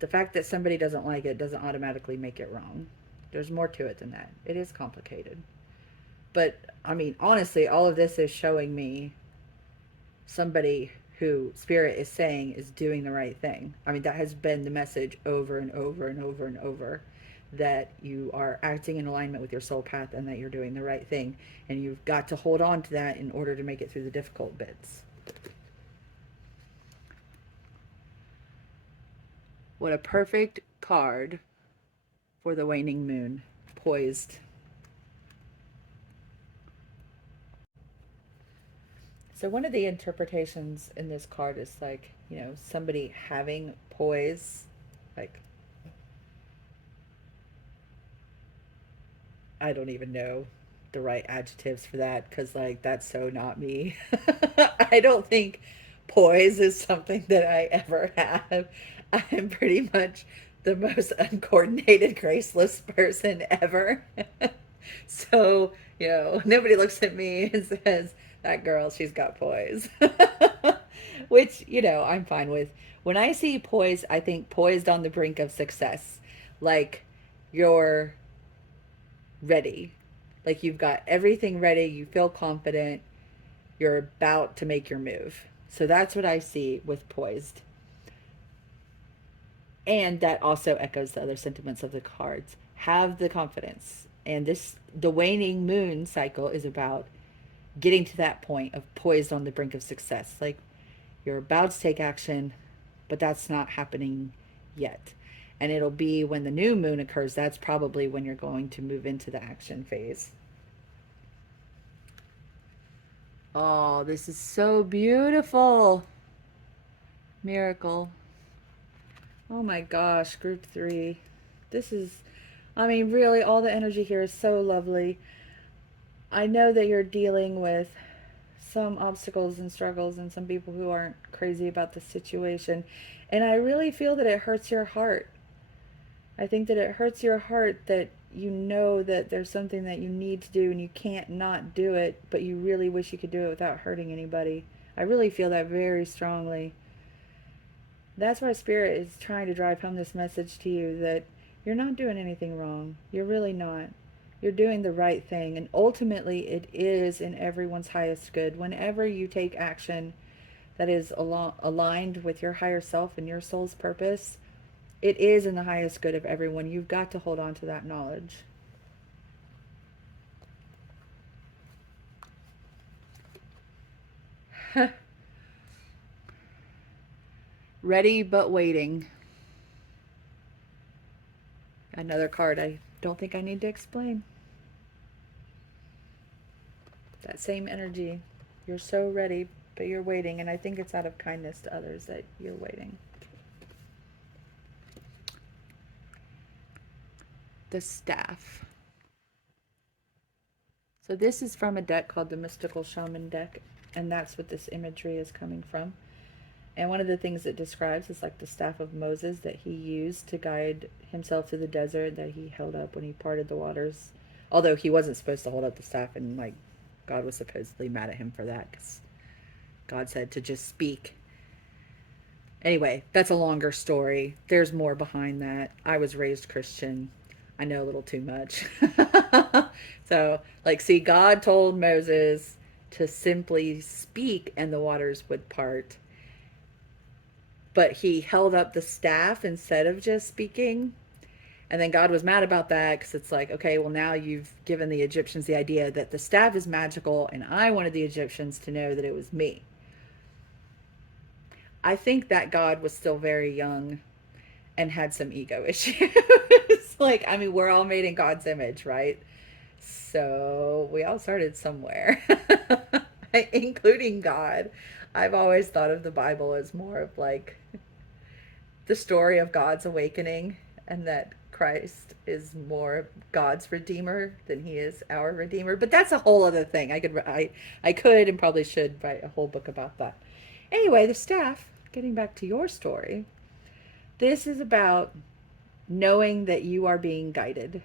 The fact that somebody doesn't like it doesn't automatically make it wrong. There's more to it than that. It is complicated. But I mean, honestly, all of this is showing me somebody who spirit is saying is doing the right thing. I mean, that has been the message over and over and over and over, that you are acting in alignment with your soul path and that you're doing the right thing. And you've got to hold on to that in order to make it through the difficult bits. What a perfect card for the waning moon. Poised. So one of the interpretations in this card is like, somebody having poise, like, I don't even know the right adjectives for that because like that's so not me. I don't think poise is something that I ever have. I'm pretty much the most uncoordinated, graceless person ever. So, nobody looks at me and says, that girl, she's got poise. Which, I'm fine with. When I see poise, I think poised on the brink of success. Like you're ready. Like you've got everything ready, you feel confident, you're about to make your move. So that's what I see with poised. And that also echoes the other sentiments of the cards. Have the confidence. And the waning moon cycle is about getting to that point of poised on the brink of success. Like you're about to take action, but that's not happening yet. And it'll be when the new moon occurs, that's probably when you're going to move into the action phase. Oh, this is so beautiful. Miracle. Oh my gosh, group 3. This is, I mean, really, all the energy here is so lovely. I know that you're dealing with some obstacles and struggles and some people who aren't crazy about the situation. And I really feel that it hurts your heart. I think that it hurts your heart that you know that there's something that you need to do and you can't not do it, but you really wish you could do it without hurting anybody. I really feel that very strongly. That's why Spirit is trying to drive home this message to you, that you're not doing anything wrong. You're really not. You're doing the right thing. And ultimately, it is in everyone's highest good. Whenever you take action that is aligned with your higher self and your soul's purpose, it is in the highest good of everyone. You've got to hold on to that knowledge. Ready but waiting. Another card I don't think I need to explain. That same energy. You're so ready, but you're waiting. And I think it's out of kindness to others that you're waiting. The staff. So this is from a deck called the Mystical Shaman deck. And that's what this imagery is coming from. And one of the things it describes is like the staff of Moses that he used to guide himself through the desert, that he held up when he parted the waters. Although he wasn't supposed to hold up the staff, and like God was supposedly mad at him for that because God said to just speak. Anyway, that's a longer story. There's more behind that. I was raised Christian. I know a little too much. So, like, see, God told Moses to simply speak and the waters would part. But he held up the staff instead of just speaking. And then God was mad about that because it's like, okay, well, now you've given the Egyptians the idea that the staff is magical, and I wanted the Egyptians to know that it was me. I think that God was still very young and had some ego issues. Like, I mean, we're all made in God's image, right? So we all started somewhere, including God. I've always thought of the Bible as more of like the story of God's awakening, and that Christ is more God's redeemer than he is our redeemer. But that's a whole other thing. I could and probably should write a whole book about that. Anyway, the staff, getting back to your story, this is about knowing that you are being guided.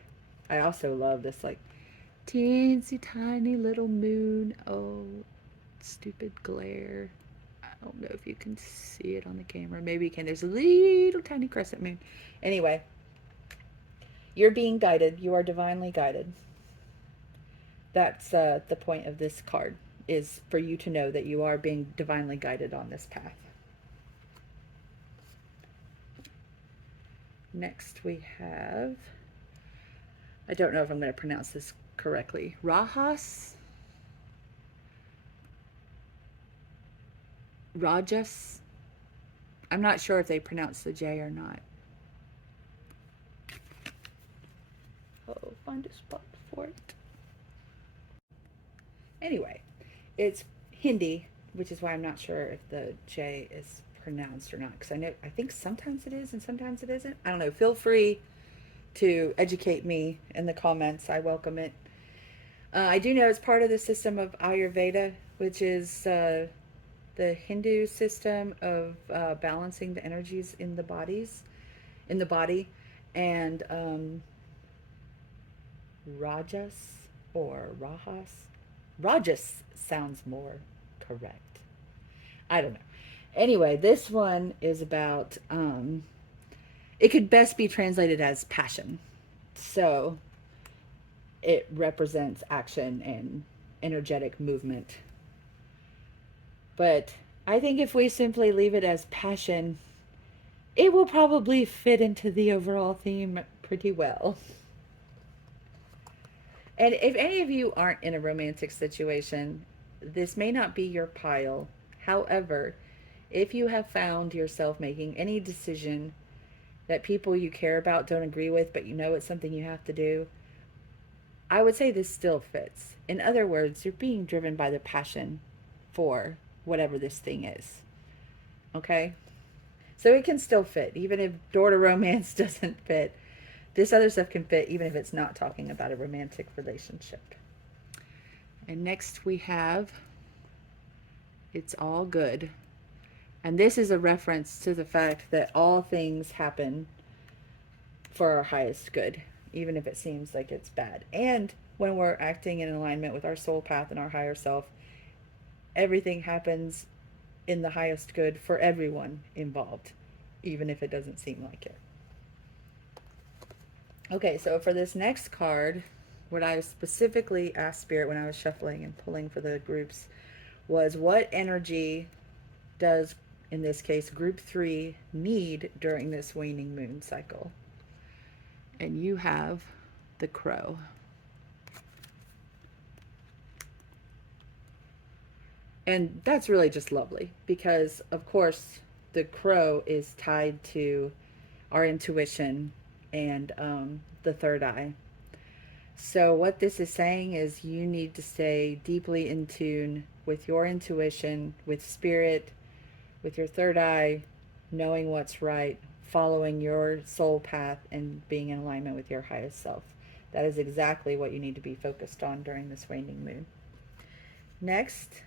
I also love this like teensy tiny little moon. Oh, stupid glare. I don't know if you can see it on the camera. Maybe you can. There's a little tiny crescent moon. Anyway, you're being guided. You are divinely guided. That's the point of this card, is for you to know that you are being divinely guided on this path. Next we have, I don't know if I'm going to pronounce this correctly, Rajas? Rajas? I'm not sure if they pronounce the J or not. Oh, find a spot for it. Anyway, it's Hindi, which is why I'm not sure if the J is pronounced or not, because I think sometimes it is and sometimes it isn't. I don't know. Feel free to educate me in the comments. I welcome it. I do know it's part of the system of Ayurveda, which is the Hindu system of balancing the energies in the body, and Rajas or Rajas sounds more correct. I don't know. Anyway, this one is about, it could best be translated as passion. So it represents action and energetic movement. But I think if we simply leave it as passion, it will probably fit into the overall theme pretty well. And if any of you aren't in a romantic situation, this may not be your pile. However, if you have found yourself making any decision that people you care about don't agree with, but you know it's something you have to do, I would say this still fits. In other words, you're being driven by the passion for whatever this thing is. Okay? So it can still fit, even if door to romance doesn't fit. This other stuff can fit even if it's not talking about a romantic relationship. And next we have It's All Good. And this is a reference to the fact that all things happen for our highest good, even if it seems like it's bad. And when we're acting in alignment with our soul path and our higher self, everything happens in the highest good for everyone involved, even if it doesn't seem like it. Okay, so for this next card, what I specifically asked Spirit when I was shuffling and pulling for the groups was, what energy does, in this case, group 3 need during this waning moon cycle? And you have the Crow. And that's really just lovely because, of course, the crow is tied to our intuition and the third eye. So, what this is saying is you need to stay deeply in tune with your intuition, with spirit, with your third eye, knowing what's right, following your soul path, and being in alignment with your highest self. That is exactly what you need to be focused on during this waning moon. Next,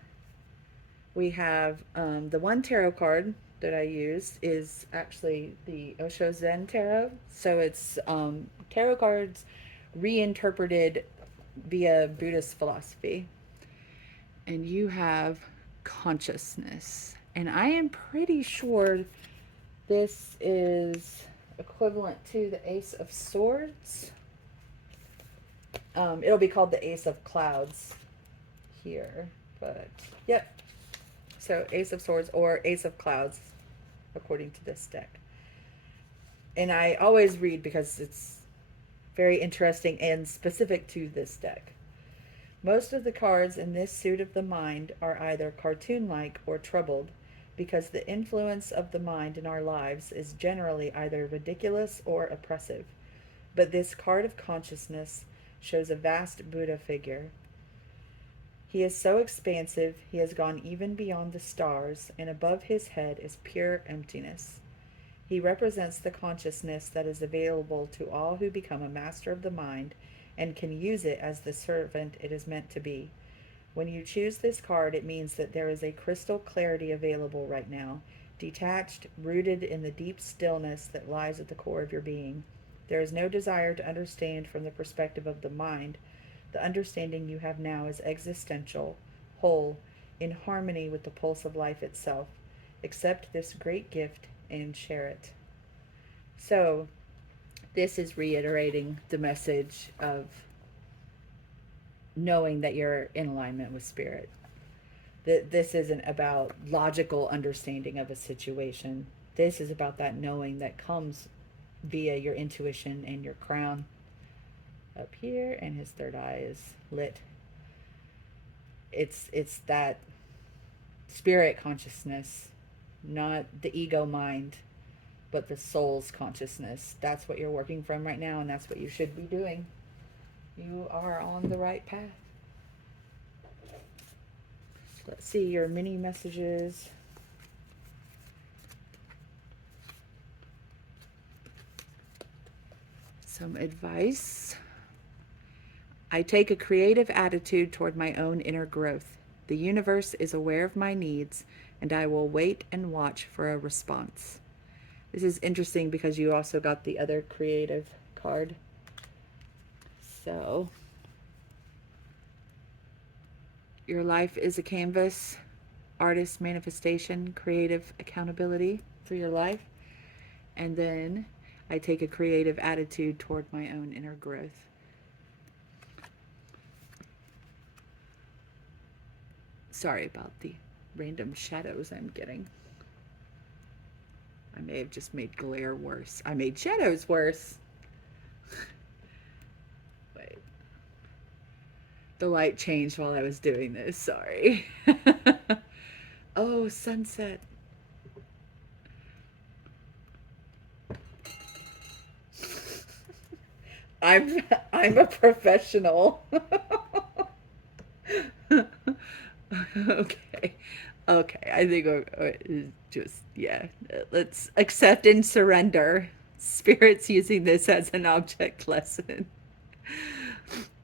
we have the one tarot card that I use is actually the Osho Zen Tarot. So it's tarot cards reinterpreted via Buddhist philosophy. And you have consciousness. And I am pretty sure this is equivalent to the Ace of Swords. It'll be called the Ace of Clouds here. But, yep. So Ace of Swords or Ace of Clouds, according to this deck. And I always read because it's very interesting and specific to this deck. Most of the cards in this suit of the mind are either cartoon-like or troubled, because the influence of the mind in our lives is generally either ridiculous or oppressive. But this card of consciousness shows a vast Buddha figure. He is so expansive, he has gone even beyond the stars, and above his head is pure emptiness. He represents the consciousness that is available to all who become a master of the mind and can use it as the servant it is meant to be. When you choose this card, it means that there is a crystal clarity available right now, detached, rooted in the deep stillness that lies at the core of your being. There is no desire to understand from the perspective of the mind. The understanding you have now is existential, whole, in harmony with the pulse of life itself. Accept this great gift and share it. So, this is reiterating the message of knowing that you're in alignment with spirit. That this isn't about logical understanding of a situation. This is about that knowing that comes via your intuition and your crown up here, and his third eye is lit. It's that spirit consciousness, not the ego mind, but the soul's consciousness. That's what you're working from right now, and that's what you should be doing. You are on the right path. Let's see your mini messages. Some advice. I take a creative attitude toward my own inner growth. The universe is aware of my needs, and I will wait and watch for a response. This is interesting because you also got the other creative card. So, your life is a canvas, artist manifestation, creative accountability for your life. And then I take a creative attitude toward my own inner growth. Sorry about the random shadows I'm getting. I may have just made glare worse. I made shadows worse. Wait. The light changed while I was doing this. Sorry. Oh, sunset. I'm I'm a professional. Okay. Okay. I think just, yeah. Let's accept and surrender. Spirit's using this as an object lesson.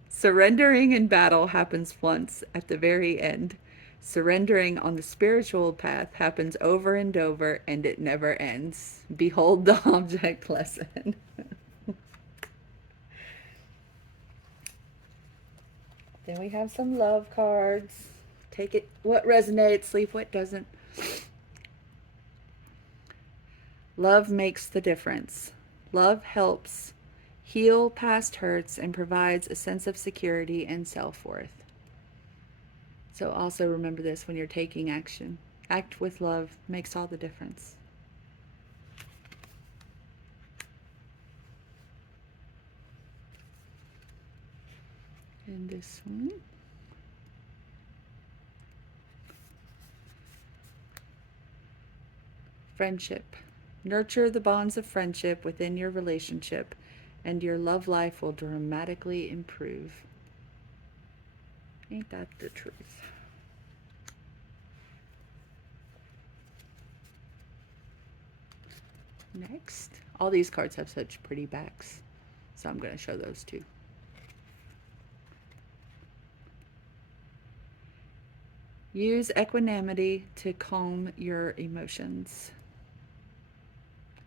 Surrendering in battle happens once at the very end. Surrendering on the spiritual path happens over and over, and it never ends. Behold the object lesson. Then we have some love cards. Take it what resonates, leave what doesn't. Love makes the difference. Love helps heal past hurts and provides a sense of security and self-worth. So also remember this when you're taking action. Act with love makes all the difference. And this one. Friendship. Nurture the bonds of friendship within your relationship, and your love life will dramatically improve. Ain't that the truth? Next. All these cards have such pretty backs, so I'm going to show those too. Use equanimity to calm your emotions.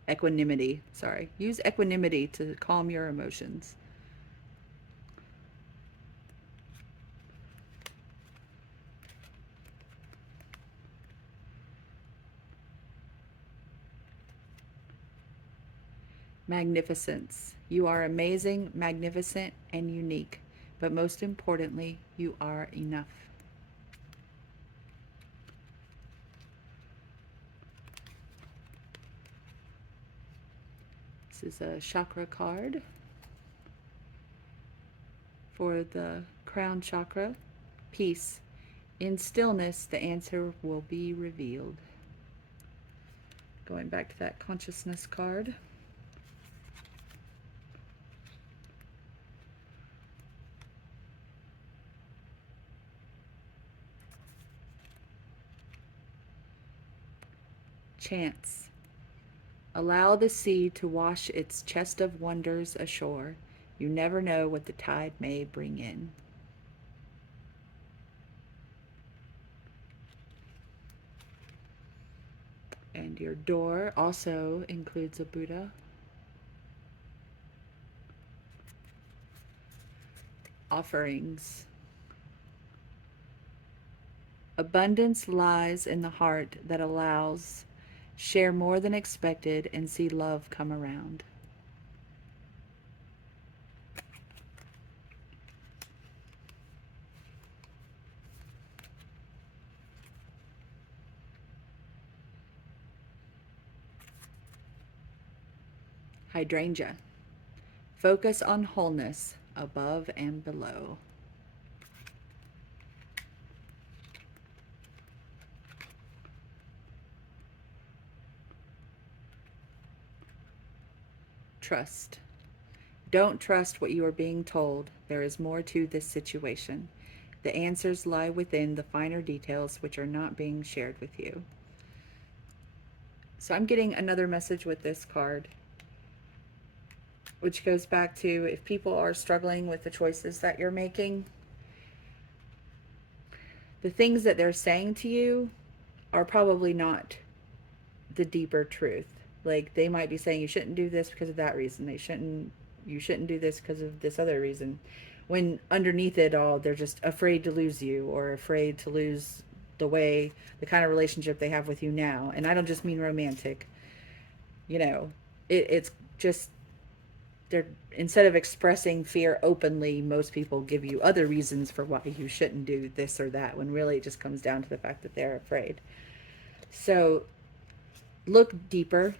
Equanimity, sorry. Use equanimity to calm your emotions. Magnificence. You are amazing, magnificent, and unique, but most importantly, you are enough. This is a chakra card for the crown chakra. Peace. In stillness, the answer will be revealed. Going back to that consciousness card. Chance. Allow the sea to wash its chest of wonders ashore. You never know what the tide may bring in. And your door also includes a Buddha. Offerings. Abundance lies in the heart that allows, share more than expected, and see love come around. Hydrangea. Focus on wholeness above and below. Trust. Don't trust what you are being told. There is more to this situation. The answers lie within the finer details which are not being shared with you. So I'm getting another message with this card, which goes back to if people are struggling with the choices that you're making, the things that they're saying to you are probably not the deeper truth. Like they might be saying you shouldn't do this because of that reason. You shouldn't do this because of this other reason. When underneath it all, they're just afraid to lose you or afraid to lose the kind of relationship they have with you now. And I don't just mean romantic. You know, it's just they're, instead of expressing fear openly, most people give you other reasons for why you shouldn't do this or that, when really it just comes down to the fact that they're afraid. So look deeper,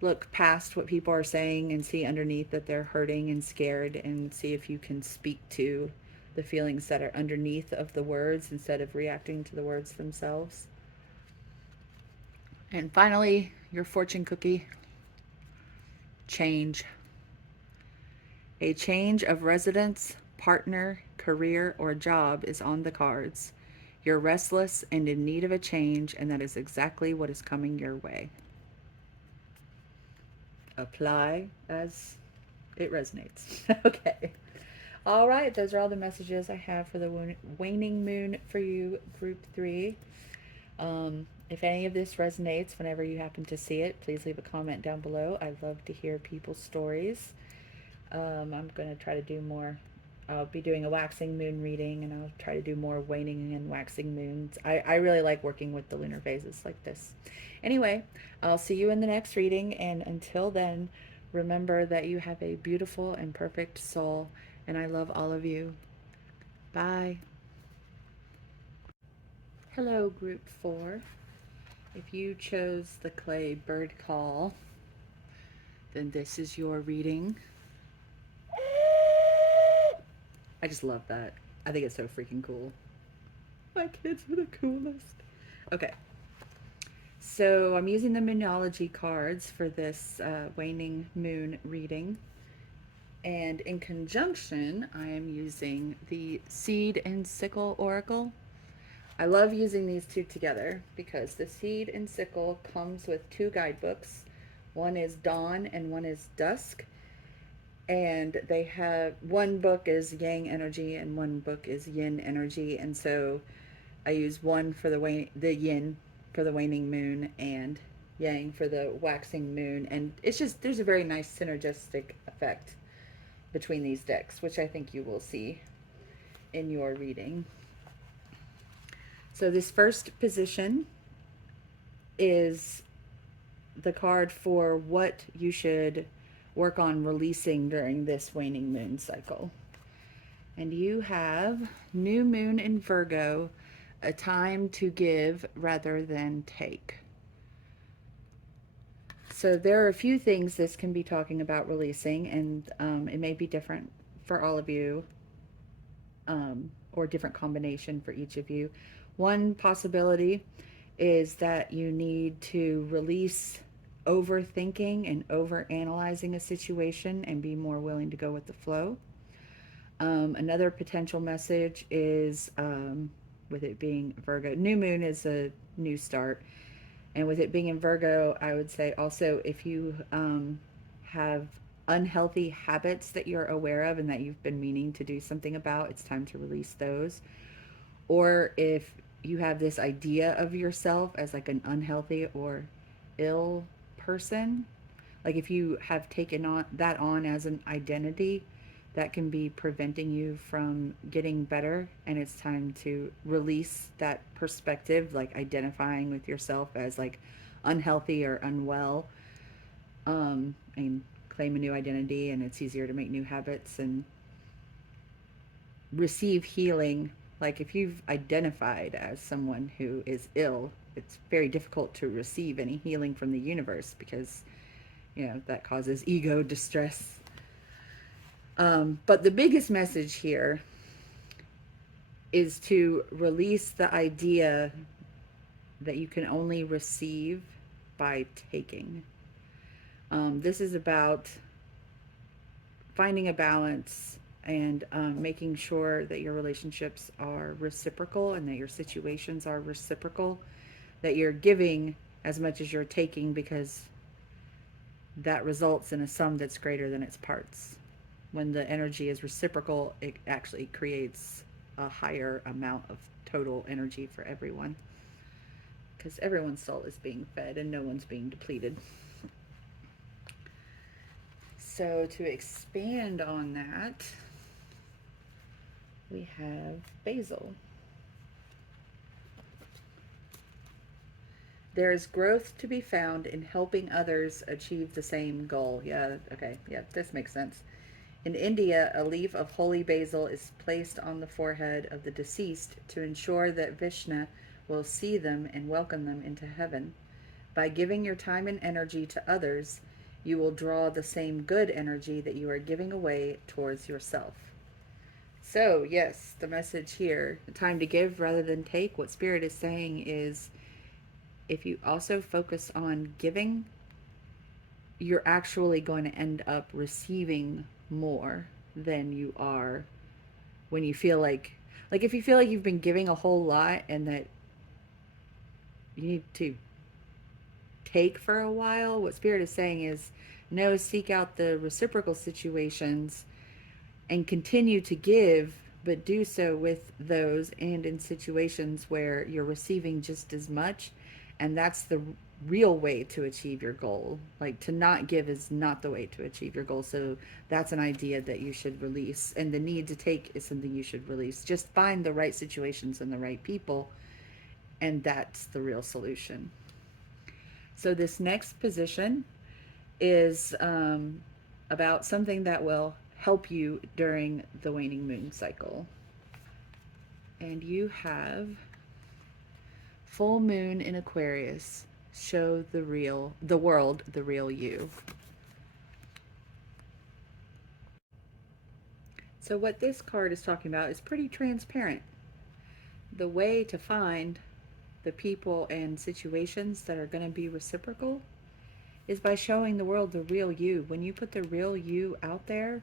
look past what people are saying and see underneath that they're hurting and scared, and see if you can speak to the feelings that are underneath of the words instead of reacting to the words themselves. And finally, your fortune cookie. Change. A change of residence, partner, career, or job is on the cards. You're restless and in need of a change, and that is exactly what is coming your way. Apply as it resonates. Okay. All right. Those are all the messages I have for the waning moon for you, group 3. If any of this resonates, whenever you happen to see it, please leave a comment down below. I love to hear people's stories. I'm going to try to do more. I'll be doing a waxing moon reading, and I'll try to do more waning and waxing moons. I really like working with the lunar phases like this. Anyway, I'll see you in the next reading, and until then, remember that you have a beautiful and perfect soul, and I love all of you. Bye. Hello, group 4. If you chose the clay bird call, then this is your reading. I just love that. I think it's so freaking cool. My kids are the coolest. Okay. So I'm using the Moonology cards for this waning moon reading. And in conjunction, I am using the Seed and Sickle Oracle. I love using these two together because the Seed and Sickle comes with two guidebooks. One is Dawn and one is Dusk. And they have, one book is Yang energy and one book is Yin energy. And so I use one for the Yin for the waning moon and Yang for the waxing moon. And it's just, there's a very nice synergistic effect between these decks, which I think you will see in your reading. So this first position is the card for what you should work on releasing during this waning moon cycle. And you have new moon in Virgo, a time to give rather than take. So there are a few things this can be talking about releasing, and it may be different for all of you, or different combination for each of you. One possibility is that you need to release overthinking and overanalyzing a situation and be more willing to go with the flow. Another potential message is, with it being Virgo, new moon is a new start. And with it being in Virgo, I would say also if you have unhealthy habits that you're aware of and that you've been meaning to do something about, it's time to release those. Or if you have this idea of yourself as like an unhealthy or ill person, like if you have taken on as an identity, that can be preventing you from getting better, and it's time to release that perspective, like identifying with yourself as like unhealthy or unwell, and claim a new identity, and it's easier to make new habits and receive healing. Like if you've identified as someone who is ill, it's very difficult to receive any healing from the universe because that causes ego distress. But the biggest message here is to release the idea that you can only receive by taking. This is about finding a balance and making sure that your relationships are reciprocal and that your situations are reciprocal, that you're giving as much as you're taking, because that results in a sum that's greater than its parts. When the energy is reciprocal, it actually creates a higher amount of total energy for everyone, because everyone's soul is being fed and no one's being depleted. So to expand on that, we have Basil. There is growth to be found in helping others achieve the same goal. Yeah, okay, yeah, this makes sense. In India, a leaf of holy basil is placed on the forehead of the deceased to ensure that Vishnu will see them and welcome them into heaven. By giving your time and energy to others, you will draw the same good energy that you are giving away towards yourself. So, yes, the message here, the time to give rather than take, what Spirit is saying is if you also focus on giving, you're actually going to end up receiving more than you are when you feel like if you feel like you've been giving a whole lot and that you need to take for a while, what Spirit is saying is no, seek out the reciprocal situations and continue to give, but do so with those and in situations where you're receiving just as much. And that's the real way to achieve your goal. Like to not give is not the way to achieve your goal. So that's an idea that you should release. And the need to take is something you should release. Just find the right situations and the right people, and that's the real solution. So this next position is about something that will help you during the waning moon cycle. And you have full moon in Aquarius. Show the world, the real you. So what this card is talking about is pretty transparent. The way to find the people and situations that are going to be reciprocal is by showing the world the real you. When you put the real you out there,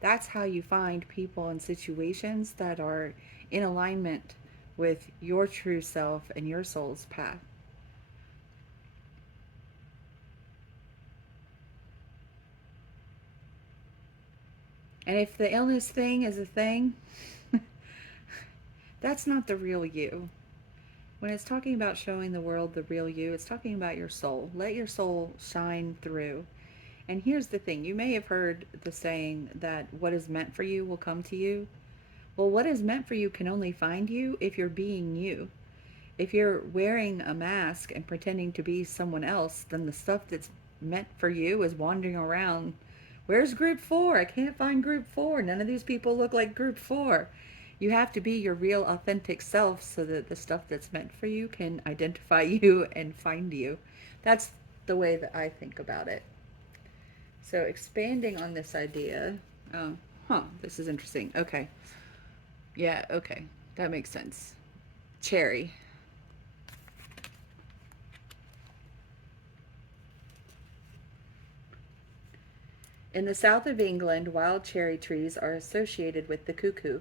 that's how you find people and situations that are in alignment with your true self and your soul's path. And if the illness thing is a thing, that's not the real you. When it's talking about showing the world the real you, it's talking about your soul. Let your soul shine through. And here's the thing, you may have heard the saying that what is meant for you will come to you. Well, what is meant for you can only find you if you're being you. If you're wearing a mask and pretending to be someone else, then the stuff that's meant for you is wandering around. Where's group 4? I can't find group 4. None of these people look like group 4. You have to be your real authentic self so that the stuff that's meant for you can identify you and find you. That's the way that I think about it. So expanding on this idea, this is interesting. Okay. Yeah, okay. That makes sense. Cherry. In the south of England, wild cherry trees are associated with the cuckoo.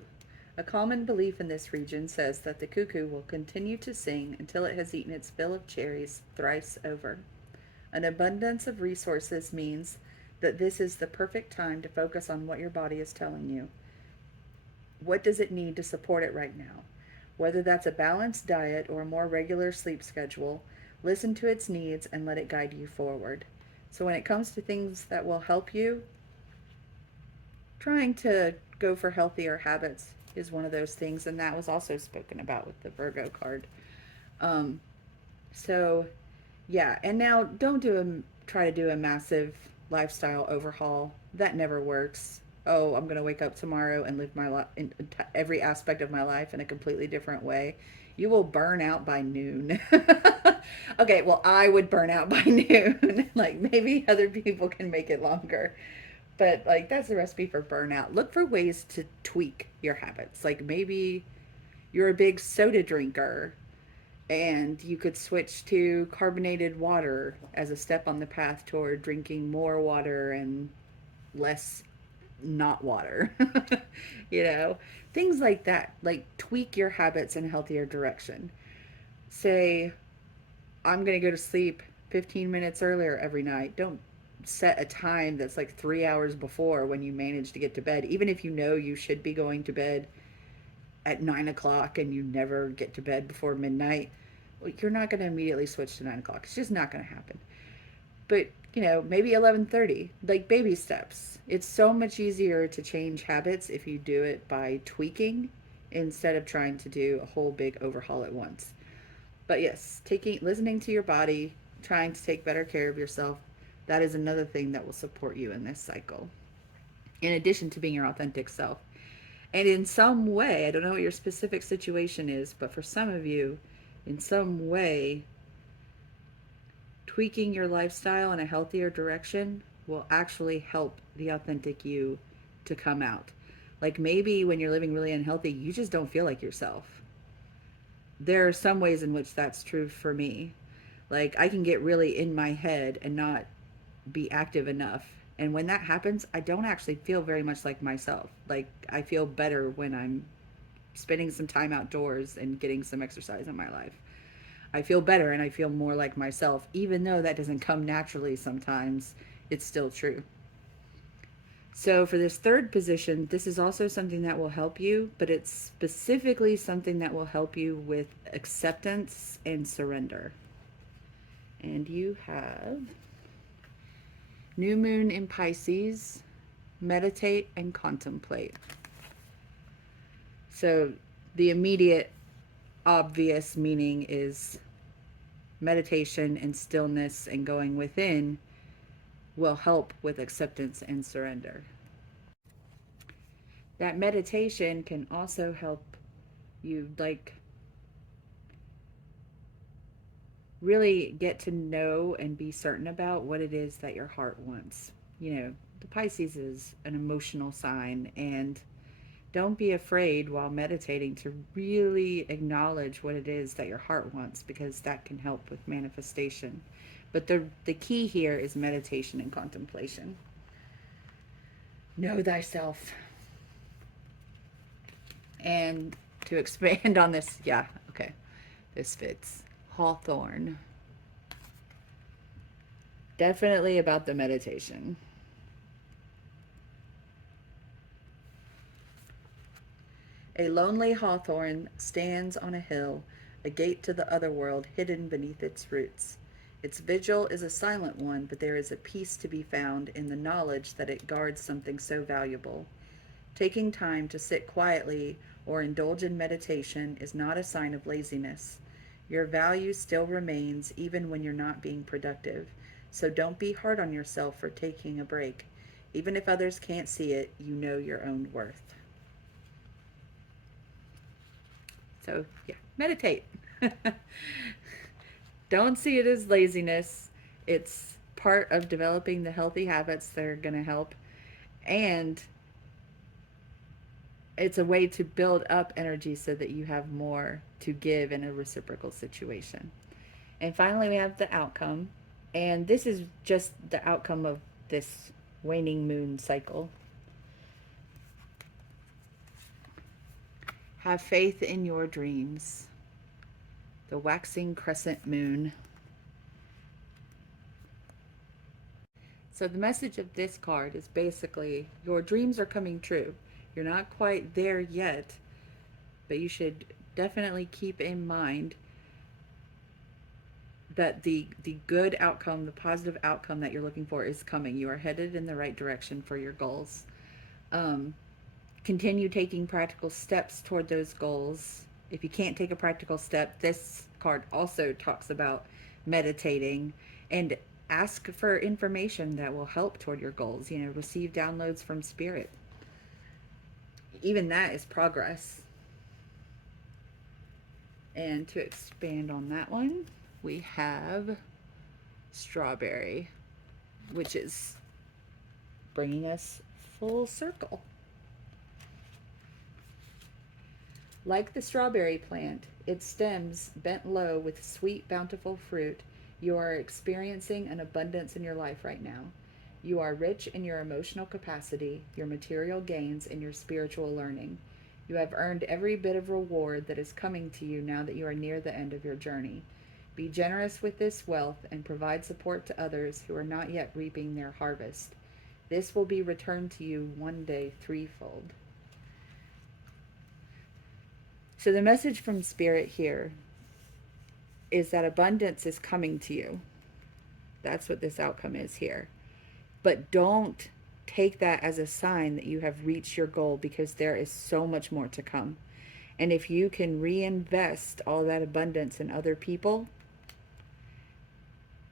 A common belief in this region says that the cuckoo will continue to sing until it has eaten its fill of cherries thrice over. An abundance of resources means that this is the perfect time to focus on what your body is telling you. What does it need to support it right now? Whether that's a balanced diet or a more regular sleep schedule, listen to its needs and let it guide you forward. So when it comes to things that will help you, trying to go for healthier habits is one of those things, and that was also spoken about with the Virgo card. Um, so yeah, and now don't try to do a massive lifestyle overhaul. That never works. Oh, I'm going to wake up tomorrow and live my life in every aspect of my life in a completely different way. You will burn out by noon. Okay, well, I would burn out by noon. Like maybe other people can make it longer. But like that's the recipe for burnout. Look for ways to tweak your habits. Like maybe you're a big soda drinker and you could switch to carbonated water as a step on the path toward drinking more water and less not water. You know, things like that. Like tweak your habits in a healthier direction. Say, I'm going to go to sleep 15 minutes earlier every night. Don't set a time that's like 3 hours before when you manage to get to bed, even if you know you should be going to bed at 9 o'clock and you never get to bed before midnight. Well, you're not going to immediately switch to 9 o'clock. It's just not going to happen. But maybe 11:30, like baby steps. It's so much easier to change habits if you do it by tweaking instead of trying to do a whole big overhaul at once. But yes, listening to your body, trying to take better care of yourself, that is another thing that will support you in this cycle. In addition to being your authentic self. And in some way, I don't know what your specific situation is, but for some of you, in some way, tweaking your lifestyle in a healthier direction will actually help the authentic you to come out. Like maybe when you're living really unhealthy, you just don't feel like yourself. There are some ways in which that's true for me. Like I can get really in my head and not be active enough. And when that happens, I don't actually feel very much like myself. Like I feel better when I'm spending some time outdoors and getting some exercise in my life. I feel better and I feel more like myself, even though that doesn't come naturally sometimes. It's still true. So for this third position, this is also something that will help you, but it's specifically something that will help you with acceptance and surrender. And you have new moon in Pisces, meditate and contemplate. So the immediate obvious meaning is meditation and stillness and going within will help with acceptance and surrender. That meditation can also help you like really get to know and be certain about what it is that your heart wants. The Pisces is an emotional sign, and Don't be afraid while meditating to really acknowledge what it is that your heart wants, because that can help with manifestation. But the key here is meditation and contemplation. Know thyself. And to expand on this, yeah, okay, this fits. Hawthorne. Definitely about the meditation. A lonely hawthorn stands on a hill, a gate to the other world hidden beneath its roots. Its vigil is a silent one, but there is a peace to be found in the knowledge that it guards something so valuable. Taking time to sit quietly or indulge in meditation is not a sign of laziness. Your value still remains even when you're not being productive. So don't be hard on yourself for taking a break. Even if others can't see it, you know your own worth. So, yeah, meditate. Don't see it as laziness. It's part of developing the healthy habits that are going to help. And it's a way to build up energy so that you have more to give in a reciprocal situation. And finally, we have the outcome. And this is just the outcome of this waning moon cycle. Have faith in your dreams. The waxing crescent moon. So the message of this card is basically your dreams are coming true. You're not quite there yet, but you should definitely keep in mind that the good outcome, the positive outcome that you're looking for is coming. You are headed in the right direction for your goals. Um, Continue taking practical steps toward those goals. If you can't take a practical step, this card also talks about meditating and ask for information that will help toward your goals. You know, receive downloads from spirit. Even that is progress. And to expand on that one, we have strawberry, which is bringing us full circle. Like the strawberry plant, its stems bent low with sweet, bountiful fruit, you are experiencing an abundance in your life right now. You are rich in your emotional capacity, your material gains, and your spiritual learning. You have earned every bit of reward that is coming to you now that you are near the end of your journey. Be generous with this wealth and provide support to others who are not yet reaping their harvest. This will be returned to you one day threefold. So the message from Spirit here is that abundance is coming to you. That's what this outcome is here. But don't take that as a sign that you have reached your goal, because there is so much more to come. And if you can reinvest all that abundance in other people,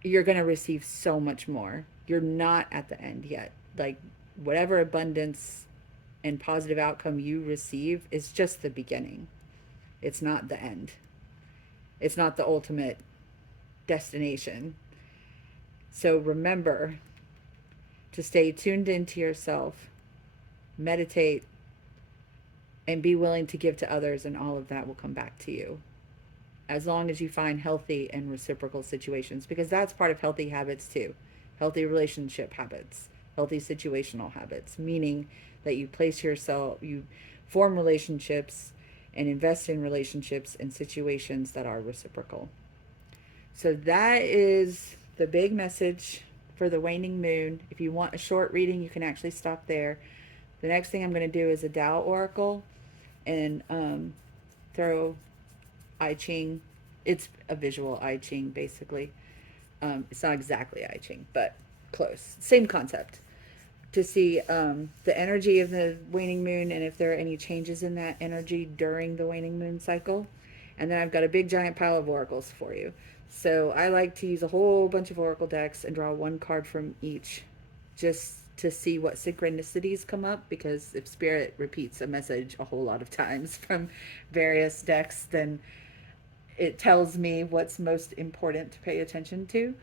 you're going to receive so much more. You're not at the end yet. Like, whatever abundance and positive outcome you receive is just the beginning. It's not the end. It's not the ultimate destination. So remember to stay tuned into yourself, meditate, and be willing to give to others, and all of that will come back to you. As long as you find healthy and reciprocal situations, because that's part of healthy habits too. Healthy relationship habits, healthy situational habits, meaning that you place yourself, you form relationships and invest in relationships and situations that are reciprocal. So that is the big message for the waning moon. If you want a short reading, you can actually stop there. The next thing I'm going to do is a Tao Oracle and throw I Ching. It's a visual I Ching, basically. It's not exactly I Ching, but close. Same concept. To see the energy of the waning moon and if there are any changes in that energy during the waning moon cycle. And then I've got a big giant pile of oracles for you. So I like to use a whole bunch of oracle decks and draw one card from each, just to see what synchronicities come up, because if spirit repeats a message a whole lot of times from various decks, then it tells me what's most important to pay attention to.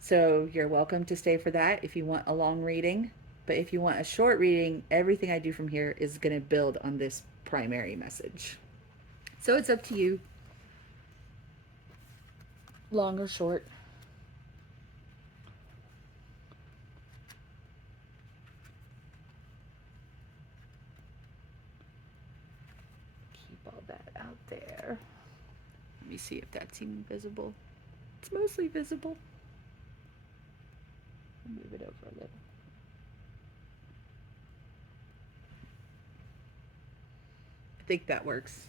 So you're welcome to stay for that if you want a long reading. But if you want a short reading, everything I do from here is going to build on this primary message. So it's up to you, long or short. Keep all that out there. Let me see if that's even visible. It's mostly visible. Move it over a little. I think that works.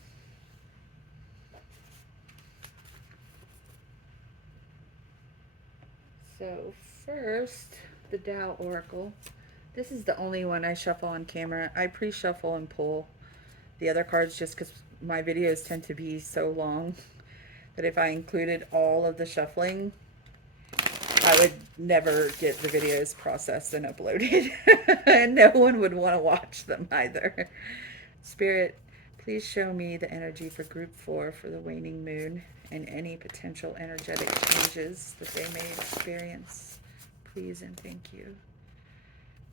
So first, the Tao Oracle. This is the only one I shuffle on camera. I pre-shuffle and pull the other cards just because my videos tend to be so long that if I included all of the shuffling, I would never get the videos processed and uploaded. And no one would want to watch them either. Spirit, please show me the energy for group 4 for the waning moon and any potential energetic changes that they may experience. Please and thank you.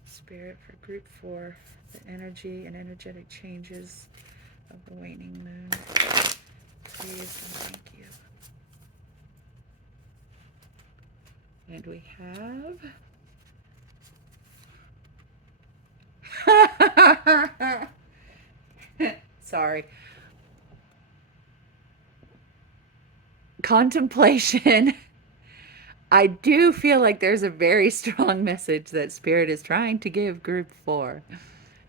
Spirit, for group 4, the energy and energetic changes of the waning moon. Please and thank you. And we have... Sorry. Contemplation. I do feel like there's a very strong message that Spirit is trying to give group 4.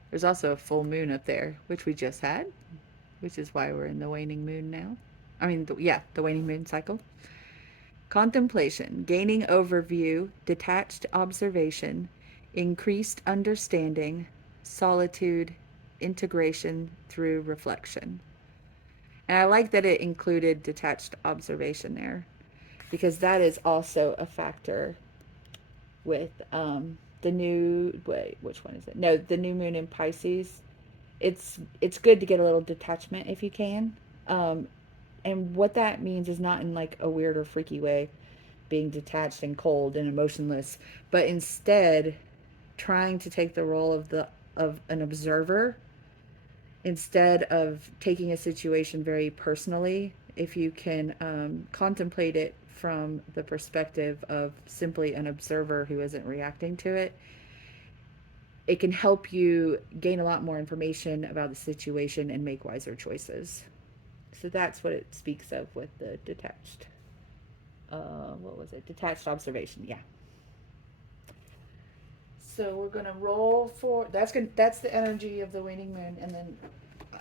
There's also a full moon up there, which we just had, which is why we're in the waning moon now. I mean, the waning moon cycle. Contemplation, gaining overview, detached observation, increased understanding, solitude, integration through reflection. And I like that it included detached observation there, because that is also a factor with the new, wait, which one is it? No, the new moon in Pisces. It's good to get a little detachment if you can. And what that means is not in like a weird or freaky way, being detached and cold and emotionless, but instead trying to take the role of an observer instead of taking a situation very personally. If you can contemplate it from the perspective of simply an observer who isn't reacting to it, it can help you gain a lot more information about the situation and make wiser choices. So that's what it speaks of with the detached. What was it? Detached observation. Yeah. So we're gonna roll for that's good. That's the energy of the waning moon, and then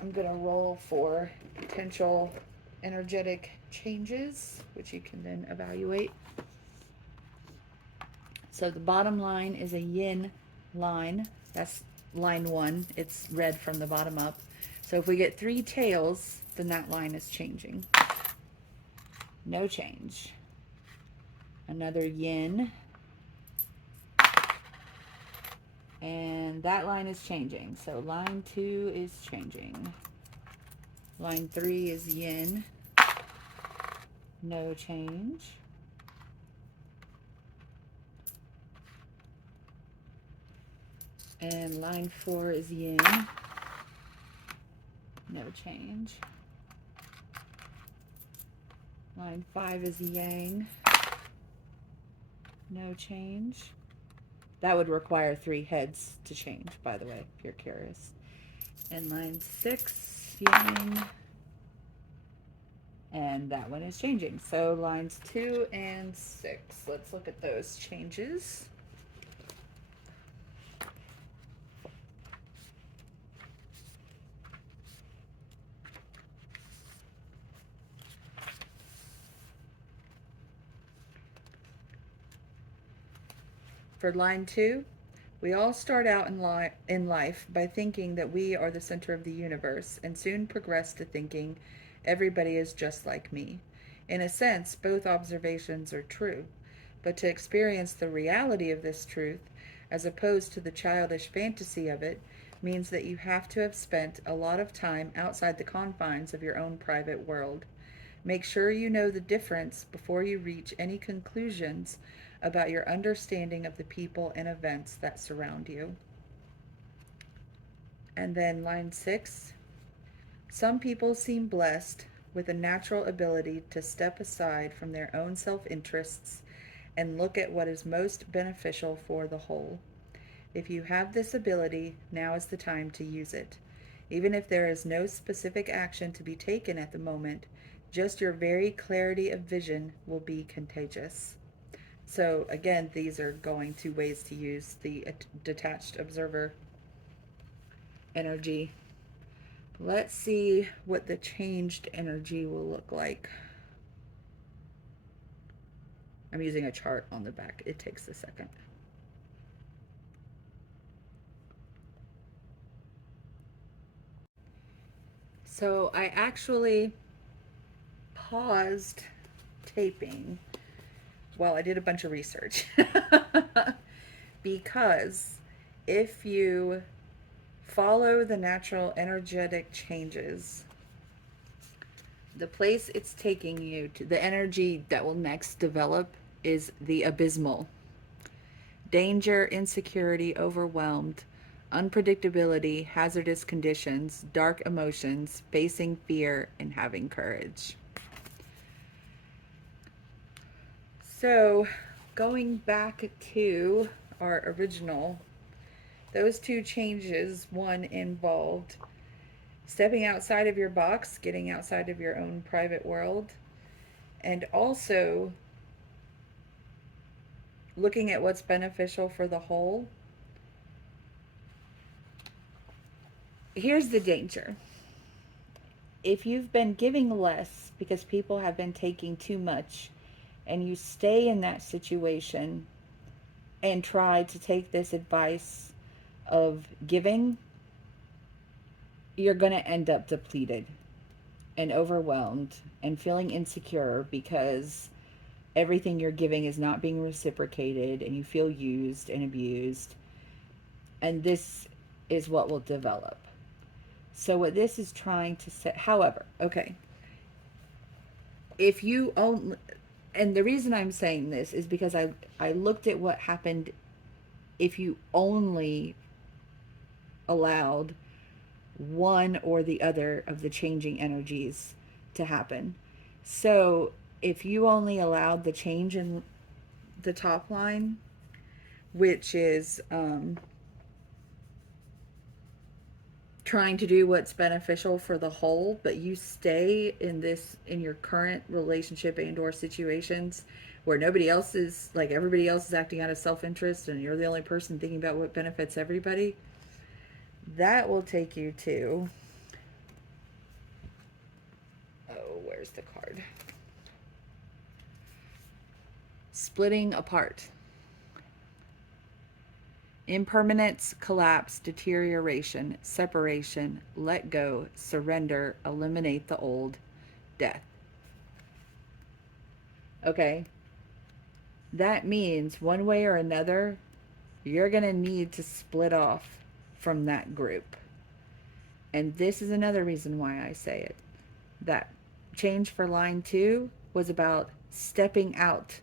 I'm gonna roll for potential energetic changes, which you can then evaluate. So the bottom line is a yin line. That's line 1. It's red from the bottom up. So if we get 3 tails, then that line is changing. No change. Another yin. And that line is changing. So line 2 is changing. Line 3 is yin. No change. And line 4 is yin. No change. Line 5 is yang. No change. That would require 3 heads to change, by the way, if you're curious. And line 6, yang. And that one is changing. So lines 2 and 6. Let's look at those changes. For line 2, we all start out in life by thinking that we are the center of the universe and soon progress to thinking everybody is just like me. In a sense, both observations are true, but to experience the reality of this truth, as opposed to the childish fantasy of it, means that you have to have spent a lot of time outside the confines of your own private world. Make sure you know the difference before you reach any conclusions about your understanding of the people and events that surround you. And then line 6, some people seem blessed with a natural ability to step aside from their own self interests and look at what is most beneficial for the whole. If you have this ability, now is the time to use it. Even if there is no specific action to be taken at the moment, just your very clarity of vision will be contagious. So, again, these are going to ways to use the detached observer energy. Let's see what the changed energy will look like. I'm using a chart on the back. It takes a second. So I actually paused taping while I did a bunch of research. Because if you follow the natural energetic changes, the place it's taking you to, the energy that will next develop is the abysmal. Danger, insecurity, overwhelmed, unpredictability, hazardous conditions, dark emotions, facing fear, and having courage. So, going back to our original, those two changes, one involved stepping outside of your box, getting outside of your own private world, and also looking at what's beneficial for the whole. Here's the danger. If you've been giving less because people have been taking too much, and you stay in that situation and try to take this advice of giving, you're going to end up depleted and overwhelmed and feeling insecure because everything you're giving is not being reciprocated and you feel used and abused. And this is what will develop. So what this is trying to say, however, okay, if you own, and the reason I'm saying this is because I looked at what happened if you only allowed one or the other of the changing energies to happen. So if you only allowed the change in the top line, which is trying to do what's beneficial for the whole, but you stay in your current relationship and or situations where nobody else is, like everybody else is acting out of self-interest and you're the only person thinking about what benefits everybody, that will take you to, oh, where's the card? Splitting apart. Impermanence, collapse, deterioration, separation, let go, surrender, eliminate the old, death. Okay? That means one way or another, you're going to need to split off from that group. And this is another reason why I say it. That change for line 2 was about stepping out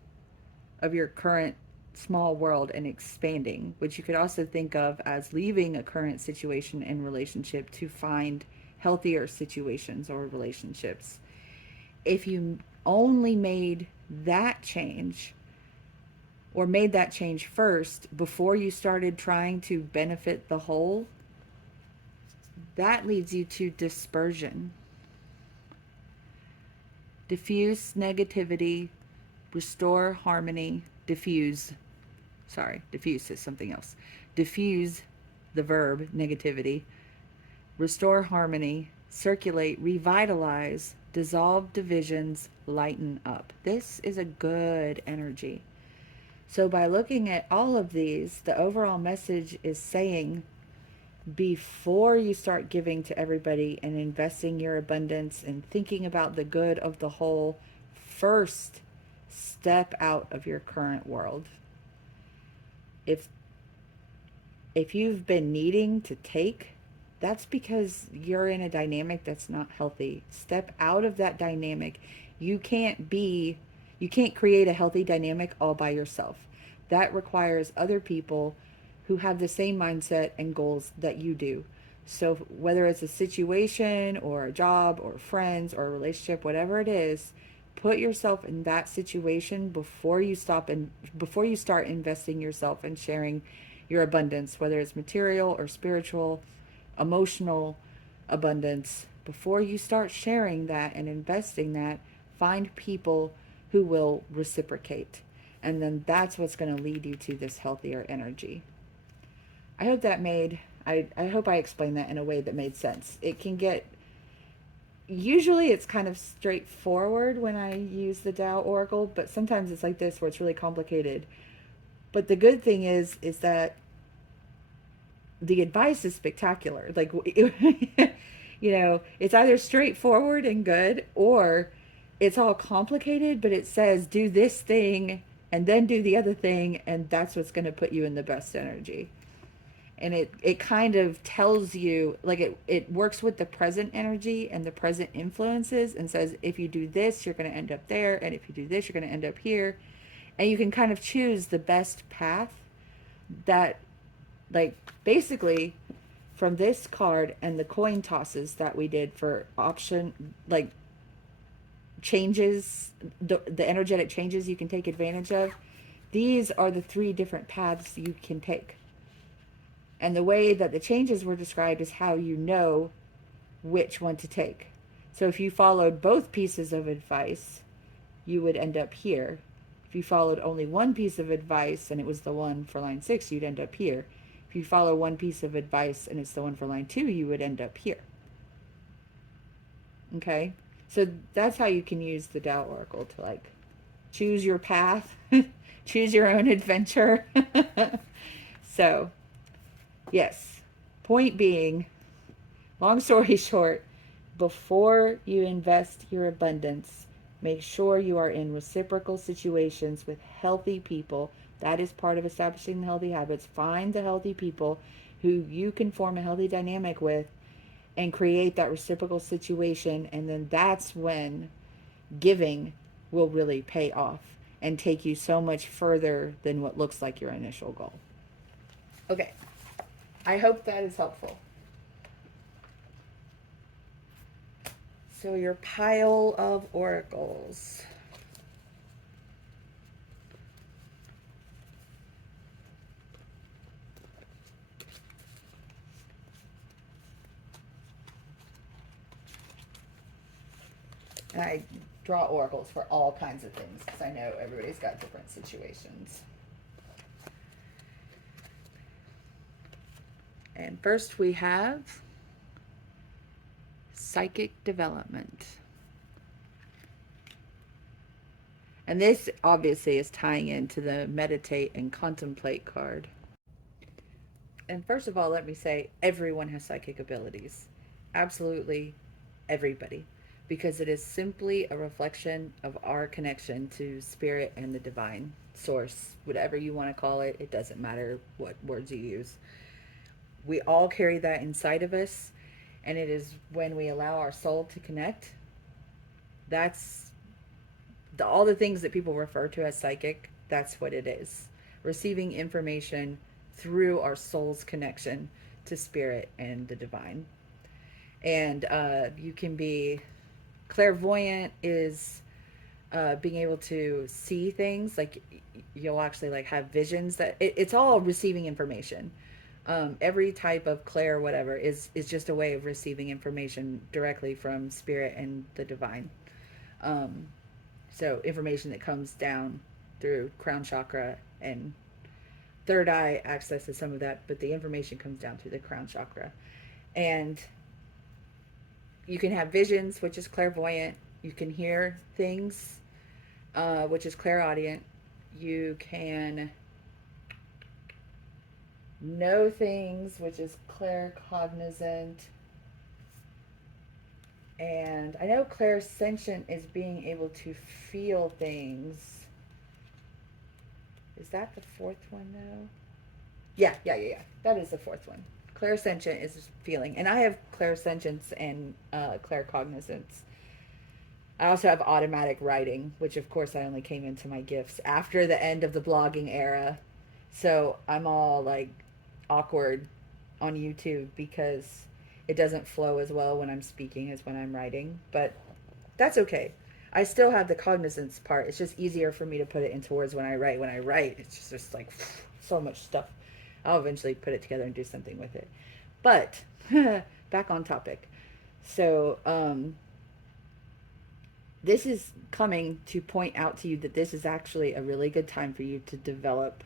of your current small world and expanding, which you could also think of as leaving a current situation and relationship to find healthier situations or relationships. If you only made that change or made that change first before you started trying to benefit the whole, that leads you to dispersion. Diffuse negativity, restore harmony, diffuse is something else. Diffuse, the verb, negativity. Restore harmony, circulate, revitalize, dissolve divisions, lighten up. This is a good energy. So by looking at all of these, the overall message is saying, before you start giving to everybody and investing your abundance and thinking about the good of the whole, first step out of your current world. If you've been needing to take, that's because you're in a dynamic that's not healthy. Step out of that dynamic. You can't be You can't create a healthy dynamic all by yourself. That requires other people who have the same mindset and goals that you do. So whether it's a situation or a job or friends or a relationship, whatever it is, put yourself in that situation before you before you start investing yourself and sharing your abundance, whether it's material or spiritual, emotional abundance. Before you start sharing that and investing that, find people who will reciprocate. And then that's what's going to lead you to this healthier energy. I hope that made, I hope I explained that in a way that made sense. It can get, usually it's kind of straightforward when I use the Tao Oracle, but sometimes it's like this where it's really complicated. But the good thing is that the advice is spectacular. Like, you know, it's either straightforward and good, or it's all complicated, but it says do this thing and then do the other thing, and that's what's going to put you in the best energy. And it kind of tells you, like, it works with the present energy and the present influences and says, if you do this, you're going to end up there. And if you do this, you're going to end up here. And you can kind of choose the best path that, like, basically from this card and the coin tosses that we did for option, like, changes, the energetic changes you can take advantage of. These are the 3 different paths you can take. And the way that the changes were described is how you know which one to take. So if you followed both pieces of advice, you would end up here. If you followed only one piece of advice and it was the one for line 6, you'd end up here. If you follow one piece of advice and it's the one for line 2, you would end up here. Okay? So that's how you can use the Tao Oracle to, like, choose your path, choose your own adventure. So, yes. Point being, long story short, before you invest your abundance, make sure you are in reciprocal situations with healthy people. That is part of establishing the healthy habits. Find the healthy people who you can form a healthy dynamic with and create that reciprocal situation. And then that's when giving will really pay off and take you so much further than what looks like your initial goal. Okay. I hope that is helpful. So your pile of oracles. And I draw oracles for all kinds of things because I know everybody's got different situations. And first we have psychic development. And this obviously is tying into the meditate and contemplate card. And first of all, let me say everyone has psychic abilities. Absolutely everybody. Because it is simply a reflection of our connection to spirit and the divine source, whatever you want to call it. It doesn't matter what words you use. We all carry that inside of us, and it is when we allow our soul to connect. That's all the things that people refer to as psychic. That's what it is. Receiving information through our soul's connection to spirit and the divine. And you can be clairvoyant is being able to see things, like you'll actually like have visions that it's all receiving information. Every type of clair whatever is just a way of receiving information directly from spirit and the divine. So information that comes down through crown chakra, and third eye accesses some of that, but the information comes down through the crown chakra. And you can have visions, which is clairvoyant. You can hear things, which is clairaudient. You can know things, which is claircognizant. And I know clairsentient is being able to feel things. Is that the fourth one though? Yeah. That is the fourth one. Clairsentient is feeling. And I have clairsentience and claircognizance. I also have automatic writing, which of course I only came into my gifts after the end of the blogging era. So I'm all like awkward on YouTube because it doesn't flow as well when I'm speaking as when I'm writing. But that's okay. I still have the cognizance part. It's just easier for me to put it into words when I write. When I write, it's just like so much stuff. I'll eventually put it together and do something with it. But back on topic. So, this is coming to point out to you that this is actually a really good time for you to develop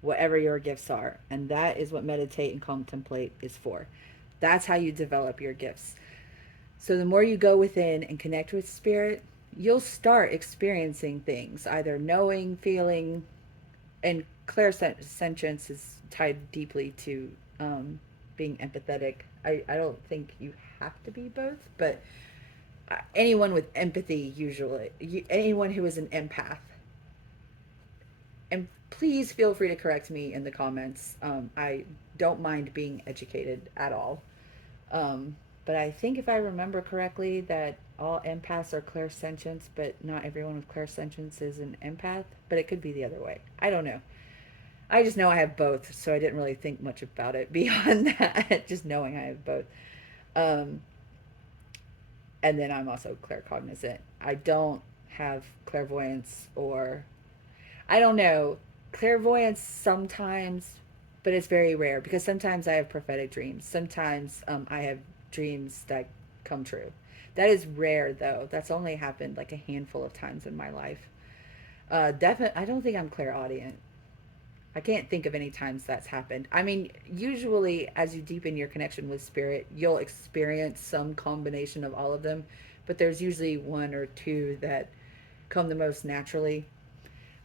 whatever your gifts are. And that is what meditate and contemplate is for. That's how you develop your gifts. So the more you go within and connect with spirit, you'll start experiencing things, either knowing, feeling, and clairsentience is tied deeply to being empathetic. I don't think you have to be both, but anyone with empathy, usually, anyone who is an empath, and please feel free to correct me in the comments. I don't mind being educated at all. But I think if I remember correctly, that all empaths are clairsentients, but not everyone with clairsentience is an empath. But it could be the other way. I don't know. I just know I have both, so I didn't really think much about it beyond that. Just knowing I have both. Um, and then I'm also claircognizant. I don't have clairvoyance, or I don't know, clairvoyance sometimes, but it's very rare because sometimes I have prophetic dreams. Sometimes I have dreams that come true. That is rare though. That's only happened like a handful of times in my life. Definitely, I don't think I'm clairaudient. I can't think of any times that's happened. I mean, usually as you deepen your connection with spirit, you'll experience some combination of all of them, but there's usually one or two that come the most naturally.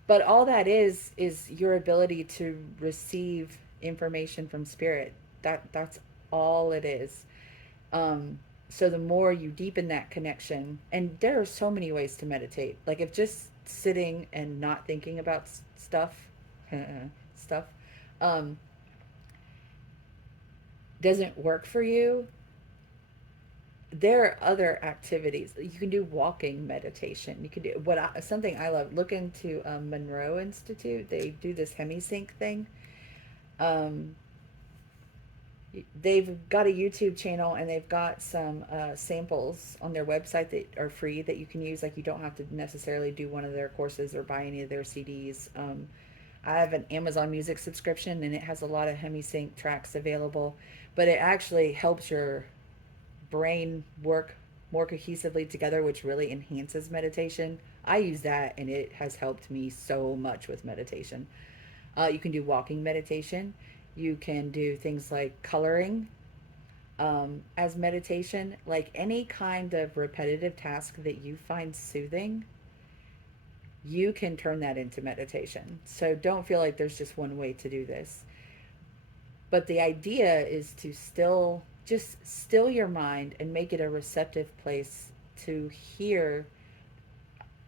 But all that is your ability to receive information from spirit. That's all it is. So the more you deepen that connection, and there are so many ways to meditate. Like if just sitting and not thinking about stuff, stuff, um, doesn't work for you, there are other activities you can do. Walking meditation, you can do something I love. Look into Monroe Institute. They do this hemisync thing. um, they've got a YouTube channel, and they've got some samples on their website that are free that you can use. Like you don't have to necessarily do one of their courses or buy any of their CDs. I have an Amazon Music subscription, and it has a lot of hemisync tracks available, but it actually helps your brain work more cohesively together, which really enhances meditation. I use that, and it has helped me so much with meditation. You can do walking meditation. You can do things like coloring as meditation. Like any kind of repetitive task that you find soothing, you can turn that into meditation. So don't feel like there's just one way to do this. But the idea is to just still your mind and make it a receptive place to hear.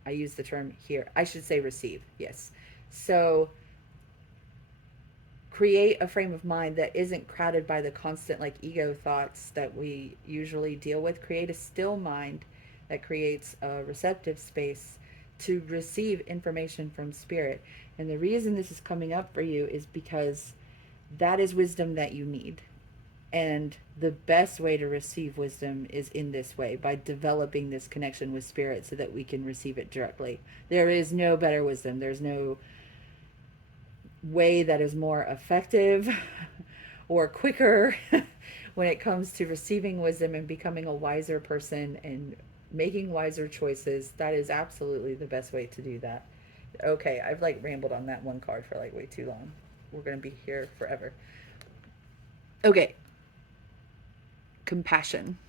I use the term hear. I should say receive. Yes. So create a frame of mind that isn't crowded by the constant like ego thoughts that we usually deal with. Create a still mind that creates a receptive space to receive information from spirit. And the reason this is coming up for you is because that is wisdom that you need. And the best way to receive wisdom is in this way, by developing this connection with spirit so that we can receive it directly. There is no better wisdom. There's no way that is more effective or quicker when it comes to receiving wisdom and becoming a wiser person and making wiser choices. That is absolutely the best way to do that. Okay, I've like rambled on that one card for like way too long. We're going to be here forever. Okay. Compassion.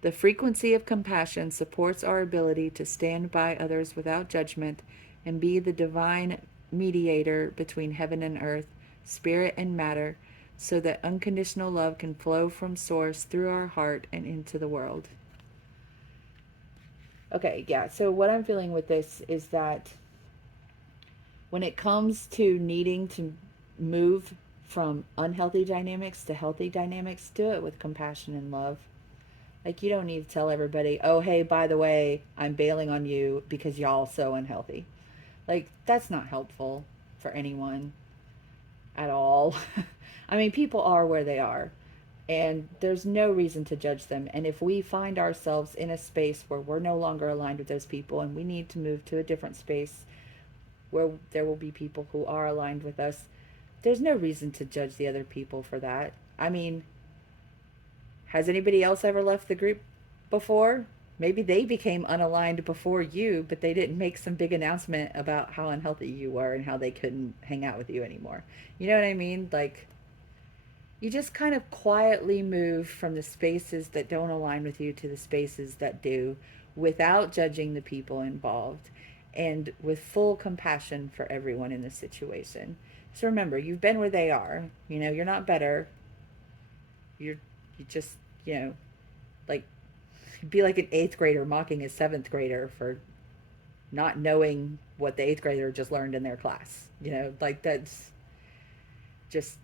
The frequency of compassion supports our ability to stand by others without judgment and be the divine mediator between heaven and earth, spirit and matter, so that unconditional love can flow from source through our heart and into the world. Okay, yeah, so what I'm feeling with this is that when it comes to needing to move from unhealthy dynamics to healthy dynamics, do it with compassion and love. Like, you don't need to tell everybody, oh, hey, by the way, I'm bailing on you because y'all so unhealthy. Like, that's not helpful for anyone at all. I mean, people are where they are, and there's no reason to judge them. And if we find ourselves in a space where we're no longer aligned with those people and we need to move to a different space where there will be people who are aligned with us, there's no reason to judge the other people for that. I mean, has anybody else ever left the group before? Maybe they became unaligned before you, but they didn't make some big announcement about how unhealthy you were and how they couldn't hang out with you anymore. You know what I mean? Like, you just kind of quietly move from the spaces that don't align with you to the spaces that do, without judging the people involved and with full compassion for everyone in the situation. So remember, you've been where they are. You know, you're not better. You just, you know, like, be like an eighth grader mocking a seventh grader for not knowing what the eighth grader just learned in their class. You know, like, that's just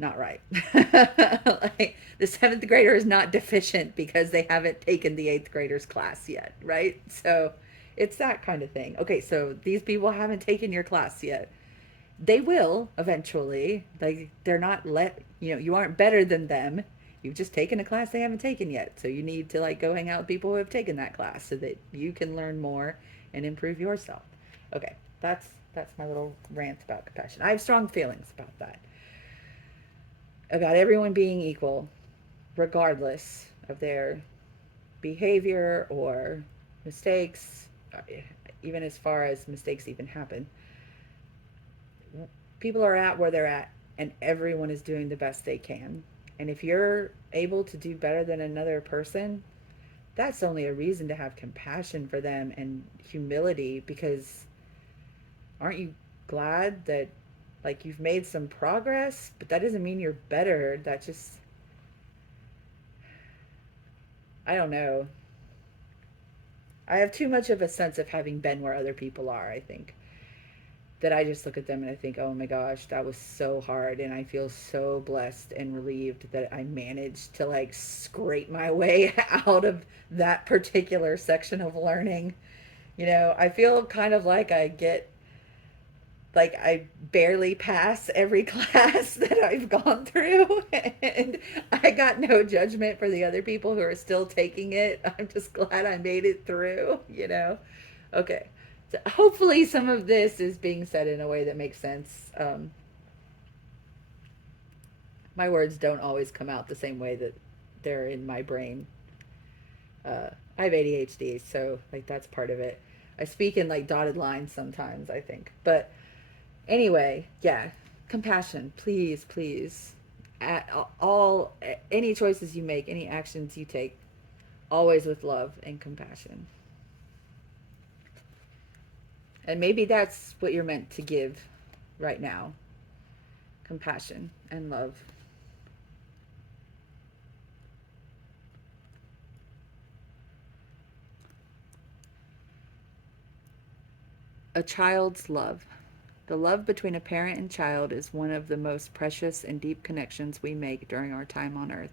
not right. Like, the seventh grader is not deficient because they haven't taken the eighth grader's class yet, right? So it's that kind of thing. Okay, so these people haven't taken your class yet. They will eventually. Like, they're not you aren't better than them. You've just taken a class they haven't taken yet. So you need to, like, go hang out with people who have taken that class so that you can learn more and improve yourself. Okay, that's my little rant about compassion. I have strong feelings about that. About everyone being equal, regardless of their behavior or mistakes, even as far as mistakes even happen. People are at where they're at, and everyone is doing the best they can. And if you're able to do better than another person, that's only a reason to have compassion for them and humility, because aren't you glad that, like, you've made some progress? But that doesn't mean you're better. That just, I don't know. I have too much of a sense of having been where other people are, I think, that I just look at them and I think, oh my gosh, that was so hard. And I feel so blessed and relieved that I managed to, like, scrape my way out of that particular section of learning. You know, I feel kind of like I barely pass every class that I've gone through, and I got no judgment for the other people who are still taking it. I'm just glad I made it through, you know? Okay. So hopefully some of this is being said in a way that makes sense. My words don't always come out the same way that they're in my brain. I have ADHD, so, like, that's part of it. I speak in, like, dotted lines sometimes, I think. But anyway, yeah, compassion, please, please. At any choices you make, any actions you take, always with love and compassion. And maybe that's what you're meant to give right now. Compassion and love. A child's love. The love between a parent and child is one of the most precious and deep connections we make during our time on earth.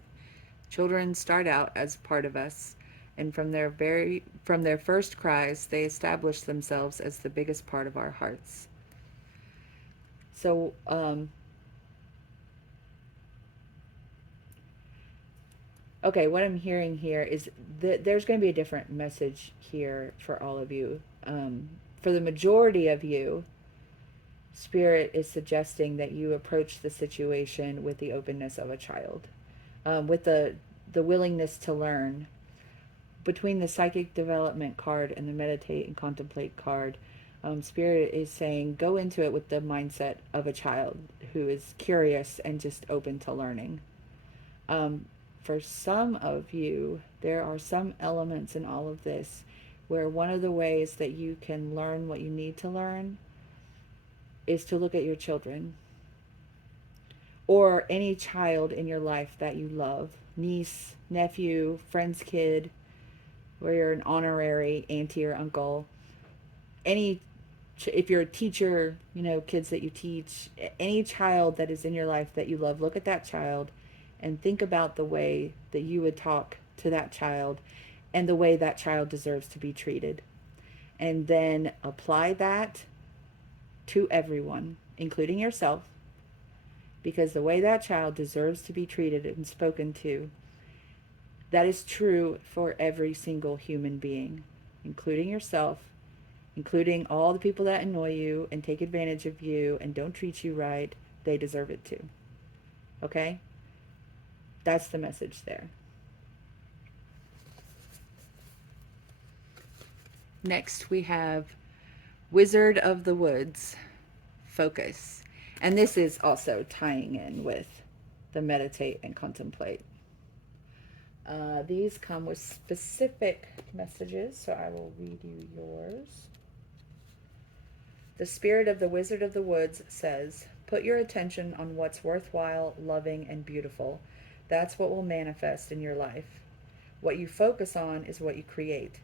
Children start out as part of us, and from their first cries, they establish themselves as the biggest part of our hearts. So, okay, what I'm hearing here is that there's going to be a different message here for all of you. For the majority of you, Spirit is suggesting that you approach the situation with the openness of a child, with the willingness to learn. Between the psychic development card and the meditate and contemplate card, Spirit is saying go into it with the mindset of a child who is curious and just open to learning. For some of you, there are some elements in all of this where one of the ways that you can learn what you need to learn is to look at your children or any child in your life that you love, niece, nephew, friend's kid, where you're an honorary auntie or uncle, if you're a teacher, you know, kids that you teach, any child that is in your life that you love, look at that child and think about the way that you would talk to that child and the way that child deserves to be treated. And then apply that to everyone, including yourself, because the way that child deserves to be treated and spoken to, that is true for every single human being, including yourself, including all the people that annoy you and take advantage of you and don't treat you right. They deserve it too. Okay? That's the message there. Next, we have Wizard of the Woods, focus. And this is also tying in with the meditate and contemplate. These come with specific messages, so I will read you yours. The spirit of the Wizard of the Woods says, put your attention on what's worthwhile, loving, and beautiful. That's what will manifest in your life. What you focus on is what you create.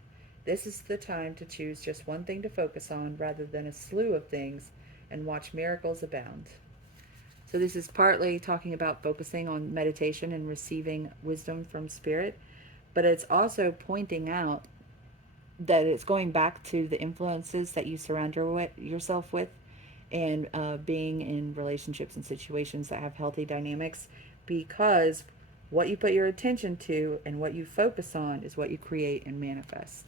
This is the time to choose just one thing to focus on rather than a slew of things and watch miracles abound. So this is partly talking about focusing on meditation and receiving wisdom from spirit, but it's also pointing out that it's going back to the influences that you surround yourself with, and being in relationships and situations that have healthy dynamics, because what you put your attention to and what you focus on is what you create and manifest.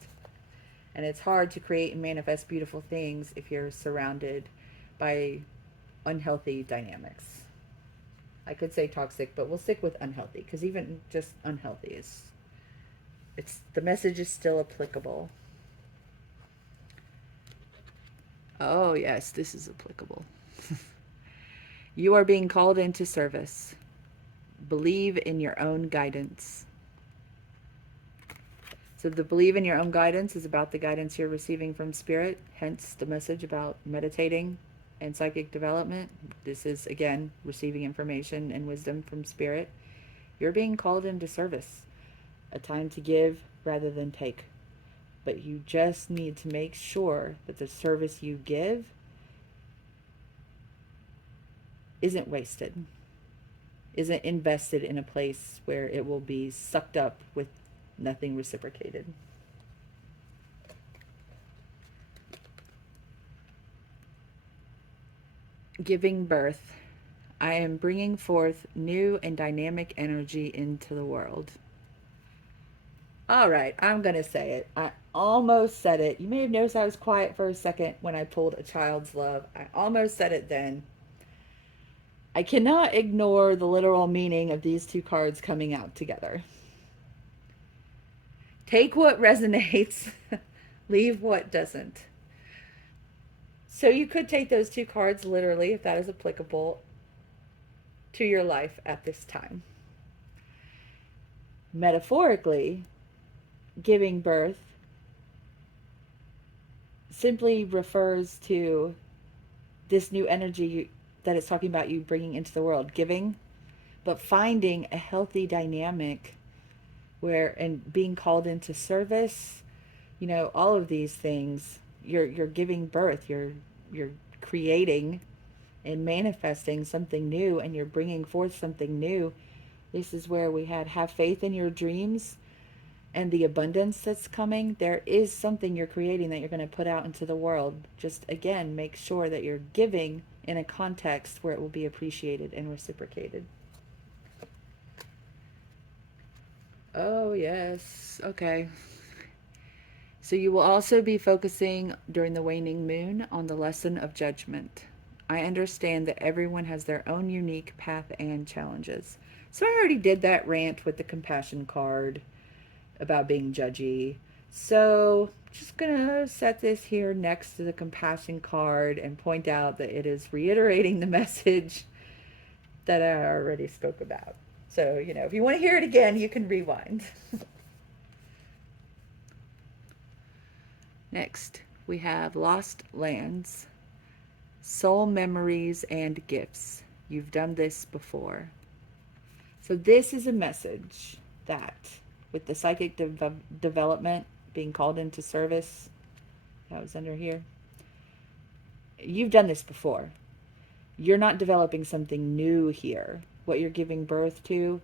And it's hard to create and manifest beautiful things if you're surrounded by unhealthy dynamics. I could say toxic, but we'll stick with unhealthy, because even just unhealthy is, the message is still applicable. Oh yes, this is applicable. You are being called into service. Believe in your own guidance. So the believe in your own guidance is about the guidance you're receiving from spirit, hence the message about meditating and psychic development. This is, again, receiving information and wisdom from spirit. You're being called into service, a time to give rather than take. But you just need to make sure that the service you give isn't wasted, isn't invested in a place where it will be sucked up with nothing reciprocated. Giving birth. I am bringing forth new and dynamic energy into the world. All right, I'm going to say it. I almost said it. You may have noticed I was quiet for a second when I pulled A Child's Love. I almost said it then. I cannot ignore the literal meaning of these two cards coming out together. Take what resonates, leave what doesn't. So you could take those two cards literally, if that is applicable to your life at this time. Metaphorically, giving birth simply refers to this new energy that it's talking about you bringing into the world, giving, but finding a healthy dynamic where, and being called into service, you know, all of these things, you're giving birth, you're creating and manifesting something new, and you're bringing forth something new. This is where we had have faith in your dreams and the abundance that's coming. There is something you're creating that you're going to put out into the world. Just, again, make sure that you're giving in a context where it will be appreciated and reciprocated. Oh, yes. Okay. So you will also be focusing during the waning moon on the lesson of judgment. I understand that everyone has their own unique path and challenges. So I already did that rant with the compassion card about being judgy. So just gonna set this here next to the compassion card and point out that it is reiterating the message that I already spoke about. So, you know, if you want to hear it again, you can rewind. Next, we have Lost Lands, Soul Memories and Gifts. You've done this before. So this is a message that with the psychic development, being called into service, that was under here, you've done this before. You're not developing something new here. What you're giving birth to,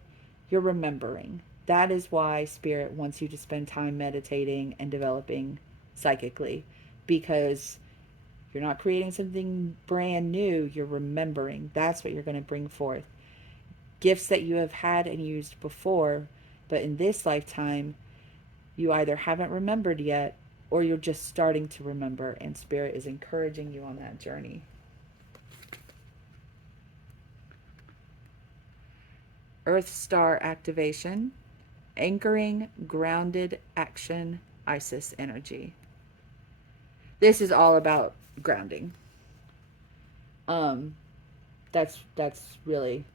you're remembering. That is why Spirit wants you to spend time meditating and developing psychically, because you're not creating something brand new, you're remembering. That's what you're going to bring forth. Gifts that you have had and used before, but in this lifetime, you either haven't remembered yet or you're just starting to remember, and Spirit is encouraging you on that journey. Earth Star activation, anchoring, grounded action, Isis energy. This is all about grounding. That's really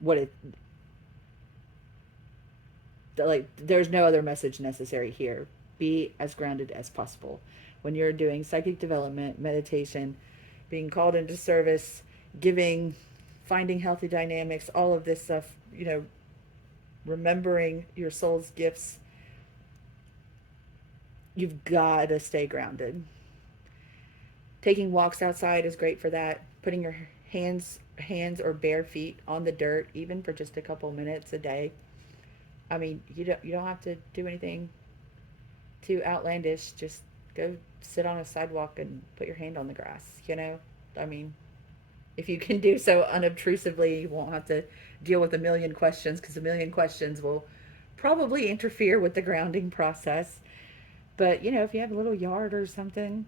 what it, like, there's no other message necessary here. Be as grounded as possible when you're doing psychic development, meditation, being called into service, giving, finding healthy dynamics, all of this stuff, you know, remembering your soul's gifts. You've got to stay grounded. Taking walks outside is great for that. Putting your hands or bare feet on the dirt, even for just a couple minutes a day. I mean, you don't have to do anything too outlandish. Just go sit on a sidewalk and put your hand on the grass, you know? I mean, if you can do so unobtrusively, you won't have to deal with a million questions, because a million questions will probably interfere with the grounding process. But, you know, if you have a little yard or something,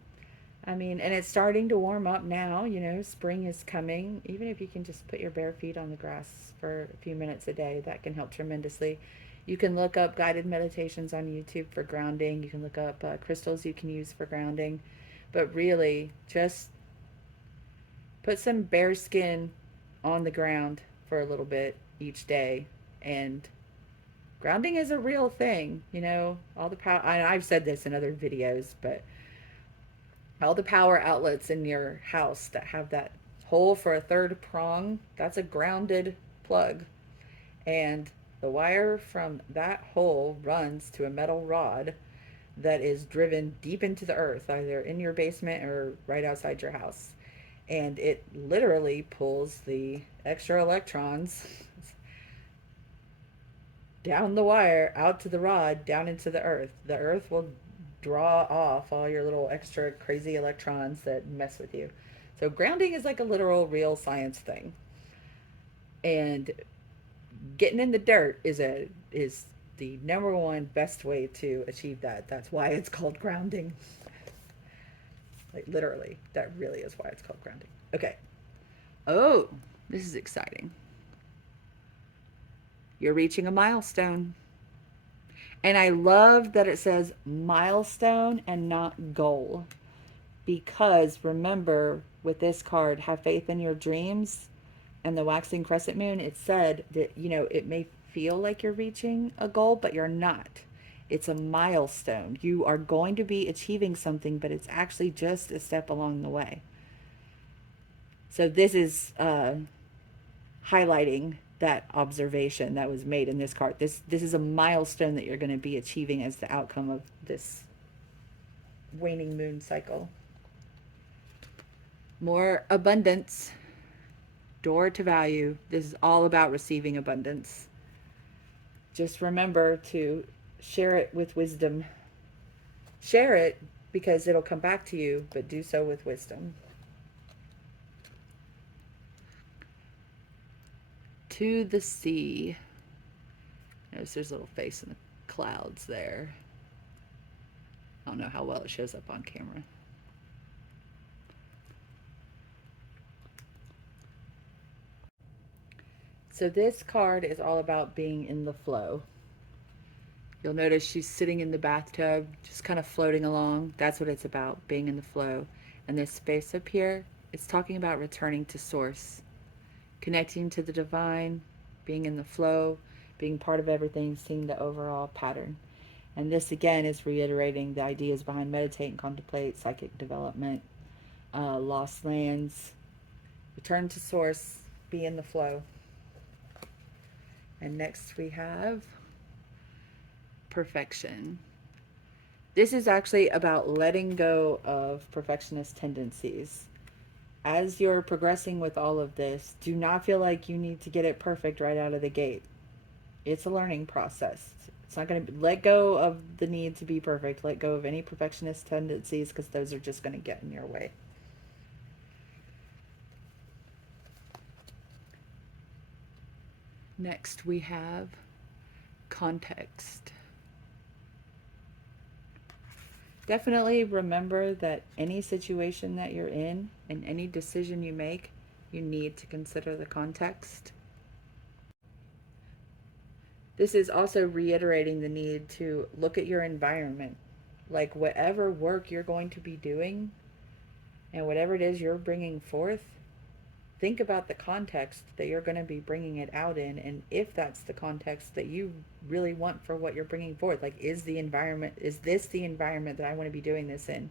I mean, and it's starting to warm up now, you know, spring is coming. Even if you can just put your bare feet on the grass for a few minutes a day, that can help tremendously. You can look up guided meditations on YouTube for grounding. You can look up crystals you can use for grounding. But really, just put some bare skin on the ground for a little bit each day. And grounding is a real thing, you know, all the power. I've said this in other videos, but all the power outlets in your house that have that hole for a third prong, that's a grounded plug. And the wire from that hole runs to a metal rod that is driven deep into the earth, either in your basement or right outside your house. And it literally pulls the extra electrons down the wire, out to the rod, down into the earth. The earth will draw off all your little extra crazy electrons that mess with you. So grounding is like a literal real science thing. And getting in the dirt is the number one best way to achieve that. That's why it's called grounding. Like literally, that really is why it's called grounding. Okay. Oh, this is exciting. You're reaching a milestone. And I love that it says milestone and not goal. Because remember, with this card, have faith in your dreams, and the waxing crescent moon, it said that, you know, it may feel like you're reaching a goal, but you're not. It's a milestone. You are going to be achieving something, but it's actually just a step along the way. So this is highlighting that observation that was made in this card. This is a milestone that you're going to be achieving as the outcome of this waning moon cycle. More abundance. Door to value. This is all about receiving abundance. Just remember to share it with wisdom. Share it because it'll come back to you, but do so with wisdom. To the sea. Notice there's a little face in the clouds there. I don't know how well it shows up on camera. So this card is all about being in the flow. You'll notice she's sitting in the bathtub, just kind of floating along. That's what it's about, being in the flow. And this space up here, it's talking about returning to source, connecting to the divine, being in the flow, being part of everything, seeing the overall pattern. And this again is reiterating the ideas behind meditate and contemplate, psychic development, lost lands, return to source, be in the flow. And next we have perfection. This is actually about letting go of perfectionist tendencies. As you're progressing with all of this, do not feel like you need to get it perfect right out of the gate. It's a learning process. It's not going to let go of the need to be perfect. Let go of any perfectionist tendencies because those are just going to get in your way. Next, we have context. Definitely remember that any situation that you're in and any decision you make, you need to consider the context. This is also reiterating the need to look at your environment. Like whatever work you're going to be doing and whatever it is you're bringing forth, think about the context that you're going to be bringing it out in, and if that's the context that you really want for what you're bringing forth. Like, is this the environment that I want to be doing this in,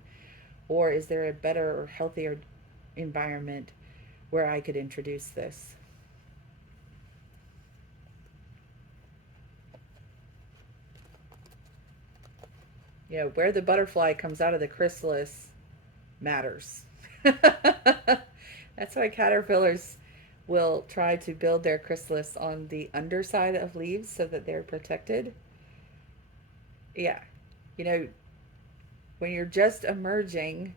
or is there a better or healthier environment where I could introduce this? Where the butterfly comes out of the chrysalis matters. That's why caterpillars will try to build their chrysalis on the underside of leaves so that they're protected. Yeah. You know, when you're just emerging,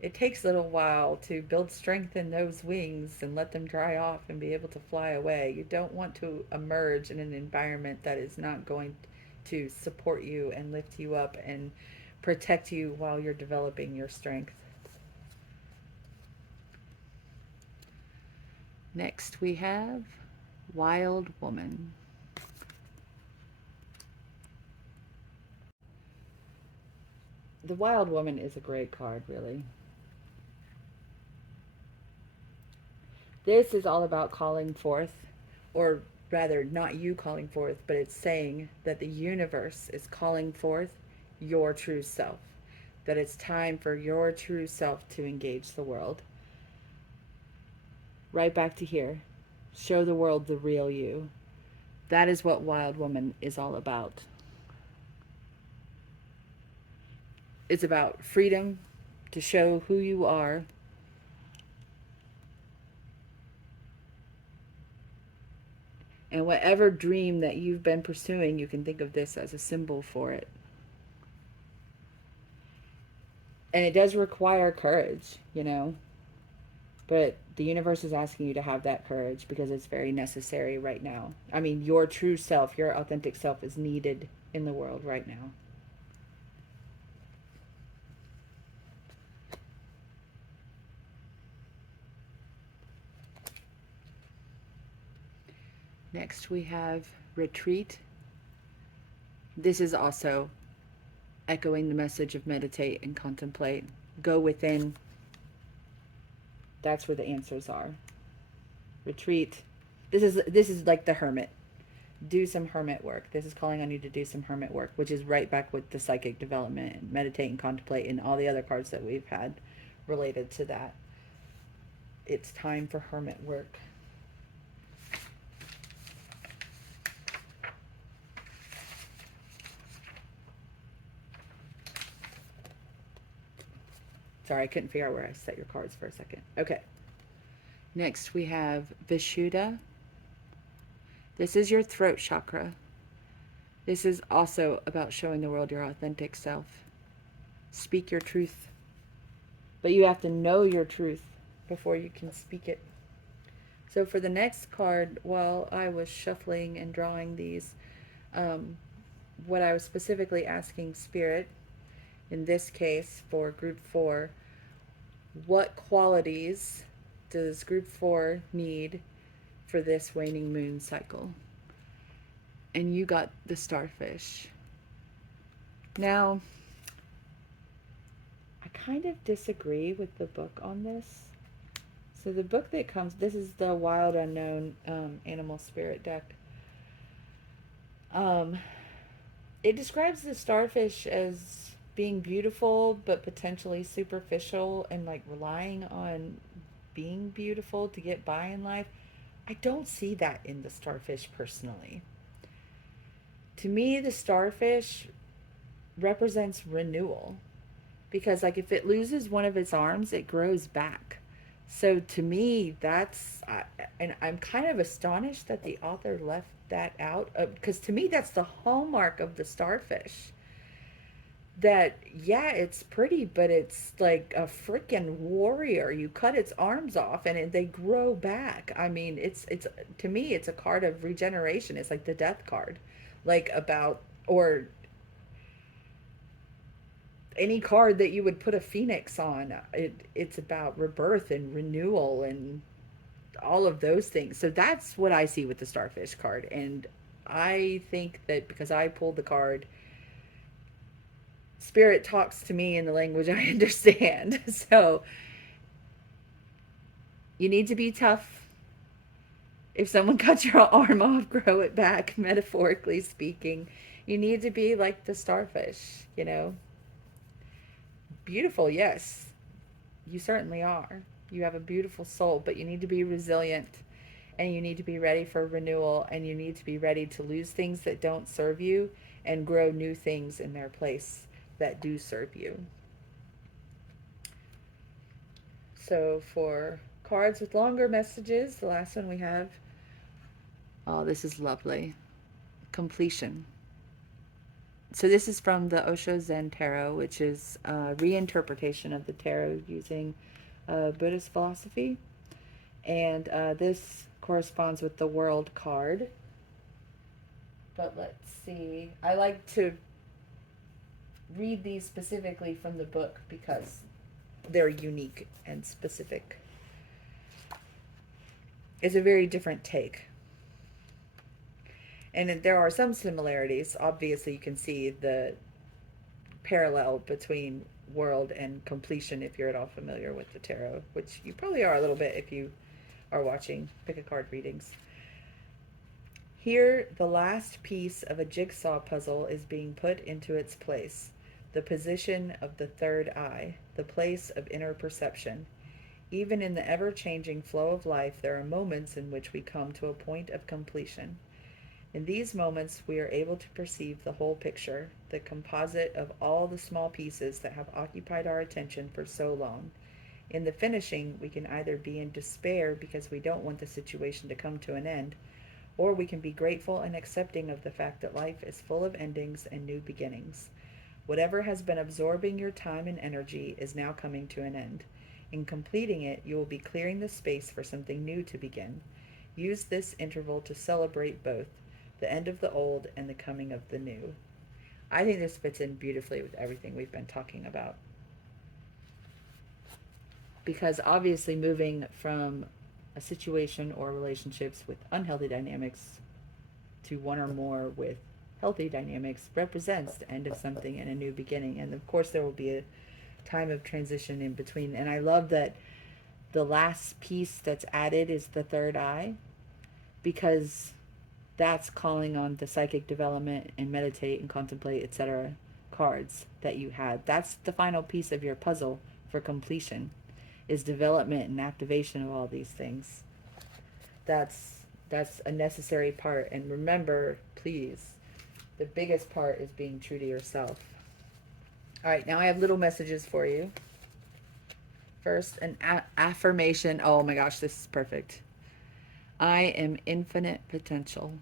it takes a little while to build strength in those wings and let them dry off and be able to fly away. You don't want to emerge in an environment that is not going to support you and lift you up and protect you while you're developing your strength. Next, we have Wild Woman. The Wild Woman is a great card, really. This is all about calling forth, or rather, not you calling forth, but it's saying that the universe is calling forth your true self. That it's time for your true self to engage the world. Right back to here. Show the world the real you. That is what Wild Woman is all about. It's about freedom to show who you are. And whatever dream that you've been pursuing, you can think of this as a symbol for it. And it does require courage, but the universe is asking you to have that courage because it's very necessary right now. I mean, your true self, your authentic self is needed in the world right now. Next, we have retreat. This is also echoing the message of meditate and contemplate. Go within. That's where the answers are. Retreat. This is like the hermit. Do some hermit work. This is calling on you to do some hermit work, which is right back with the psychic development and meditate and contemplate and all the other cards that we've had related to that. It's time for hermit work. Sorry, I couldn't figure out where I set your cards for a second. Okay. Next, we have Vishuddha. This is your throat chakra. This is also about showing the world your authentic self. Speak your truth. But you have to know your truth before you can speak it. So for the next card, while I was shuffling and drawing these, what I was specifically asking Spirit, in this case for group 4, what qualities does group 4 need for this waning moon cycle? And you got the starfish. Now, I kind of disagree with the book on this. So the book that comes, this is the Wild Unknown Animal Spirit deck. It describes the starfish as being beautiful but potentially superficial and like relying on being beautiful to get by in life. I don't see that in the starfish personally. To me, the starfish represents renewal, because like if it loses one of its arms, it grows back. So to me, and I'm kind of astonished that the author left that out, because to me, that's the hallmark of the starfish. That, yeah, it's pretty, but it's like a freaking warrior. You cut its arms off and they grow back. I mean, it's to me, it's a card of regeneration. It's like the death card, like about, or any card that you would put a phoenix on. It's about rebirth and renewal and all of those things. So that's what I see with the starfish card. And I think that because I pulled the card, spirit talks to me in the language I understand. So you need to be tough. If someone cuts your arm off, grow it back, metaphorically speaking. You need to be like the starfish, you know? Beautiful, yes. You certainly are. You have a beautiful soul, but you need to be resilient, and you need to be ready for renewal, and you need to be ready to lose things that don't serve you and grow new things in their place that do serve you. So for cards with longer messages, the last one we have, oh, this is lovely. Completion. So this is from the Osho Zen Tarot, which is a reinterpretation of the tarot using Buddhist philosophy. And this corresponds with the World card. But let's see. I like to read these specifically from the book because they're unique and specific. It's a very different take. And there are some similarities. Obviously, you can see the parallel between world and completion if you're at all familiar with the tarot, which you probably are a little bit if you are watching pick a card readings. Here, the last piece of a jigsaw puzzle is being put into its place. The position of the third eye, the place of inner perception. Even in the ever-changing flow of life, there are moments in which we come to a point of completion. In these moments, we are able to perceive the whole picture, the composite of all the small pieces that have occupied our attention for so long. In the finishing, we can either be in despair because we don't want the situation to come to an end, or we can be grateful and accepting of the fact that life is full of endings and new beginnings. Whatever has been absorbing your time and energy is now coming to an end. In completing it, you will be clearing the space for something new to begin. Use this interval to celebrate both the end of the old and the coming of the new. I think this fits in beautifully with everything we've been talking about. Because obviously moving from a situation or relationships with unhealthy dynamics to one or more with healthy dynamics represents the end of something and a new beginning. And of course there will be a time of transition in between. And I love that the last piece that's added is the third eye, because that's calling on the psychic development and meditate and contemplate, etc. cards that you had. That's the final piece of your puzzle for completion, is development and activation of all these things. That's a necessary part. And remember, please, the biggest part is being true to yourself. All right, now I have little messages for you. First, an affirmation. Oh my gosh, this is perfect. I am infinite potential.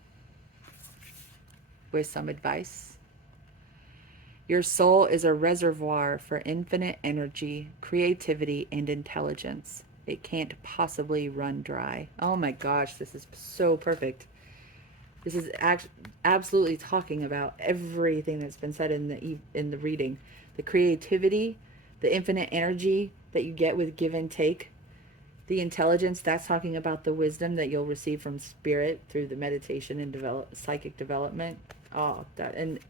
With some advice. Your soul is a reservoir for infinite energy, creativity, and intelligence. It can't possibly run dry. Oh my gosh, this is so perfect. This is absolutely talking about everything that's been said in the reading. The creativity, the infinite energy that you get with give and take. The intelligence, that's talking about the wisdom that you'll receive from spirit through the meditation and psychic development. Oh, that, and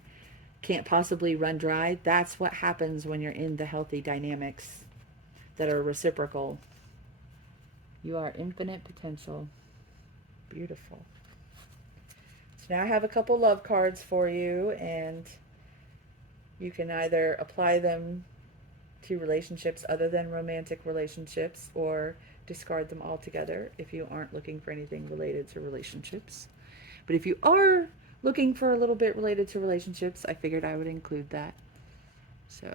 can't possibly run dry. That's what happens when you're in the healthy dynamics that are reciprocal. You are infinite potential. Beautiful. So now I have a couple love cards for you, and you can either apply them to relationships other than romantic relationships, or discard them altogether if you aren't looking for anything related to relationships. But if you are looking for a little bit related to relationships, I figured I would include that. So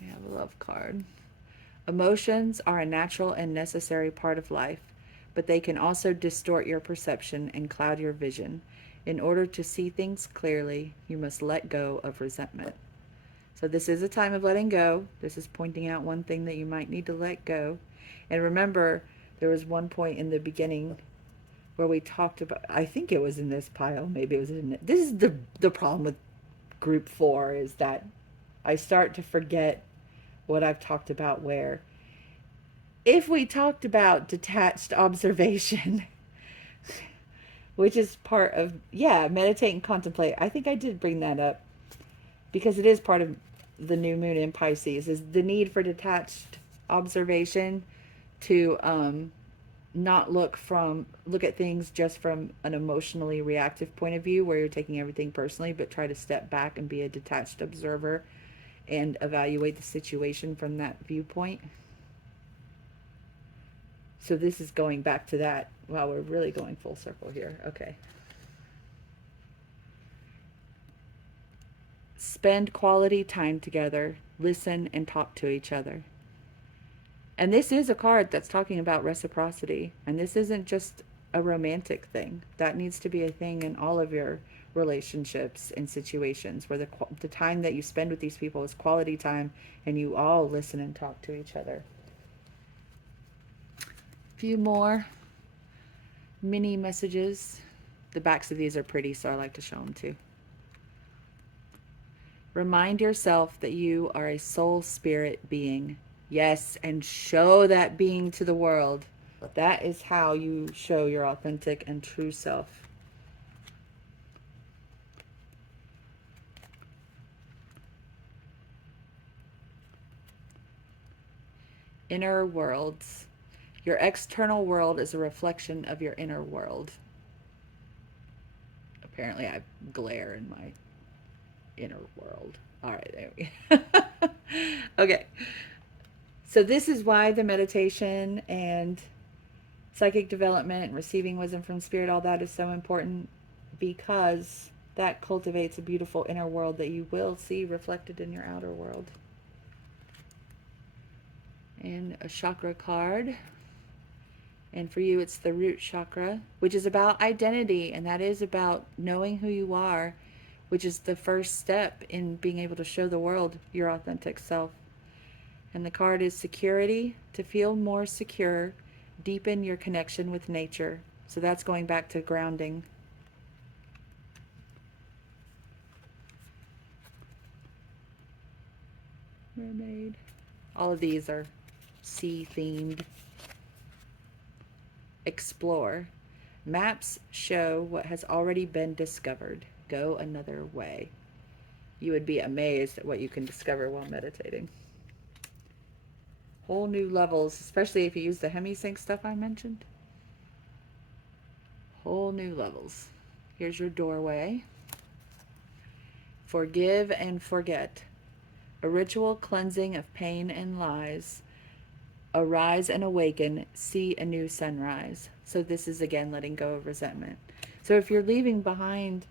we have a love card. Emotions are a natural and necessary part of life, but they can also distort your perception and cloud your vision. In order to see things clearly, you must let go of resentment. So this is a time of letting go. This is pointing out one thing that you might need to let go. And remember, there was one point in the beginning where we talked about, I think it was in this pile, maybe it was in this is the problem with group 4, is that I start to forget what I've talked about where. If we talked about detached observation, which is part of, yeah, meditate and contemplate. I think I did bring that up because it is part of the new moon in Pisces, is the need for detached observation, to not look at things just from an emotionally reactive point of view where you're taking everything personally, but try to step back and be a detached observer and evaluate the situation from that viewpoint. So this is going back to that. Wow, we're really going full circle here. Okay. Spend quality time together, listen and talk to each other. And this is a card that's talking about reciprocity. And this isn't just a romantic thing. That needs to be a thing in all of your relationships and situations where the time that you spend with these people is quality time and you all listen and talk to each other. A few more mini messages. The backs of these are pretty, so I like to show them too. Remind yourself that you are a soul spirit being. Yes, and show that being to the world. That is how you show your authentic and true self. Inner worlds. Your external world is a reflection of your inner world. Apparently I have glare in my inner world. All right, there we go. Okay. So this is why the meditation and psychic development and receiving wisdom from spirit, all that is so important, because that cultivates a beautiful inner world that you will see reflected in your outer world. And a chakra card. And for you, it's the root chakra, which is about identity. And that is about knowing who you are, which is the first step in being able to show the world your authentic self. And the card is security. To feel more secure, deepen your connection with nature. So that's going back to grounding. Mermaid. All of these are sea themed. Explore. Maps show what has already been discovered. Go another way. You would be amazed at what you can discover while meditating. Whole new levels, especially if you use the hemisync stuff I mentioned. Whole new levels. Here's your doorway. Forgive and forget. A ritual cleansing of pain and lies. Arise and awaken, see a new sunrise. So this is again letting go of resentment. So if you're leaving behind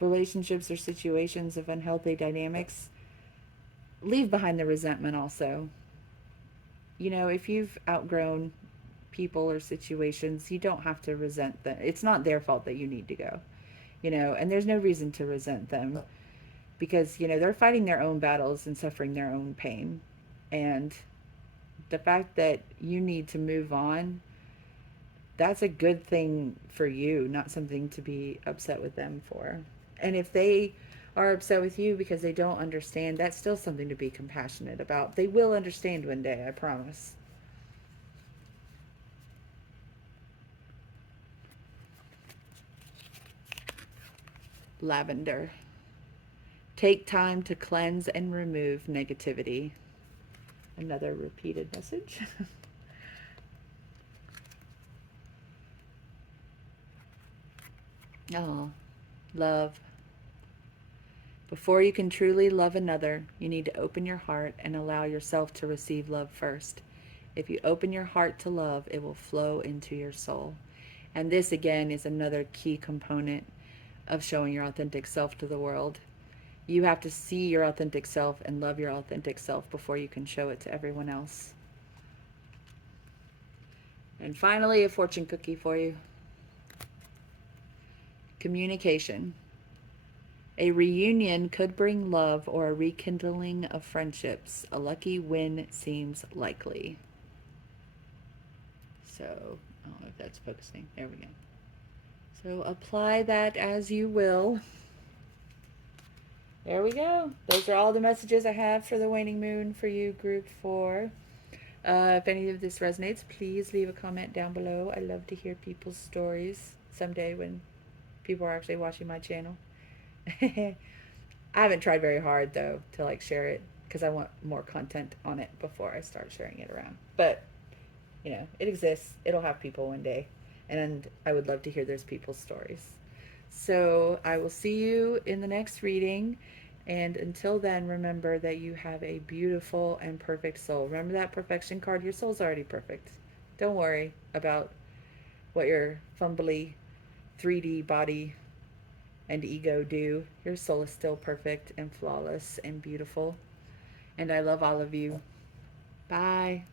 relationships or situations of unhealthy dynamics, leave behind the resentment also. You know, if you've outgrown people or situations, you don't have to resent them. It's not their fault that you need to go, you know, and there's no reason to resent them, because, you know, they're fighting their own battles and suffering their own pain. And the fact that you need to move on, that's a good thing for you, not something to be upset with them for. And if they are upset with you because they don't understand, that's still something to be compassionate about. They will understand one day, I promise. Lavender. Take time to cleanse and remove negativity. Another repeated message. Oh, love. Before you can truly love another, you need to open your heart and allow yourself to receive love first. If you open your heart to love, it will flow into your soul. And this, again, is another key component of showing your authentic self to the world. You have to see your authentic self and love your authentic self before you can show it to everyone else. And finally, a fortune cookie for you. Communication. A reunion could bring love or a rekindling of friendships. A lucky win seems likely. So, I don't know if that's focusing. There we go. So apply that as you will. There we go. Those are all the messages I have for the waning moon for you, group 4. If any of this resonates, please leave a comment down below. I love to hear people's stories someday when people are actually watching my channel. I haven't tried very hard though to like share it because I want more content on it before I start sharing it around. But you know, it exists. It'll have people one day, and I would love to hear those people's stories. So I will see you in the next reading. And until then, remember that you have a beautiful and perfect soul. Remember that perfection card? Your soul's already perfect. Don't worry about what your fumbly 3D body and ego do. Your soul is still perfect and flawless and beautiful. And I love all of you. Bye.